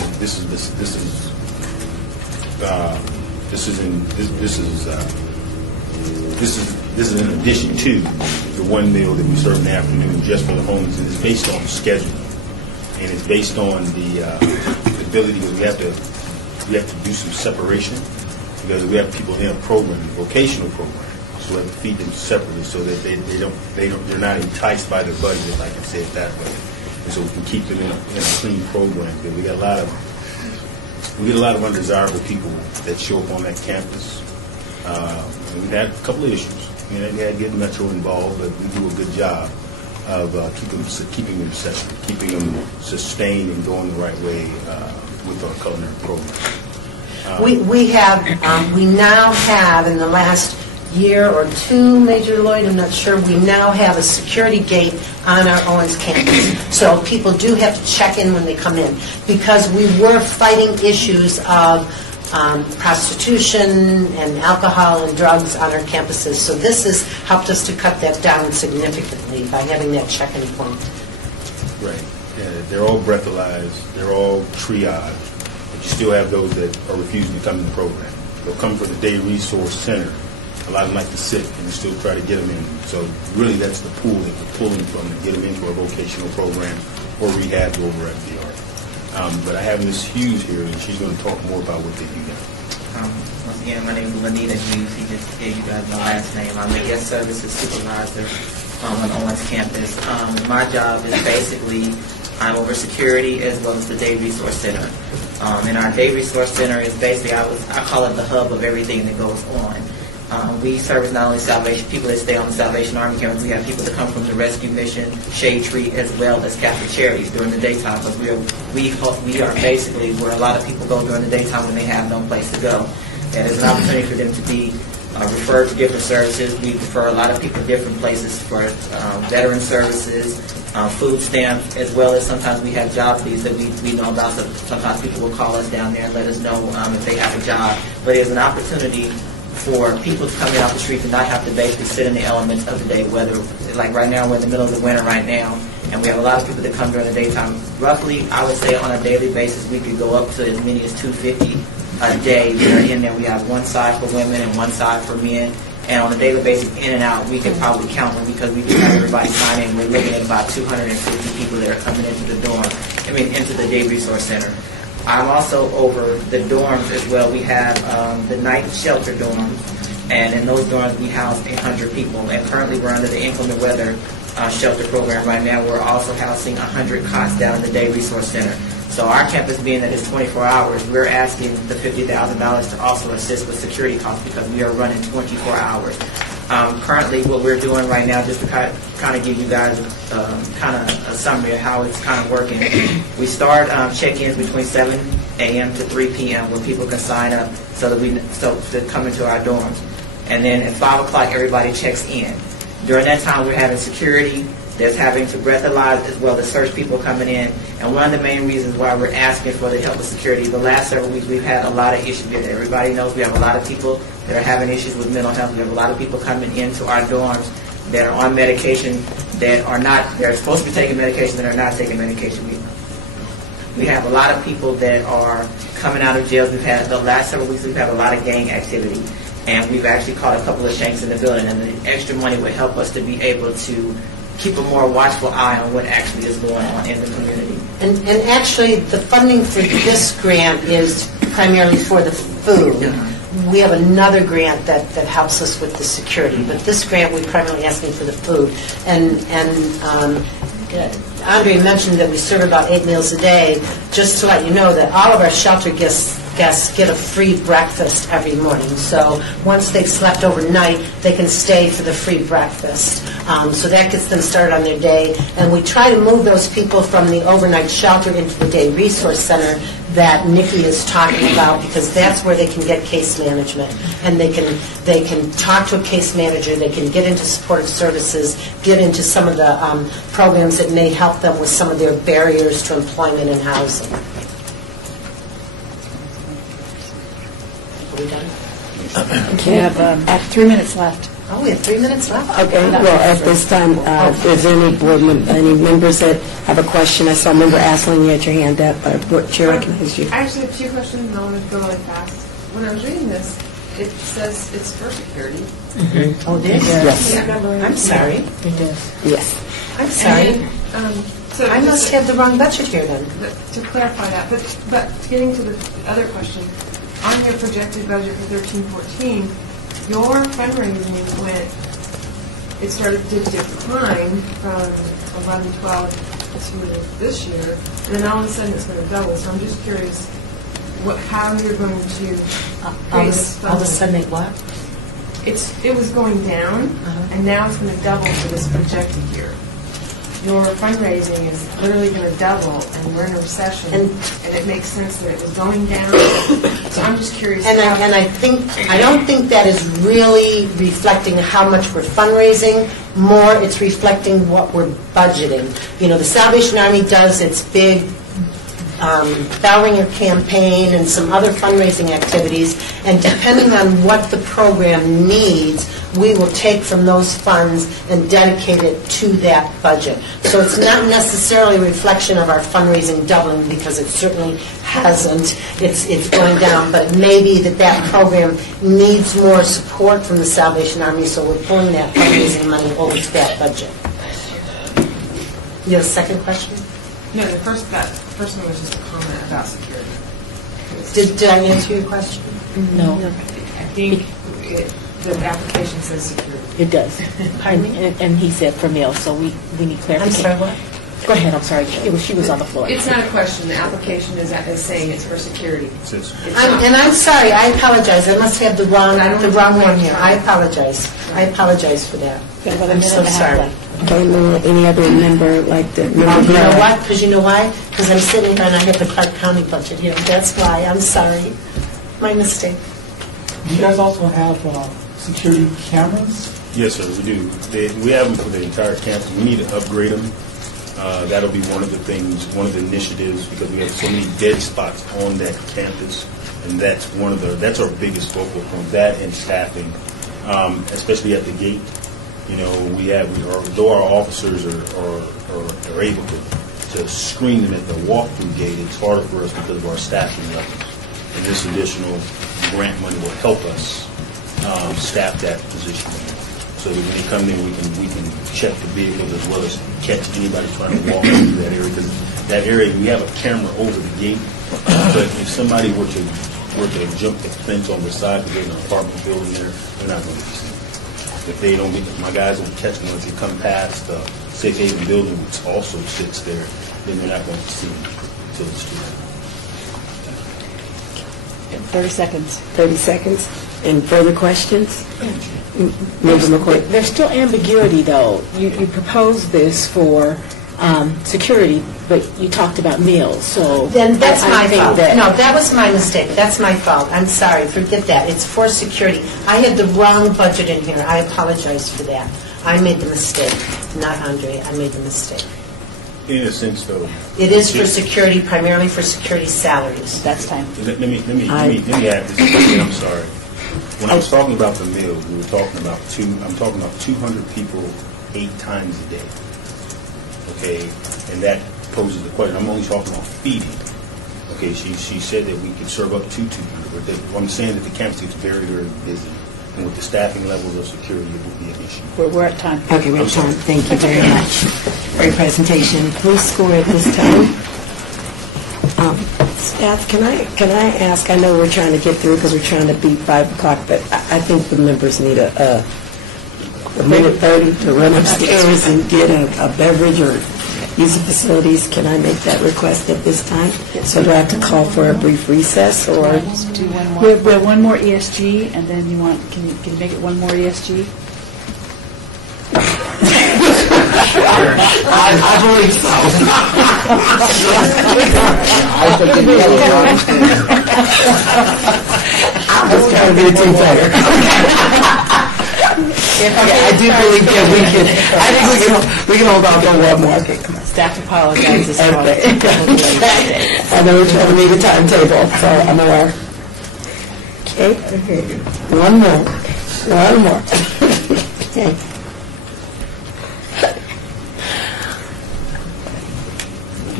is in addition to the 1 meal that we serve in the afternoon just for the homeless. And it's based on scheduling, and it's based on the ability that we have to do some separation because we have people in a program, a vocational program. So we have to feed them separately so that they're not enticed by their budget, if I can say it that way. And so we can keep them in a clean program. Because we get a lot of undesirable people that show up on that campus. And we've had a couple of issues. We had to get Metro involved, but we do a good job of keeping them separate, keeping them sustained and going the right way with our culinary program. We now have in the last year or two, Major Lloyd, I'm not sure, we now have a security gate on our Owens campus. So people do have to check in when they come in because we were fighting issues of prostitution and alcohol and drugs on our campuses. So this has helped us to cut that down significantly by having that check-in point. Right. Yeah, they're all breathalyzed. They're all triaged. But you still have those that are refusing to come in the program. They'll come from the Day Resource Center. A lot of them like to sit and we still try to get them in. So really that's the pool that we're pulling from to get them into a vocational program or rehab over at VR. But I have Ms. Hughes here, and she's going to talk more about what they do now. Once again, my name is Lanita Hughes. He just gave you guys my last name. I'm the guest services supervisor on Owens campus. My job is basically I'm over security as well as the Day Resource Center. And our Day Resource Center is basically, I call it the hub of everything that goes on. We service not only Salvation, people that stay on the Salvation Army campus, we have people that come from the Rescue Mission, Shade Tree, as well as Catholic Charities during the daytime. Because we are basically where a lot of people go during the daytime when they have no place to go. And it's an opportunity for them to be referred to different services. We refer a lot of people to different places for veteran services, food stamps, as well as sometimes we have job leads that we know about. So sometimes people will call us down there and let us know if they have a job. But it's an opportunity for people to come in off the street and not have to basically sit in the elements of the day, whether, like right now, we're in the middle of the winter right now, and we have a lot of people that come during the daytime. Roughly, I would say on a daily basis, we could go up to as many as 250 a day. We're in there. We have one side for women and one side for men, and on a daily basis, in and out, we could probably count them because we do have everybody sign in. We're looking at about 250 people that are coming into into the Day Resource Center. I'm also over the dorms as well. We have the night shelter dorms, and in those dorms we house 100 people. And currently we're under the inclement weather shelter program right now. We're also housing 100 cots down in the Day Resource Center. So our campus being that it's 24 hours, we're asking the $50,000 to also assist with security costs because we are running 24 hours. Currently, what we're doing right now, just to kind of give you guys kind of a summary of how it's kind of working, we start check-ins between 7 a.m. to 3 p.m. where people can sign up so to come into our dorms. And then at 5 o'clock, everybody checks in. During that time, we're having security. There's having to breathalyze as well as search people coming in. And one of the main reasons why we're asking for the help of security, the last several weeks we've had a lot of issues with it. Everybody knows we have a lot of people that are having issues with mental health. We have a lot of people coming into our dorms that are on medication they're supposed to be taking medication that are not taking medication. We have a lot of people that are coming out of jails. We've had, the last several weeks, we've had a lot of gang activity. And we've actually caught a couple of shanks in the building. And the extra money would help us to be able to keep a more watchful eye on what actually is going on in the community. And actually, the funding for this grant is primarily for the food. We have another grant that helps us with the security, but this grant we're primarily asking for the food. And Andre mentioned that we serve about 8 meals a day. Just to let you know that all of our shelter guests get a free breakfast every morning. So once they've slept overnight, they can stay for the free breakfast. So that gets them started on their day. And we try to move those people from the overnight shelter into the day resource center that Nikki is talking about, because that's where they can get case management. And they can talk to a case manager, they can get into supportive services, get into some of the programs that may help them with some of their barriers to employment and housing. Are we done? We have 3 minutes left. Oh, we have 3 minutes left? Okay, well, at this time, is there any members that have a question? I saw a member asking you had your hand up. Chair recognizes you. I actually have 2 questions, and I want to go really fast. When I was reading this, it says it's for security. Mm-hmm. Oh, it is? Yes. I'm sorry. It does. Yes. I'm sorry. So I must have the wrong budget here then. To clarify that, but getting to the other question, on your projected budget for 13-14, your fundraising it started to decline from 11-12 to this year, and then all of a sudden it's going to double. So I'm just curious how you're going to All of a sudden it what? It was going down, and now it's going to double for this projected year. Your fundraising is literally going to double, and we're in a recession, and it makes sense that it was going down. So I'm just curious. And I don't think that is really reflecting how much we're fundraising. More, it's reflecting what we're budgeting. You know, the Salvation Army does its big Bell Ringer campaign and some other fundraising activities, and depending on what the program needs, we will take from those funds and dedicate it to that budget. So it's not necessarily a reflection of our fundraising doubling, because it certainly hasn't. It's going down, but it may be that program needs more support from the Salvation Army, so we're pulling that fundraising money over to that budget. You have a second question? No, the first one was just a comment about security. Did I answer your question? No. I think the application says security. It does. And he said for meals, so we need clarification. I'm sorry, what? Go ahead, I'm sorry. She was on the floor. It's not a question. The application is saying it's for security. I'm sorry. I apologize. I must have the wrong one here. I apologize. I apologize for that. I'm so sorry. Okay, any other member like that? You know what? Because you know why? Because I'm sitting here and I have the Clark County budget here. That's why. I'm sorry. My mistake. Do you guys also have security cameras? Yes, sir, we do. We have them for the entire campus. We need to upgrade them. That'll be one of the things, one of the initiatives, because we have so many dead spots on that campus, and that's our biggest focal point. That and staffing, especially at the gate. You know, though our officers are able to screen them at the walk-through gate, it's harder for us because of our staffing levels. And this additional grant money will help us staff that position, so that when they come in, we can check the vehicles as well as catch anybody trying to walk through that area. Because that area, we have a camera over the gate, but if somebody were to jump the fence on the side, because there's an apartment building there, they're not going to be seen. If they don't get, my guys will catch them once they come past the Safe Haven building, which also sits there, then they're not going to see them until it's too late. 30 seconds. 30 seconds. And further questions? Member McCoy. There's still ambiguity, though. You proposed this for security, but you talked about meals. So then that's my fault. That no, that was my mistake. That's my fault. I'm sorry. Forget that. It's for security. I had the wrong budget in here. I apologize for that. I made the mistake, not Andre. I made the mistake. In a sense, though, it is for security, primarily for security salaries. That's time. Let me add this. I'm sorry. When I was talking about the meals, we were talking about I'm talking about 200 people 8 times a day. Okay, and that poses the question. I'm only talking about feeding. Okay, she said that we could serve up to 200, but I'm saying that the campus is very, very busy, and with the staffing levels of security, it would be an issue. We're at time. Okay, we're at time. Thank you very much for your presentation. Please score at this time. Staff, can I ask? I know we're trying to get through because we're trying to beat 5 o'clock, but I think the members need a minute 30 to run upstairs and get a beverage or use the facilities, can I make that request at this time? So do I have to call for a brief recess, or? We have one more ESG, and then can you make it one more ESG? I believe so. That's kind of be a team player. Okay, I do believe that we can hold on for one more. Okay, come on. Staff apologizes. Okay. I know we're trying to meet a timetable, so I'm aware. Okay. One more. Okay.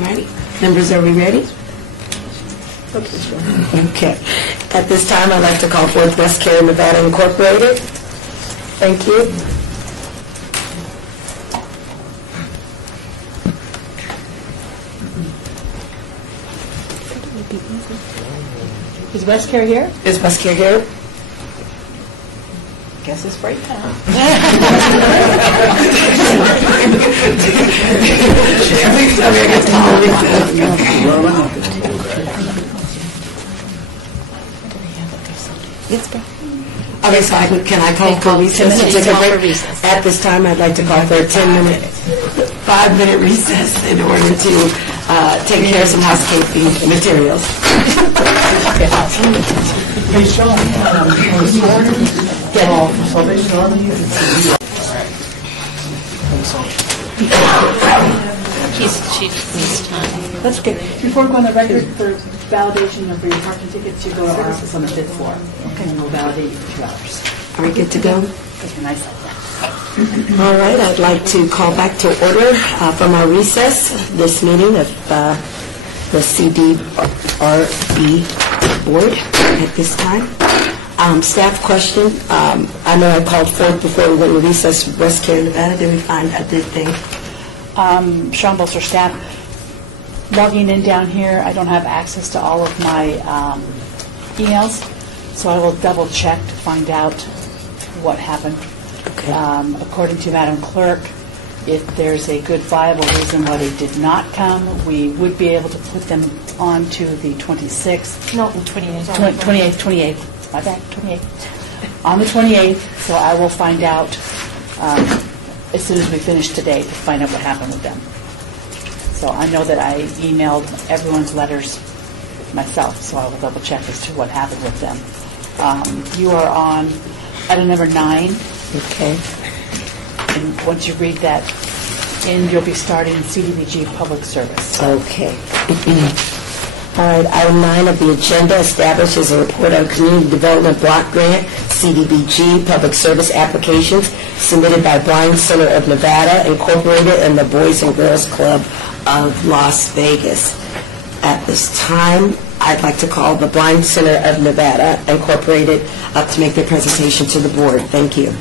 Ready? Members, are we ready? Okay. At this time, I'd like to call forth West Cary, Nevada Incorporated. Thank you. Is West Cary here? Is West Cary here? Guess it's break time. Okay, so can I call for recess? At this time, I'd like to call for a 5-minute recess in order to take care of some housekeeping materials. Hey, Sean, Salvation Army. She just needs time. That's okay. Before we go on the record for validation of your parking tickets, you go to our office on the 5th floor. Okay. And we'll validate you for 2 hours. Are we good to go? Okay, nice. All right, I'd like to call back to order from our recess this meeting of the CDRB board at this time. Staff question. I know I called forth before we went to recess. West Cary, Nevada. Did we find a good thing? Sean Bolster, staff. Logging in down here, I don't have access to all of my emails, so I will double check to find out what happened. Okay. According to Madam Clerk, if there's a good viable reason why they did not come, we would be able to put them on to the 26th. No, 28th. 28th. My bad, 28th. On the 28th, so I will find out as soon as we finish today to find out what happened with them. So I know that I emailed everyone's letters myself, so I will double check as to what happened with them. You are on item number 9. Okay. And once you read that in, you'll be starting CDBG public service. Okay. All right, item 9 of the agenda establishes a report on Community Development Block Grant, CDBG, public service applications submitted by Blind Center of Nevada, Incorporated, and the Boys and Girls Club of Las Vegas. At this time, I'd like to call the Blind Center of Nevada, Incorporated, up to make their presentation to the board. Thank you.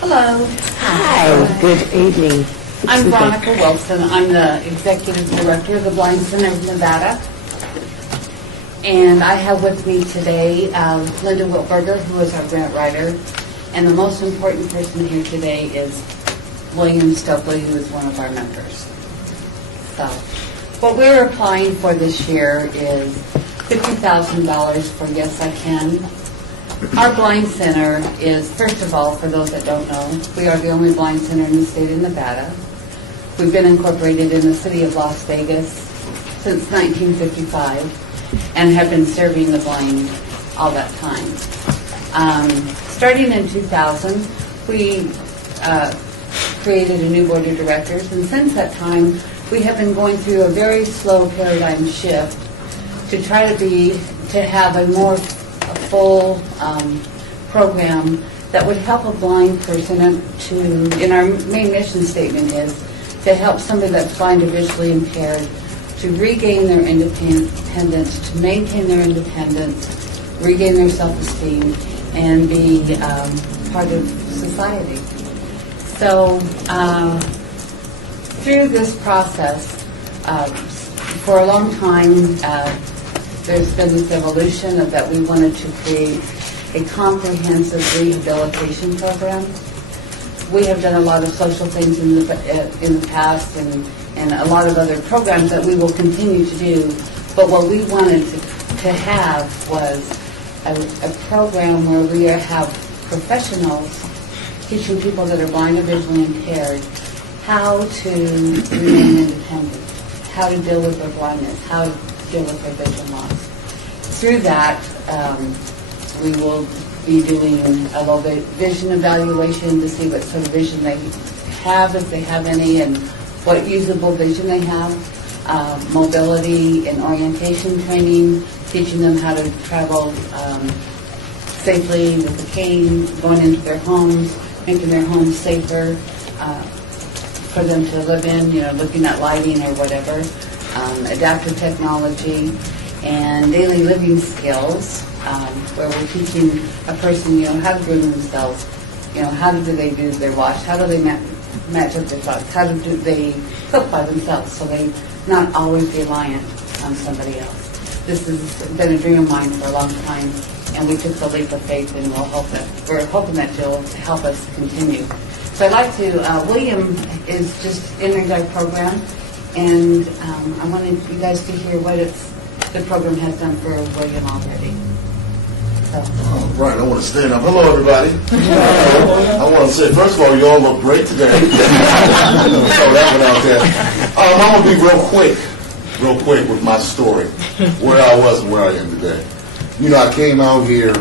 Hello. Hi, good evening. I'm Veronica Wilson. I'm the Executive Director of the Blind Center of Nevada. And I have with me today Linda Wiltberger, who is our grant writer. And the most important person here today is William Stokely, who is one of our members. So what we're applying for this year is $50,000 for Yes I Can. Our blind center is, first of all, for those that don't know, we are the only blind center in the state of Nevada. We've been incorporated in the city of Las Vegas since 1955 and have been serving the blind all that time. Starting in 2000, we created a new board of directors, and since that time, we have been going through a very slow paradigm shift to try to have a more full program that would help a blind person and our main mission statement is to help somebody that's blind or visually impaired to regain their independence, to maintain their independence, regain their self-esteem, and be part of society. So through this process, for a long time, there's been this evolution of that we wanted to create a comprehensive rehabilitation program. We have done a lot of social things in the past and a lot of other programs that we will continue to do. But what we wanted to have was a program where we have professionals teaching people that are blind or visually impaired how to remain independent, how to deal with their blindness, how to deal with their vision loss. Through that, we will be doing a little bit vision evaluation to see what sort of vision they have, if they have any, and what usable vision they have. Mobility and orientation training, teaching them how to travel safely with a cane, going into their homes, making their homes safer for them to live in, looking at lighting or whatever, adaptive technology, and daily living skills, where we're teaching a person, how to groom themselves, how do they do their wash, how do they match up their thoughts, how do they cook by themselves so they not always reliant on somebody else. This has been a dream of mine for a long time, and we took the leap of faith, and we're hoping that you'll help us continue. So I'd like to, William is just entering our program, and I wanted you guys to hear what the program has done for William already. Right, I want to stand up. Hello, everybody. I want to say, first of all, you all look great today. Throw that one out there. I'm going to be real quick with my story, where I was and where I am today. I came out here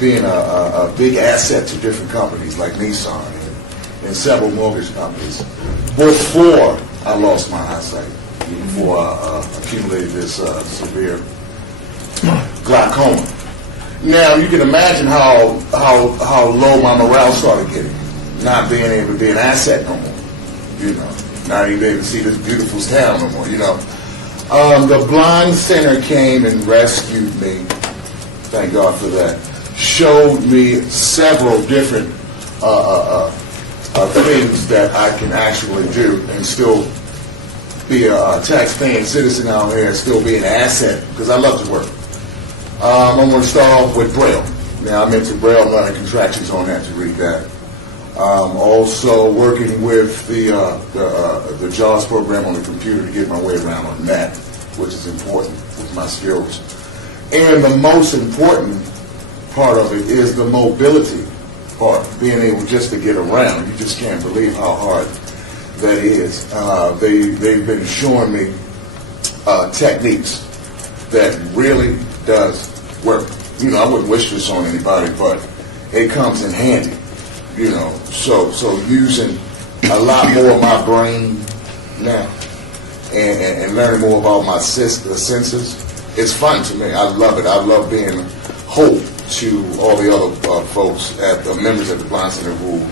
being a big asset to different companies like Nissan and several mortgage companies before I lost my eyesight, before I accumulated this severe glaucoma. Now, you can imagine how low my morale started getting, not being able to be an asset no more, not even able to see this beautiful town no more, The Blind Center came and rescued me, thank God for that, showed me several different things that I can actually do and still be a tax-paying citizen out here and still be an asset, because I love to work. I'm going to start off with Braille. Now, I'm into Braille. I'm running contractions on that to read that. Also working with the JAWS program on the computer to get my way around on that, which is important with my skills. And the most important part of it is the mobility part, being able just to get around. You just can't believe how hard that is. They've been showing me techniques that really does work. I wouldn't wish this on anybody, but it comes in handy. So using a lot more of my brain now and learning more about my senses, it's fun to me. I love it. I love being hope to all the other folks the members at the Blind Center who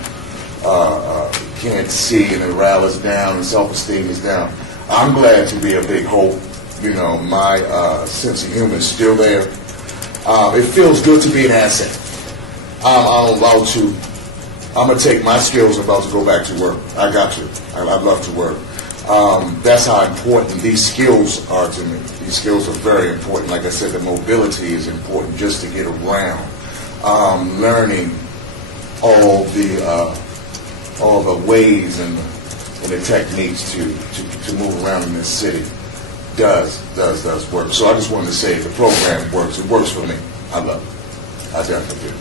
can't see and their morale is down and self-esteem is down. I'm glad to be a big hope. My sense of humor is still there. It feels good to be an asset. I'm going to take my skills. I'm about to go back to work. I got you. I love to work. That's how important these skills are to me. These skills are very important. Like I said, the mobility is important just to get around. Learning all the ways and the techniques to move around in this city does work. So I just wanted to say the program works. It works for me. I love it. I definitely do.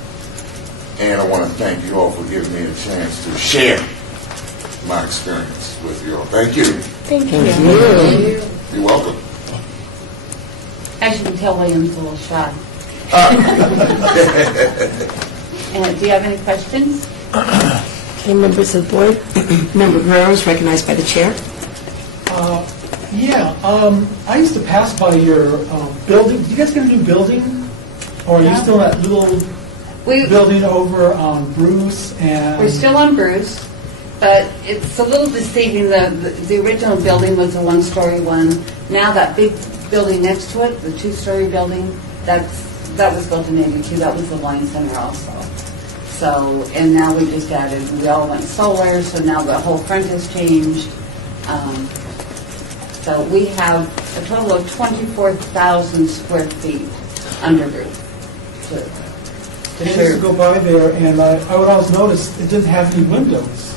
And I want to thank you all for giving me a chance to share my experience with you all. Thank you. Thank you. You're welcome. As you can tell, William's a little shy. And do you have any questions? Okay, members of the board. Member Guerrero is recognized by the chair. I used to pass by your building. Did you guys get a new building? Or are you still at little building over on Bruce? We're still on Bruce, but it's a little deceiving. The original building was a one-story one. Now that big building next to it, the two-story building, that was built in '82. That was the Wine Center also. So, and now we just added, we all went solar, so now the whole front has changed. So we have a total of 24,000 square feet under roof. I used to go by there, and I would always notice it didn't have any windows.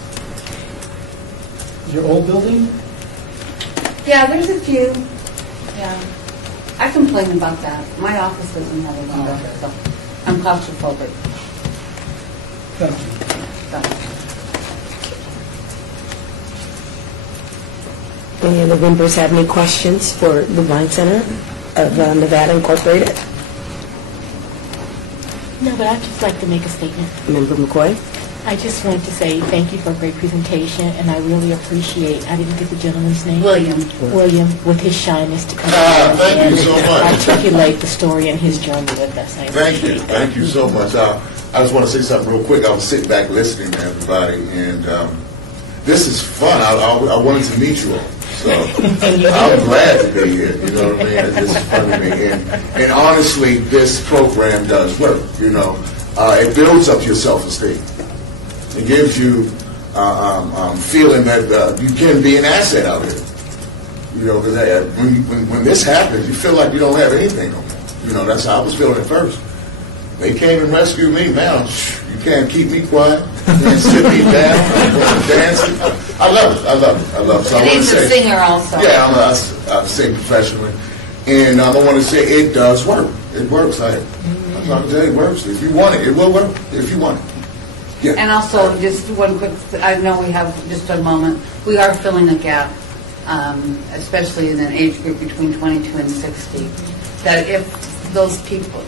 Your old building? Yeah, there's a few. Yeah. I complain about that. My office doesn't have a window, so I'm claustrophobic. Thank you. Any other members have any questions for the Wine Center of Nevada Incorporated? No, but I'd just like to make a statement. Member McCoy? I just wanted to say thank you for a great presentation, and I really appreciate, I didn't get the gentleman's name. William, with his shyness to come thank you so much. articulate the story and his journey with us. I Thank you. Thank you so much. I just want to say something real quick. I was sitting back listening to everybody, and this is fun. I wanted to meet you all. So I'm glad to be here. You know what I mean? It's fun to me. And honestly, this program does work. You know, it builds up your self-esteem. It gives you feeling that you can be an asset out here. You know, because when this happens, you feel like you don't have anything no more. You know, that's how I was feeling at first. They came and rescued me. Now you can't keep me quiet. You can't sit me down. I'm dancing. I love it. I love it. I love it. So and he's a singer also. Yeah, I sing professionally. And I want to say it does work. It works. I'm trying to tell you, it works. If you want it, it will work. If you want it. Yeah. And also, just one quick, I know we have just a moment. We are filling a gap, especially in an age group between 22 and 60, that if those people,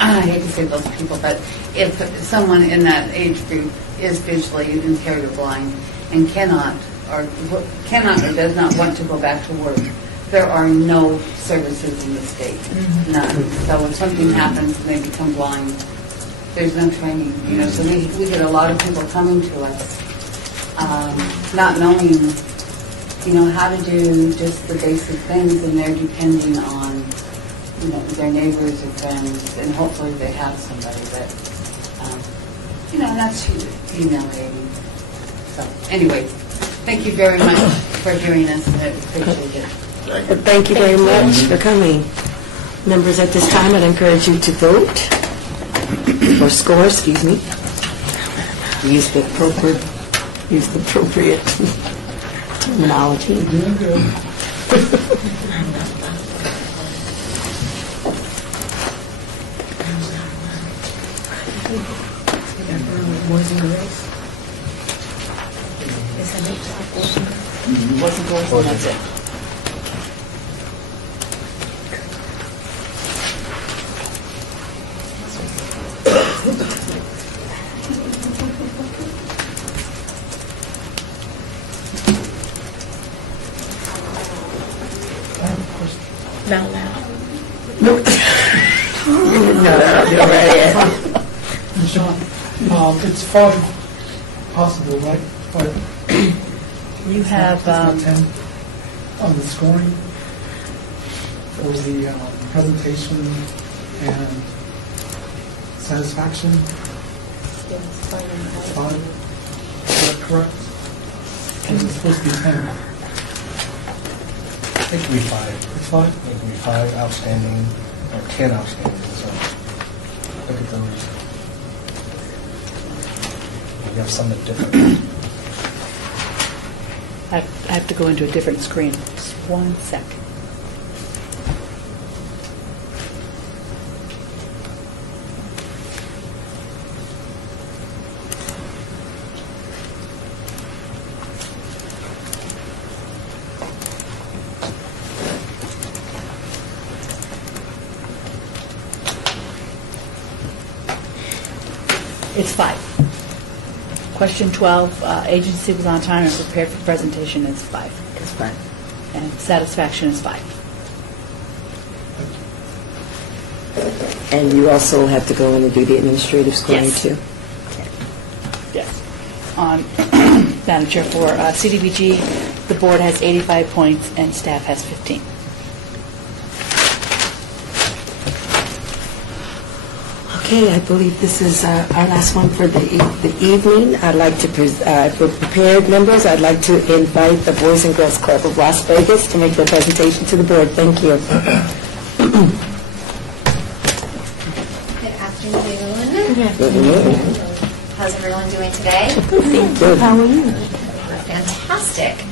I hate to say those people, but if someone in that age group is visually impaired or blind and cannot or does not want to go back to work, there are no services in the state, none. So if something happens and they become blind, there's no training, you know. So we get a lot of people coming to us, not knowing, you know, how to do just the basic things, and they're depending on, you know, their neighbors or friends, and hopefully they have somebody that, you know, that's humiliating. So, anyway, thank you very much for doing this. I appreciate it. Thank you very much for coming. Members, at this time, I'd encourage you to vote, or score, excuse me. Use the appropriate terminology. Boys and girls. Is that it? Boys and girls, and that's it. Not loud. No, that'll do right. Sean, it's 5 possible, right? 5. You have 10 on the scoring for the presentation and satisfaction. Yes, 5 and 5. Is that correct? Or is it supposed to be 10? It could be 5. It's 5? It could be 5 outstanding, or 10 outstanding, so look at those. You have some that different. I have to go into a different screen. Just 1 sec. It's 5. Question 12, agency was on time and prepared for presentation is 5. It's 5. And satisfaction is 5. And you also have to go in and do the administrative scoring Yes. too? Yes. Madam Chair, for CDBG, the board has 85 points and staff has 15. Okay, I believe this is our last one for the evening. I'd like to, for prepared members, I'd like to invite the Boys and Girls Club of Las Vegas to make their presentation to the board. Thank you. Good afternoon, everyone. How's everyone doing today? Good. How are you? We're fantastic.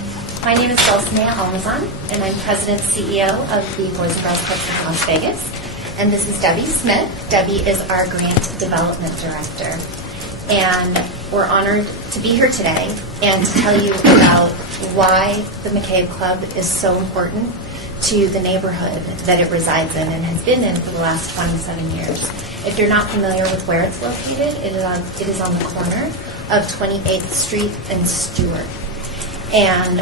My name is Dulcinea Almazan, and I'm President and CEO of the Boys and Girls Club of Las Vegas. And this is Debbie Smith. Debbie is our Grant Development Director. And we're honored to be here today and to tell you about why the McCabe Club is so important to the neighborhood that it resides in and has been in for the last 27 years. If you're not familiar with where it's located, it is on the corner of 28th Street and Stewart. And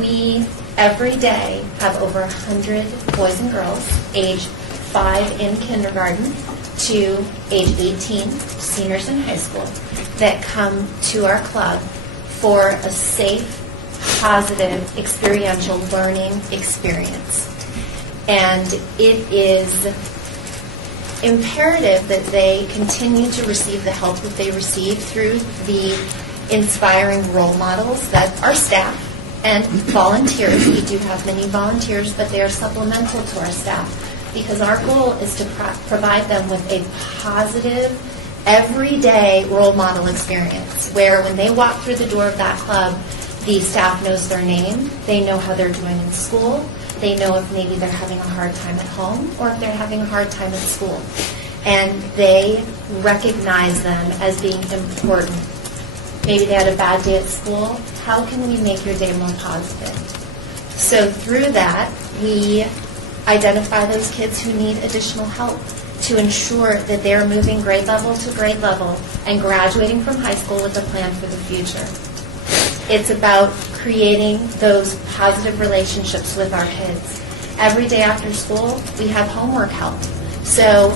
we, every day, have over 100 boys and girls, age 5 in kindergarten to age 18, seniors in high school, that come to our club for a safe, positive, experiential learning experience. And it is imperative that they continue to receive the help that they receive through the inspiring role models that our staff and volunteers. We do have many volunteers, but they are supplemental to our staff, because our goal is to provide them with a positive, everyday role model experience where when they walk through the door of that club, the staff knows their name, they know how they're doing in school, they know if maybe they're having a hard time at home or if they're having a hard time at school. And they recognize them as being important. Maybe they had a bad day at school. How can we make your day more positive? So through that, we identify those kids who need additional help to ensure that they're moving grade level to grade level and graduating from high school with a plan for the future. It's about creating those positive relationships with our kids. Every day after school, we have homework help. So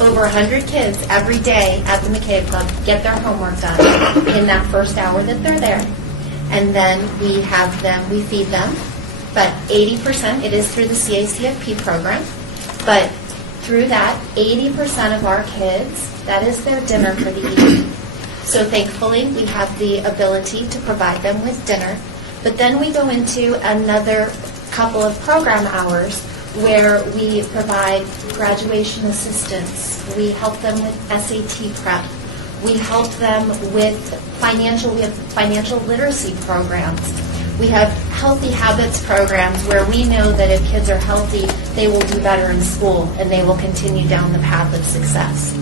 over 100 kids every day at the McCabe Club get their homework done in that first hour that they're there. And then we have them, we feed them. But 80%, it is through the CACFP program, but through that, 80% of our kids, that is their dinner for the evening. So thankfully, we have the ability to provide them with dinner, but then we go into another couple of program hours where we provide graduation assistance, we help them with SAT prep, we help them with financial literacy programs. We have healthy habits programs where we know that if kids are healthy, they will do better in school and they will continue down the path of success.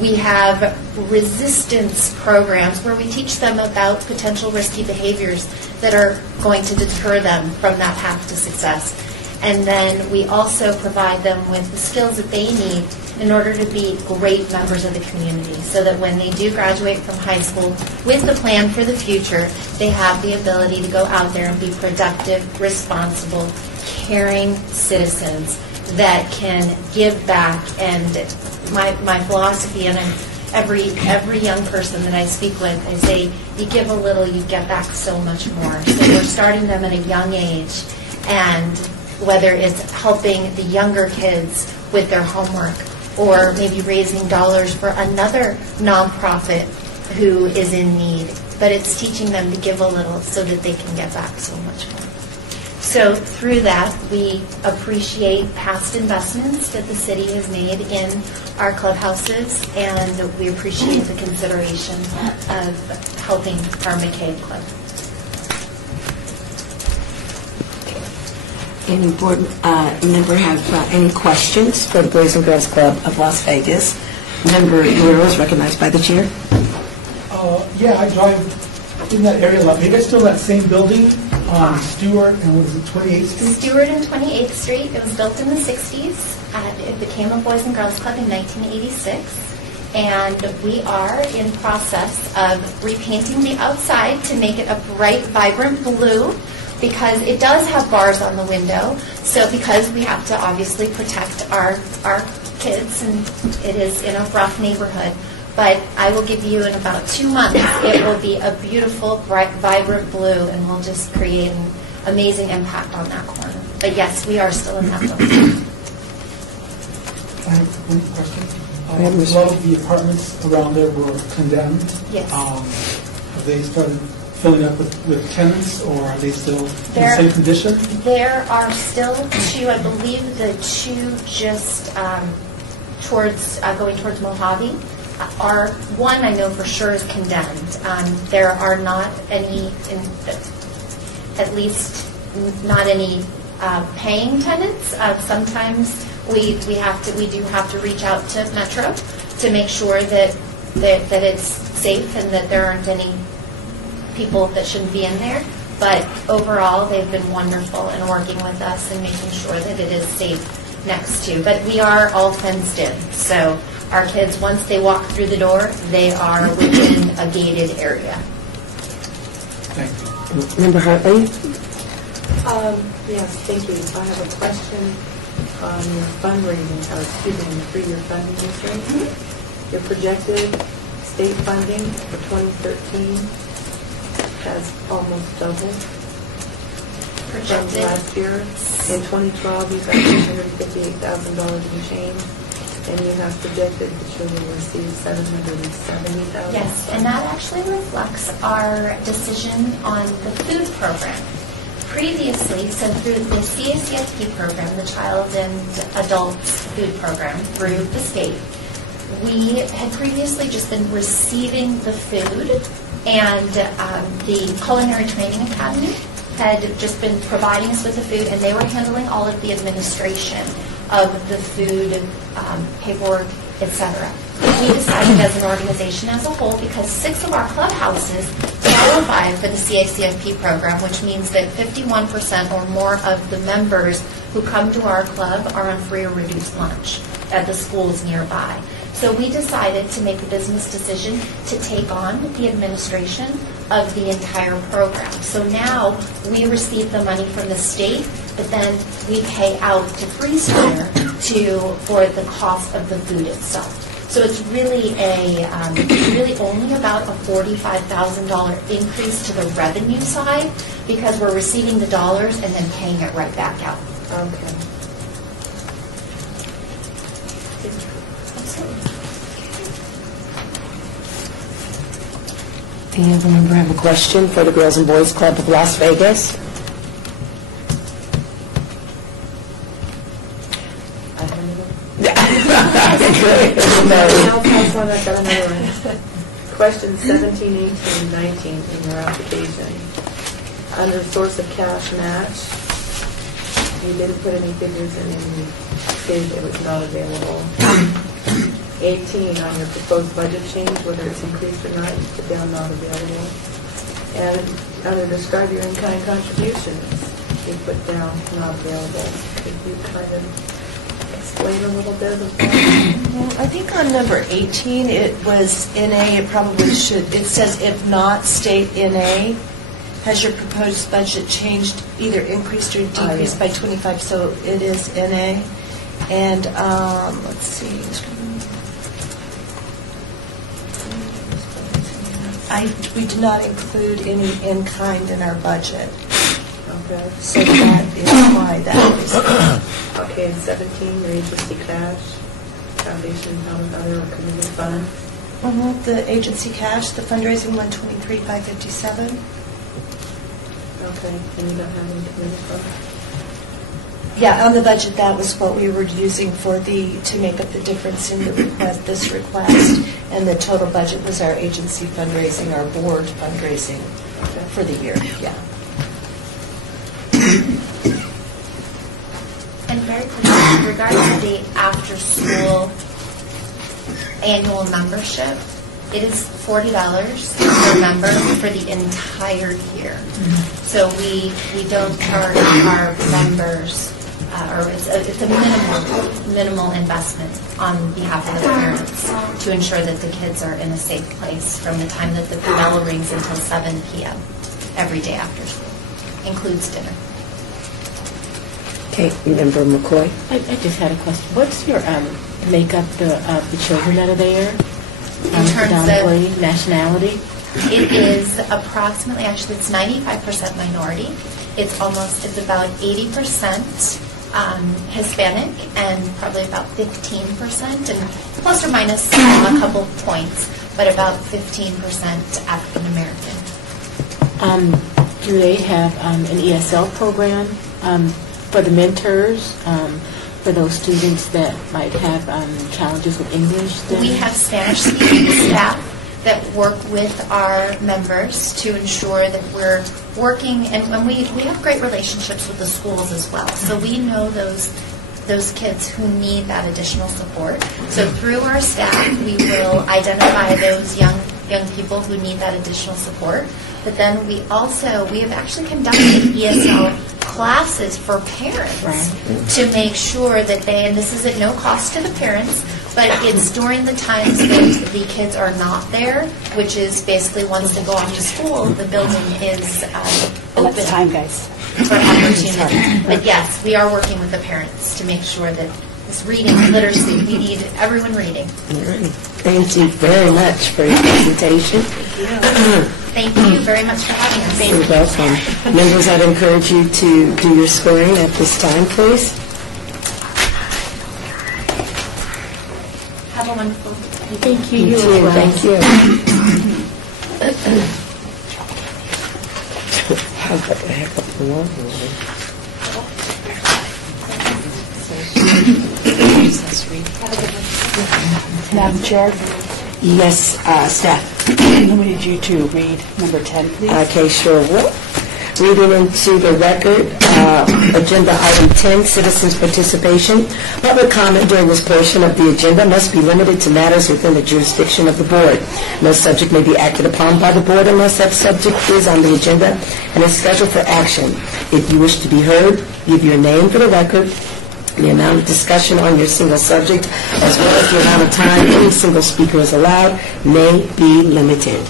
We have resistance programs where we teach them about potential risky behaviors that are going to deter them from that path to success. And then we also provide them with the skills that they need in order to be great members of the community, so that when they do graduate from high school with the plan for the future, they have the ability to go out there and be productive, responsible, caring citizens that can give back. And my philosophy, and every young person that I speak with, I say, you give a little, you get back so much more. So we're starting them at a young age, and whether it's helping the younger kids with their homework or maybe raising dollars for another nonprofit who is in need. But it's teaching them to give a little so that they can get back so much more. So through that, we appreciate past investments that the city has made in our clubhouses, and we appreciate the consideration of helping our McCabe Club. Any board member have any questions for the Boys and Girls Club of Las Vegas? Member Guerrero is recognized by the chair. Yeah, I drive in that area a lot. Maybe it's still that same building on Stewart and what is it, 28th Street? Stewart and 28th Street. It was built in the 60s. It became a Boys and Girls Club in 1986. And we are in process of repainting the outside to make it a bright, vibrant blue, because it does have bars on the window. So because we have to obviously protect our kids, and it is in a rough neighborhood. But I will give you in about 2 months, it will be a beautiful, bright, vibrant blue, and we'll just create an amazing impact on that corner. But yes, we are still in that building. I have one question. A lot of the apartments around there were condemned. Yes. Have they started filling up with tenants, or are they still in the There- same condition? There are still two, I believe the two just going towards Mojave. Are one I know for sure is condemned. There are not any, at least not any paying tenants. Sometimes we do have to reach out to Metro to make sure that it's safe and that there aren't any people that shouldn't be in there. But overall, they've been wonderful in working with us and making sure that it is safe next to. But we are all fenced in, so our kids, once they walk through the door, they are within a gated area. Thank you. Member Hartley? Yes, thank you. I have a question on your fundraising, or excuse me, your 3-year funding history. Your projected state funding for 2013 has almost doubled from Projected. last year. In 2012, you got $258,000 in change, and you have projected that you will receive $770,000. Yes, and that actually reflects our decision on the food program. Previously, so through the CACFP program, the Child and Adults Food Program through the state, we had previously just been receiving the food, and the Culinary Training Academy had just been providing us with the food, and they were handling all of the administration of the food, paperwork, etc. We decided as an organization as a whole, because 6 of our clubhouses qualify for the CACFP program, which means that 51% or more of the members who come to our club are on free or reduced lunch at the schools nearby. So we decided to make a business decision to take on the administration of the entire program. So now we receive the money from the state, but then we pay out to Freeze Fire for the cost of the food itself. So it's really only about a $45,000 increase to the revenue side, because we're receiving the dollars and then paying it right back out. Okay. Any other member have a question for the Girls and Boys Club of Las Vegas? I'll pass on, I've got another one. Question 17, 18, and 19 in your application. Under source of cash match, you didn't put any figures in, and you stated it was not available. 18, on your proposed budget change, whether it's increased or not, you put down not available. And under describe your in-kind contributions, you put down not available. Could you kind of explain a little bit of that? Well, I think on number 18, it was NA, it probably should, it says if not, state NA. Has your proposed budget changed, either increased or decreased by 25, so it is NA. And let's see. We do not include any in-kind in our budget. Okay. So that is why that is. Okay, and 17, your agency cash, foundation, other or community fund. The agency cash, the fundraising 123,557. Okay, and you don't have any community fund? Yeah, on the budget, that was what we were using to make up the difference in the request, this request, and the total budget was our agency fundraising, our board fundraising for the year, yeah. And very quickly, with regard to the after-school annual membership, it is $40 per member for the entire year. So we don't charge our members, or it's a minimal investment on behalf of the parents to ensure that the kids are in a safe place from the time that the bell rings until 7 p.m. every day after school. Includes dinner. Okay, Member McCoy? I just had a question. What's your makeup of the children that are there? Predominantly nationality? It is approximately, actually it's 95% minority. It's about 80% Hispanic and probably about 15%. And plus or minus a couple points, but about 15% African American. Do they have an ESL program for the mentors, for those students that might have challenges with English? We have Spanish-speaking staff that work with our members to ensure that we're working, and when we have great relationships with the schools as well. So we know those kids who need that additional support. So through our staff, we will identify those young people who need that additional support. But then we have actually conducted ESL classes for parents to make sure that and this is at no cost to the parents, but it's during the times that the kids are not there, which is basically once they go off to school, the building is open time, guys. for opportunity. But yes, we are working with the parents to make sure that this reading, literacy, we need everyone reading. Thank you very much for your presentation. Thank you very much for having us. You're welcome. Members, I'd encourage you to do your scoring at this time, please. Have a wonderful day. Thank you. You too. Thank you. How the heck up the one? Madam Chair? Yes, staff. I need you to read number 10, please. Okay, sure. Well, reading into the record, agenda item 10, citizens' participation. Public comment during this portion of the agenda must be limited to matters within the jurisdiction of the board. No subject may be acted upon by the board unless that subject is on the agenda and is scheduled for action. If you wish to be heard, give your name for the record. The amount of discussion on your single subject, as well as the amount of time any single speaker is allowed, may be limited.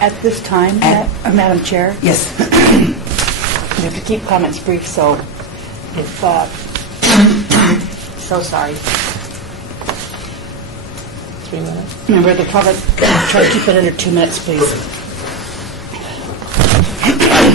At this time, Madam Chair? Yes. We have to keep comments brief, so if, so sorry. 3 minutes. Member of the public, try to keep it under 2 minutes, please.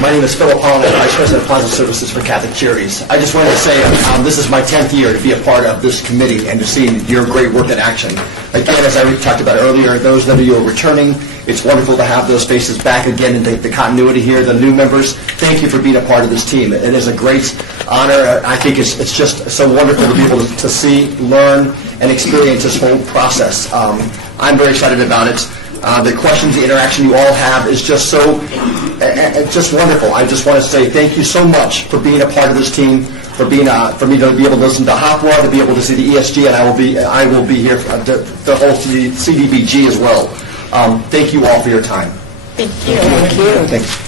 My name is Philip Holland, Vice President of Plaza Services for Catholic Charities. I just wanted to say this is my 10th year to be a part of this committee and to see your great work in action. Again, as I talked about earlier, those of you who are returning, it's wonderful to have those faces back again and the continuity here. The new members, thank you for being a part of this team. It is a great honor. I think it's just so wonderful to be able to see, learn, and experience this whole process. I'm very excited about it. The questions, the interaction you all have is just so, just wonderful. I just want to say thank you so much for being a part of this team, for me to be able to listen to Hopwa, to be able to see the ESG, and I will be here for the whole CDBG as well. Thank you all for your time. Thank you. Thank you. Thanks.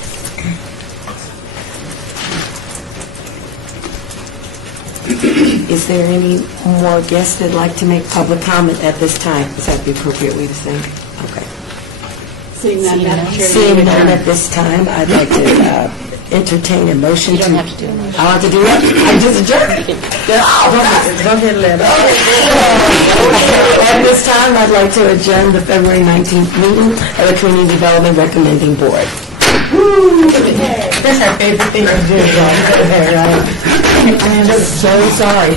Is there any more guests that'd like to make public comment at this time? Is that the appropriate way to think? Okay. Seeing none, Madam Chair. Seeing none at this time, I'd like to entertain a motion to... You don't have to do a motion. I have to do that? I just adjourned. Go ahead, Lynn. At this time, I'd like to adjourn the February 19th meeting of the Community Development Recommending Board. That's our favorite thing to do. I am so sorry.